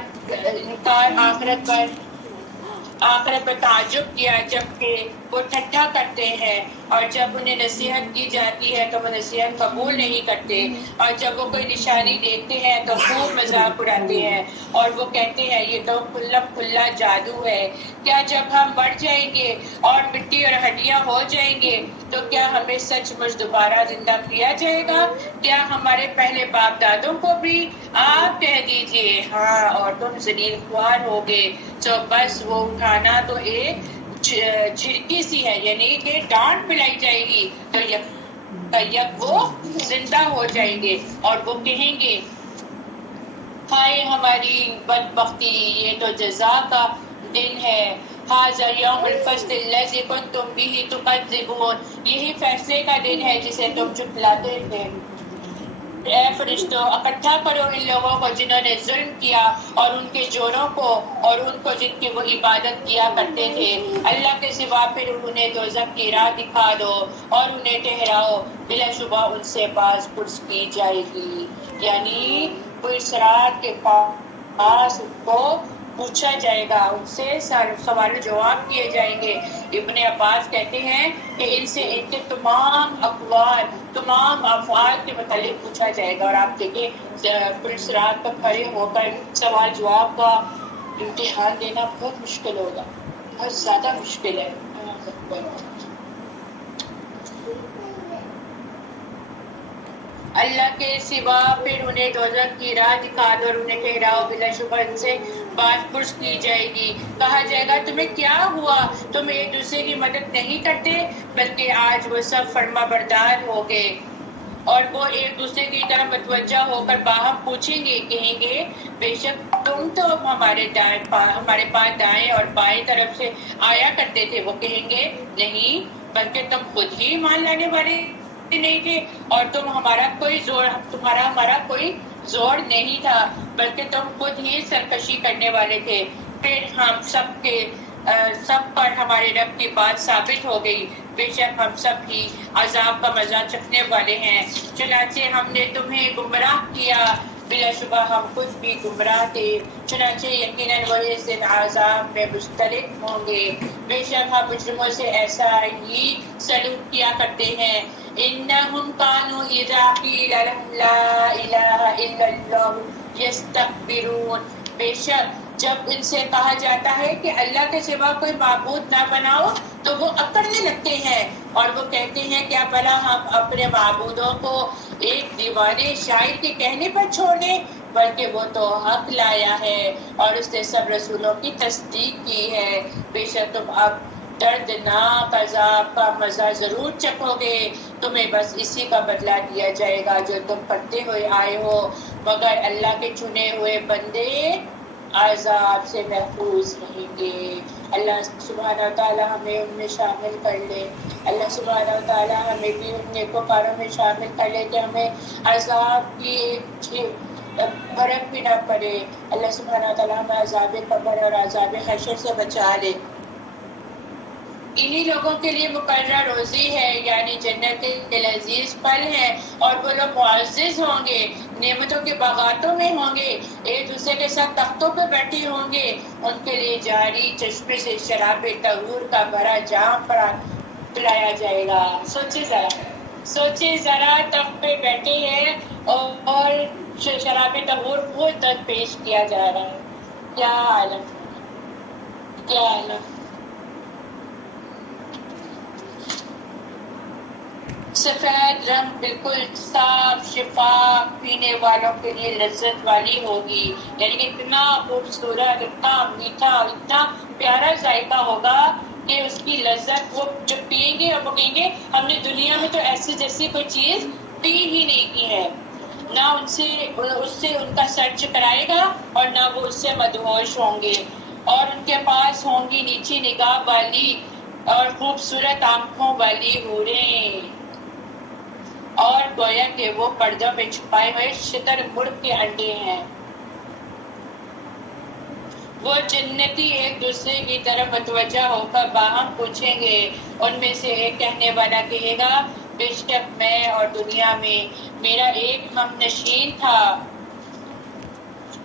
آخرت پر تعجب کیا، جبکہ وہ ٹھٹھا کرتے ہیں، اور جب انہیں نصیحت کی جاتی ہے تو وہ نصیحت قبول نہیں کرتے، اور جب وہ کوئی نشانی دیکھتے ہیں تو خوب مذاق اڑاتے ہیں، اور وہ کہتے ہیں یہ تو کھلا جادو ہے۔ کیا جب ہم بڑھ جائیں گے اور مٹی اور ہڈیاں ہو جائیں گے تو کیا ہمیں سچ مچ دوبارہ زندہ کیا جائے گا؟ کیا ہمارے پہلے باپ دادوں کو بھی؟ آپ کہہ دیجئے ہاں، اور تم ذلیل خوار ہوگے، تو بس وہ اٹھانا تو ایک جھڑکی سی ہے، یعنی کہ ڈانٹ پلائی جائے گی تو یک وہ زندہ ہو جائیں گے، اور وہ کہیں گے ہائے ہماری بدبختی، یہ تو جزا کا دن ہے۔ ھذا یوم الفصل الذی کنتم بہ تکذبون، یہی فیصلے کا دن ہے جسے تم جھٹلاتے تھے۔ اے فرشتوں، اکٹھا کرو ان لوگوں کو جنہوں نے ظلم کیا اور ان کے جوڑوں کو اور ان کو جن کی وہ عبادت کیا کرتے تھے اللہ کے سوا، پھر انہیں دوزخ کی راہ دکھا دو اور انہیں ٹھہراؤ، بلا شبہ ان سے باز پرس کی جائے گی۔ یعنی صراط کے پاس ان کو پوچھا جائے گا، ان سے سوال و جواب کیے جائیں گے۔ ابن عباس کہتے ہیں کہ ان سے ان کے تمام اقوال، تمام افعال کے متعلق پوچھا جائے گا، اور آپ دیکھیں پل صراط پر کھڑے ہو کر سوال جواب کا امتحان دینا بہت مشکل ہوگا، بہت زیادہ مشکل ہے۔ اللہ کے سوا پھر انہیں دوزخ کی راہ دکھا دو اور انہیں ٹھہراؤ، بلا شبہ ان سے بات پرس کی جائے گی۔ کہا جائے گا تمہیں کیا ہوا، تم ایک دوسرے کی مدد نہیں کرتے، بلکہ آج وہ سب فرما بردار ہو گئے، اور وہ ایک دوسرے کی طرف متوجہ ہو کر باہم پوچھیں گے، کہیں گے بے شک تم تو ہمارے پاس دائیں اور بائیں طرف سے آیا کرتے تھے. وہ کہیں گے نہیں، بلکہ تم خود ہی ایمان لانے والے نہیں تھے، اور تمہارا ہمارا کوئی زور نہیں تھا، بلکہ تم خود ہی سرکشی کرنے والے تھے. پھر ہم سب پر ہمارے رب کی بات ثابت ہو گئی، بے شک ہم سب ہی عذاب کا مزہ چکھنے والے ہیں. چنانچہ ہم نے تمہیں گمراہ کیا، بلا شبہ ہم خود بھی گمراہ تھے. چنانچہ یقیناً وہ اس دن عذاب میں مشترک ہوں گے. بے شک ہم مجرموں سے ایسا ہی سلوک کیا کرتے ہیں. انہم کانوا اذا قیل لہم لا الہ الا اللہ یستکبرون. بے شک جب ان سے کہا جاتا ہے کہ اللہ کے سوا کوئی معبود نہ بناؤ تو وہ اکڑنے لگتے ہیں، اور وہ کہتے ہیں کیا بھلا ہم اپنے معبودوں کو ایک دیوانے شاعر کے کہنے پر چھوڑ دیں، بلکہ وہ تو حق لایا ہے اور اس نے سب رسولوں کی تصدیق کی ہے. بے شک تم اب دردناک عذاب کا مزہ ضرور چکھو گے، تمہیں بس اسی کا بدلہ دیا جائے گا جو تم کرتے ہوئے آئے ہو، مگر اللہ کے چنے ہوئے بندے عذاب سے محفوظ رہیں گے. اللہ سبحانہ و تعالیٰ ہمیں ان میں شامل کر لے. اللہ سبحانہ و تعالیٰ ہمیں بھی ان نیکوکاروں میں شامل کر لے کہ ہمیں عذاب کی ایک بھرک بھی نہ پڑے. اللہ سبحانہ و تعالیٰ ہمیں عذاب قبر اور عذاب حشر سے بچا لے. انہی لوگوں کے لیے مقررہ روزی ہے، یعنی جنت کے لذیذ پھل ہیں، اور وہ لوگ معزز ہوں گے، نعمتوں کے باغاتوں میں ہوں گے، ایک دوسرے کے ساتھ تختوں پہ بیٹھے ہوں گے. ان کے لیے جاری چشمے سے شراب طہور کا بھرا جام پلایا جائے گا. سوچے ذرا تخت پہ بیٹھے ہیں اور شراب طہور خود تک پیش کیا جا رہا ہے. کیا عالم، کیا عالم. سفید رنگ بالکل صاف شفاف پینے والوں کے لیے لذت والی ہوگی، یعنی کہ اتنا خوبصورت، اتنا میٹھا، اتنا پیارا ذائقہ ہوگا کہ اس کی لذت وہ جب پئیں گے اور وہ کہیں گے ہم نے دنیا میں تو ایسی جیسی کوئی چیز پی ہی نہیں کی ہے. نہ اس سے ان کا سر چکرائے گا اور نہ وہ اس سے مدہوش ہوں گے. اور ان کے پاس ہوں گی نیچی نگاہ والی اور خوبصورت آنکھوں والی حوریں، اور گویا کہ وہ پردوں میں چھپائے ہوئے شتر مرغ کے انڈے ہیں. وہ جنتی ایک دوسرے کی طرف متوجہ ہو کر باہم پوچھیں گے. ان میں سے ایک کہنے والا کہے گا بے شک میں اور دنیا میں میرا ایک ہم نشین تھا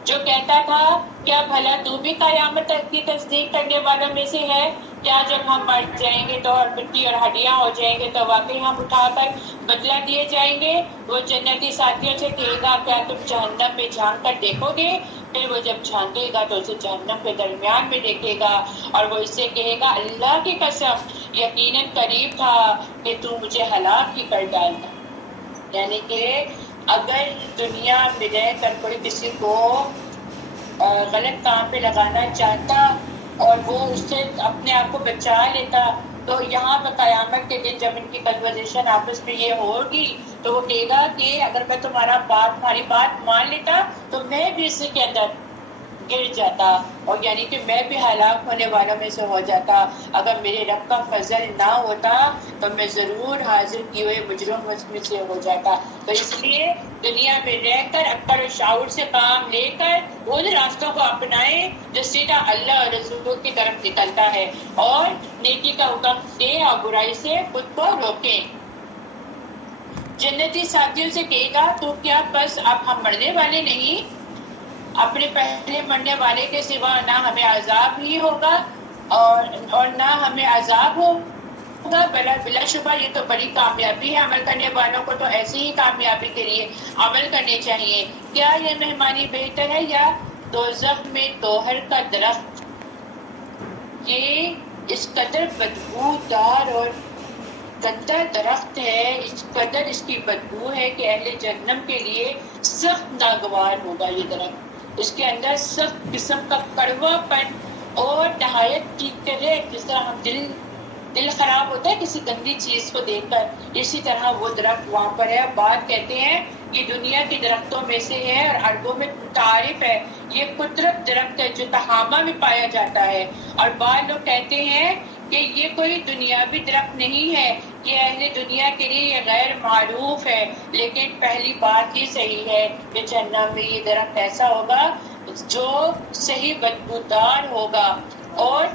جو کہتا تھا کیا بھلا تو بھی قیامت کی تصدیق کرنے والوں میں سے ہے؟ کیا جب ہم مر جائیں گے تو اور مٹی اور ہڈیاں ہو جائیں گے تو واقعی ہم اٹھا کر بدلہ دیے جائیں گے؟ وہ جنتی ساتھیوں سے کہے گا کیا تم جہنم میں جھانک کر دیکھو گے؟ پھر وہ جب جھانکے گا تو اسے جہنم کے درمیان میں دیکھے گا اور وہ اس سے کہے گا اللہ کی قسم یقیناً قریب تھا کہ تو مجھے ہلاک ہی کر ڈالتا. یعنی کہ اگر دنیا میں رہ کر کوئی کسی کو غلط کام پہ لگانا چاہتا اور وہ اس سے اپنے آپ کو بچا لیتا تو یہاں پہ قیامت کے دن جب ان کی کنورزیشن آپس میں یہ ہوگی تو وہ کہے گا کہ اگر میں تمہاری بات مان لیتا تو میں بھی اسی کے اندر گر جاتا، اور یعنی کہ میں بھی ہلاک ہونے والوں میں سے ہو جاتا. اگر میرے رب کا فضل نہ ہوتا تو میں ضرور حاضر کیے ہوئے مجرم میں سے ہو جاتا. تو اس لیے دنیا میں رہ کر عقل و شعور سے کام لے کر ان راستوں کو اپنائیں جو سیدھا اللہ اور رسول کی طرف نکلتا ہے، اور نیکی کا حکم دیں اور برائی سے خود کو روکیں. جنتی ساتھیوں سے کہے گا تو کیا بس اب ہم مرنے والے نہیں؟ اپنے پہلے مرنے والے کے سوا نہ ہمیں عذاب ہی ہوگا اور نہ ہمیں عذاب ہوگا. بلا شبہ یہ تو بڑی کامیابی ہے. عمل کرنے والوں کو تو ایسی ہی کامیابی کے لیے عمل کرنے چاہیے. کیا یہ مہمانی بہتر ہے یا دوزخ میں توہر کا درخت؟ یہ اس قدر بدبودار اور گندا درخت ہے، اس قدر اس کی بدبو ہے کہ اہل جہنم کے لیے سخت ناگوار ہوگا یہ درخت. اس کے اندر سخت قسم کا کڑوا پن اور نہایت کی طرح، جس طرح ہم دل خراب ہوتا ہے کسی گندی چیز کو دیکھ کر، اسی طرح وہ درخت وہاں پر ہے. بات کہتے ہیں یہ دنیا کے درختوں میں سے ہے اور عربوں میں تعریف ہے یہ قدرت درخت ہے جو تہامہ میں پایا جاتا ہے، اور بعض لوگ کہتے ہیں کہ یہ کوئی دنیاوی درخت نہیں ہے، یہ اہل دنیا کے لیے یہ غیر معروف ہے، لیکن پہلی بات ہی صحیح ہے کہ جہنم میں یہ درخت ایسا ہوگا جو صحیح بدبودار ہوگا، اور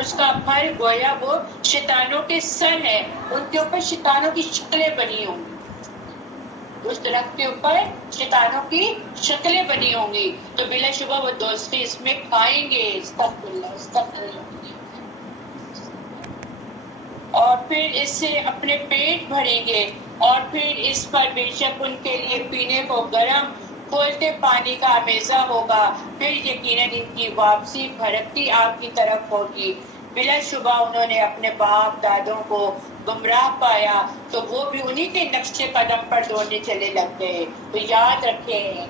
اس کا پھل گویا وہ شیطانوں کے سر ہے، ان کے اوپر شیطانوں کی شکلیں بنی ہوں گی، اس درخت کے اوپر شیطانوں کی شکلیں بنی ہوں گی، تو بلا شبہ وہ دوستی اس میں کھائیں گے، استغفر اللہ استغفر اللہ، اور پھر اس سے اپنے پیٹ بھریں گے، اور پھر اس پر بے شک ان کے لیے پینے کو گرم کھولتے پانی کا امیزہ ہوگا، پھر یقیناً ان کی واپسی بھڑکتی آگ کی طرف ہوگی، بلا شبہ انہوں نے اپنے باپ دادوں کو گمراہ پایا تو وہ بھی انہی کے نقش قدم پر دوڑنے چلے لگ گئے، تو یاد رکھیں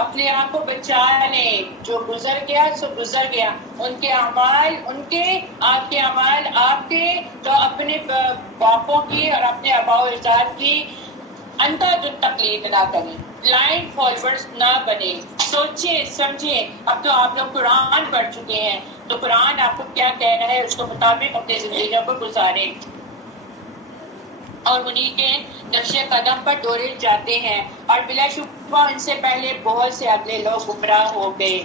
اپنے آپ کو بچا لیں، جو گزر گیا سو گزر گیا، ان کے اعمال ان کے، آپ کے اعمال آپ کے، تو اپنے باپوں کی اور اپنے آباء و اجداد کی اندھادھند تقلید نہ کریں، بلائنڈ فالوورز نہ بنے، سوچیں سمجھیں، اب تو آپ لوگ قرآن پڑھ چکے ہیں تو قرآن آپ کو کیا کہہ رہا ہے اس کے مطابق اپنی زندگیوں کو گزاریں، اور انہی کے نقش قدم پر دوڑے جاتے ہیں، اور بلا شبہ ان سے پہلے بہت سے اگلے لوگ گمراہ ہو گئے،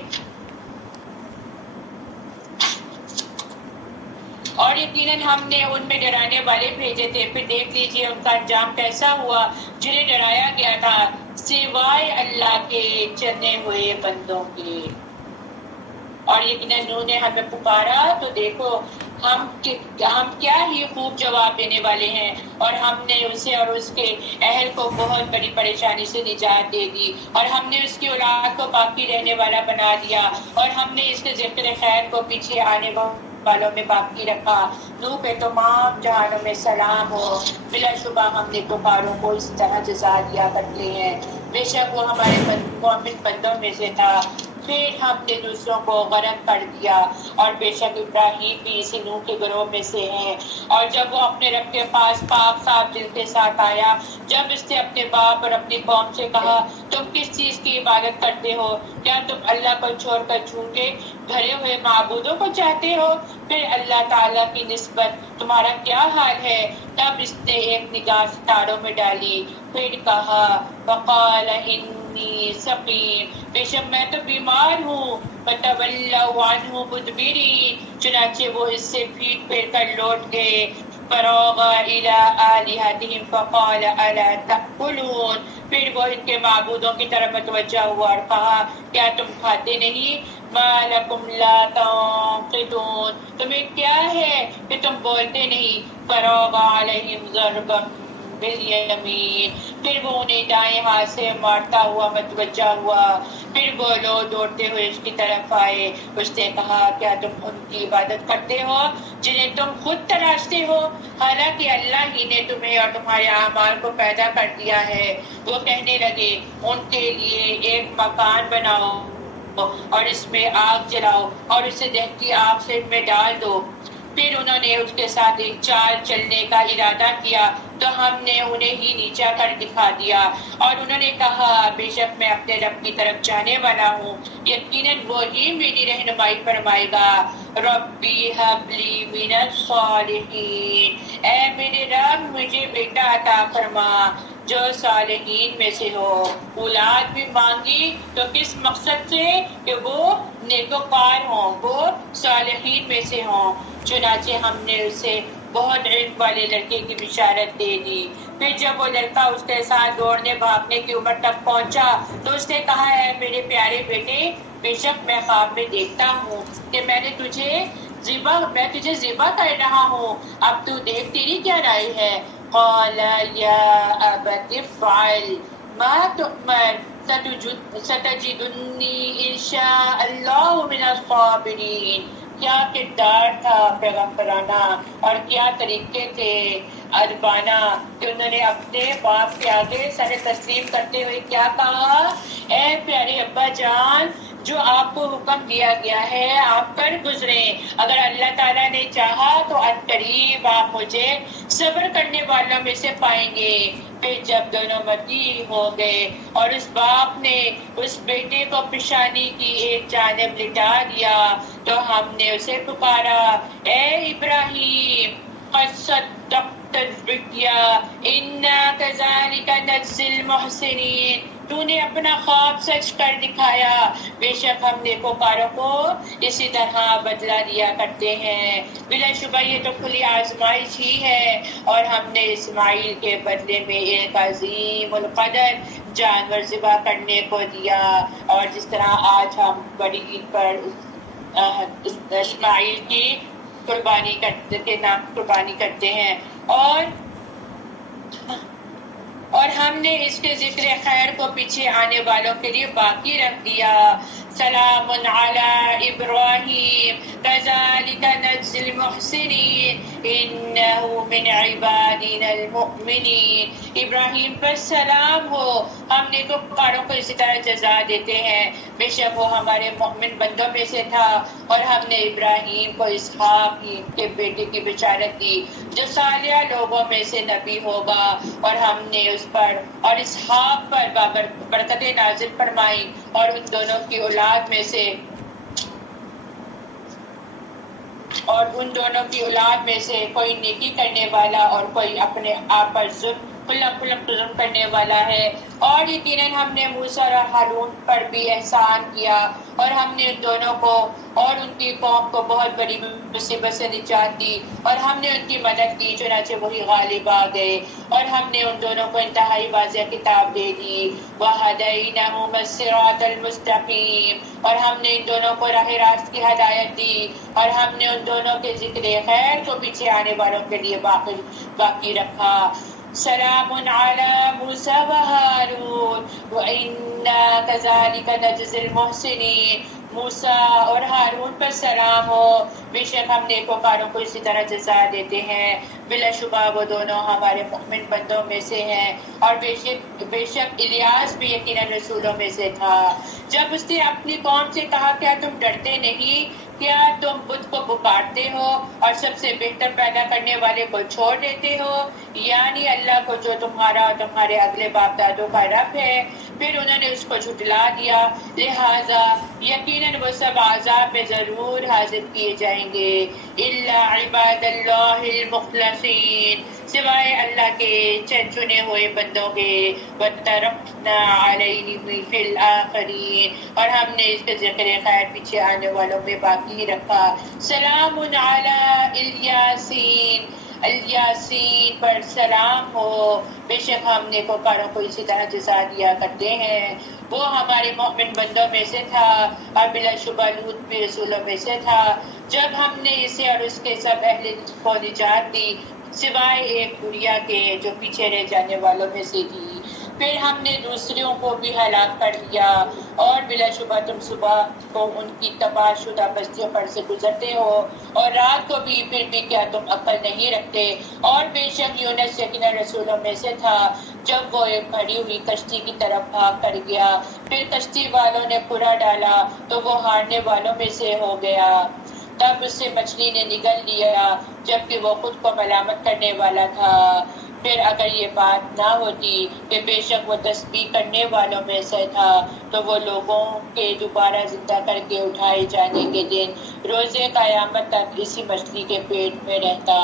اور یقیناً ہم نے ان میں ڈرانے والے بھیجے تھے، پھر دیکھ لیجئے ان کا انجام کیسا ہوا، جنہیں ڈرایا گیا تھا سوائے اللہ کے چنے ہوئے بندوں کے، اور یقیناً نوح نے ہمیں پکارا تو دیکھو ہم کیا ہی خوب جواب دینے والے ہیں، اور ہم نے اسے اور اس کے اہل کو بہت بڑی پریشانی سے نجات دے دی، اور ہم نے اس کی اولاد کو باقی رہنے والا بنا دیا، اور ہم نے اس کے ذکر خیر کو پیچھے آنے والوں میں باقی رکھا، نوح پہ تمام جہانوں میں سلام ہو، بلا شبہ ہم نے کفاروں کو اس طرح جزا دیا کرتے ہیں، بے شک وہ ہمارے مومن بندوں میں سے تھا، پھر ہم نے دوسروں کو غرق کر دیا، اور بے شک ابراہیم بھی اسی نوح کے گروہ میں سے ہیں، اور جب وہ اپنے رب کے پاس پاک صاف دل کے ساتھ آیا، جب اس نے اپنے باپ اور اپنی قوم سے کہا تم کس چیز کی عبادت کرتے ہو، کیا تم اللہ کو چھوڑ کر جھوٹے بھرے ہوئے معبودوں کو چاہتے ہو، پھر اللہ تعالیٰ کی نسبت تمہارا کیا حال ہے، تب اس نے ایک نگاہ ستاروں میں ڈالی، پھر کہا وقال انی سقیم، بے شک میں تو بیمار ہوں، فتولوا عنہ مدبرین، چنانچہ وہ اس سے پیٹ پھیر کر لوٹ گئے، فراغ الی آلہتہم فقال الا تأکلون، پھر وہ ان کے معبودوں کی طرف متوجہ ہوا اور کہا کیا تم کھاتے نہیں، ما لکم لا تنطقون، تمہیں کیا ہے کہ تم بولتے نہیں، فراغ علیہم ضربا بالیمین، پھر وہ انہیں دائیں ہاتھ سے مارتا ہوا متوجہ ہوا، پھر وہ لوگ دوڑتے ہوئے اس کی طرف آئے، اس نے کہا کیا تم ان کی عبادت کرتے ہو جنہیں تم خود تراشتے ہو، حالانکہ اللہ ہی نے تمہیں اور تمہارے اعمال کو پیدا کر دیا ہے، وہ کہنے لگے ان کے لیے ایک مکان بناؤ اور اس میں آگ جلاؤ اور اسے دہتی آگ سے ان میں ڈال دو، پھر انہوں نے اس کے ساتھ ایک چال چلنے کا ارادہ کیا تو ہم نے انہیں ہی نیچا کر دکھا دیا، اور انہوں نے کہا بے شک میں اپنے رب کی طرف جانے والا ہوں، یقیناً وہی میری رہنمائی فرمائے گا، ربی حب لی من الصالحین، اے میرے رب مجھے بیٹا عطا فرما جو صالحین میں سے ہو، اولاد بھی مانگی تو کس مقصد سے کہ وہ نیکوکار ہوں، وہ صالحین میں سے ہوں، چنانچہ ہم نے اسے بہت علم والے لڑکے کی بشارت دے دی، پھر جب وہ لڑکا اس کے ساتھ دوڑنے بھاگنے کی عمر تک پہنچا تو اس نے کہا ہے میرے پیارے بیٹے بے شک میں خواب میں دیکھتا ہوں کہ میں تجھے ذبح کر رہا ہوں، اب تو دیکھ تیری کیا رائے ہے، قال یا ابت افعل ما تؤمر ستجدنی ان شاء اللہ من الصابرین، کیا کردار تھا پیغمبرانہ اور کیا طریقے تھے ادبانہ کہ انہوں نے اپنے باپ کے آگے سر تسلیم کرتے ہوئے کیا کہا، اے پیارے ابا جان جو آپ کو حکم دیا گیا ہے آپ کر گزریں، اگر اللہ تعالیٰ نے چاہا تو عنقریب آپ مجھے صبر کرنے والوں میں سے پائیں گے، پھر جب دونوں متی ہو گئے اور اس باپ نے اس بیٹے کو پیشانی کی ایک جانب لٹا دیا تو ہم نے اسے پکارا، اے ابراہیم قد صدقت الرؤیا انا كذلك نجزي المحسنین، تو نے اپنا خواب سچ کر دکھایا، بے شک ہم نیکوکاروں کو اسی طرح بدلہ دیا کرتے ہیں۔ بلا شبہ یہ تو کھلی آزمائش ہی ہے، اور ہم نے اسماعیل کے بدلے میں ایک عظیم القدر جانور ذبح کرنے کو دیا، اور جس طرح آج ہم بڑی عید پر اسماعیل کی قربانی کرتے ہیں، اور ہم نے اس کے ذکر خیر کو پیچھے آنے والوں کے لیے باقی رکھ دیا۔ سلام علی ابراہیم کذالک نجزی المحسنین انہ من عبادنا المؤمنین، ابراہیم پر سلام ہو، ہم نیکوکاروں کو اسی طرح جزا دیتے ہیں، بے شک وہ ہمارے مؤمن بندوں میں سے تھا، اور ہم نے ابراہیم کو اسحاق کے بیٹے کی بشارت دی جو صالح لوگوں میں سے نبی ہوگا، اور ہم نے اس پر اور اسحاق پر برکتیں نازل فرمائی، اور ان دونوں کی اولاد میں سے کوئی نیکی کرنے والا اور کوئی اپنے آپ پر ظلم کرنے والا ہے، اور یقیناً ہم نے موسیٰ اور ہارون پر بھی احسان کیا، اور ہم نے ان دونوں کو اور ان کی قوم کو بہت بڑی مصیبت سے نجات دی، اور ہم نے ان کی مدد کی، چنانچہ وہی غالب آ گئے، اور ہم نے ان دونوں کو انتہائی واضح کتاب دے دی، وَهَدَيْنَاهُمَا الصِّرَاطَ الْمُسْتَقِيمَ، اور ہم نے ان دونوں کو راہ راست کی ہدایت دی، اور ہم نے ان دونوں کے ذکر خیر کو پیچھے آنے والوں کے لیے باقی رکھا۔ سلام علی موسیٰ وہارون وَإِنَّا كَذَلِكَ نَجْزِي الْمُحْسِنِينَ، موسیٰ اور ہارون پر سلام ہو، بے شک ہم نیکوکاروں کو اسی طرح جزا دیتے ہیں، بلا شبہ وہ دونوں ہمارے مؤمن بندوں میں سے ہیں، اور بے شک الیاس بھی یقیناً رسولوں میں سے تھا۔ جب اس نے اپنی قوم سے کہا، کیا تم ڈرتے نہیں، کیا تم بت کو پکارتے ہو اور سب سے بہتر پیدا کرنے والے کو چھوڑ دیتے ہو، یعنی اللہ کو جو تمہارا اور تمہارے اگلے باپ دادوں کا رب ہے، پھر انہوں نے اس کو جھٹلا دیا، لہٰذا یقیناً وہ سب عذاب میں ضرور حاضر کیے جائیں گے، الا عباد اللہ المخلصین، سوائے اللہ کے چنے ہوئے بندوں کے، وَتَرَكْنَا عَلَيْهِ فِي الْآخِرِينَ، اور ہم نے اس کے ذکر خیر پیچھے آنے والوں میں باقی رکھا۔ سلام علی الیاسین، الیاسین پر سلام ہو، بے شک ہم نیکوکاروں کو اسی طرح جزا دیا کرتے ہیں، وہ ہمارے مؤمن بندوں میں سے تھا، اور بلا شبہ لوط بھی رسولوں میں سے تھا۔ جب ہم نے اسے اور اس کے سب اہل کو نجات دی سوائے ایک بڑیا کے جو پیچھے رہ جانے والوں میں سے تھی، پھر ہم نے دوسروں کو بھی ہلاک کر دیا، اور بلا شبہ تم صبح کو ان کی تباہ شدہ بستیوں پر سے گزرتے ہو، اور رات کو بھی، پھر بھی کیا تم عقل نہیں رکھتے؟ اور بے شک یونس یقیناً رسولوں میں سے تھا، جب وہ ایک بھری ہوئی کشتی کی طرف بھاگ کر گیا، پھر کشتی والوں نے پھرا ڈالا تو وہ ہارنے والوں میں سے ہو گیا، تب اس سے مچھلی نے نگل لیا جبکہ وہ خود کو ملامت کرنے والا تھا۔ پھر اگر یہ بات نہ ہوتی کہ بے شک وہ تسبیح کرنے والوں میں سے تھا تو وہ لوگوں کے دوبارہ زندہ کر کے اٹھائے جانے کے دن روز قیامت تک اسی مچھلی کے پیٹ میں رہتا۔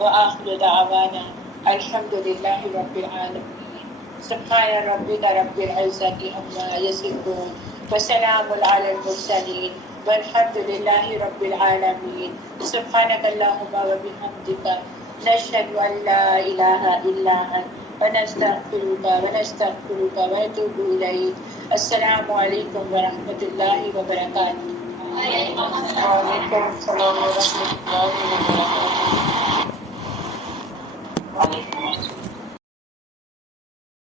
وآخر دعوانا الحمدللہ رب العالمین، سبحان ربک رب العزۃ عما یصفون، وسلام علی المرسلین، والحمد للہ رب العالمین۔ سبحانک اللہم وبحمدک، نشہد ان لا الہ الا انت، ونستغفرک ونتوب الیک۔ السلام علیکم ورحمۃ اللہ وبرکاتہ۔ وعلیکم السلام۔ وعلیکم السلام ورحمۃ اللہ وبرکاتہ۔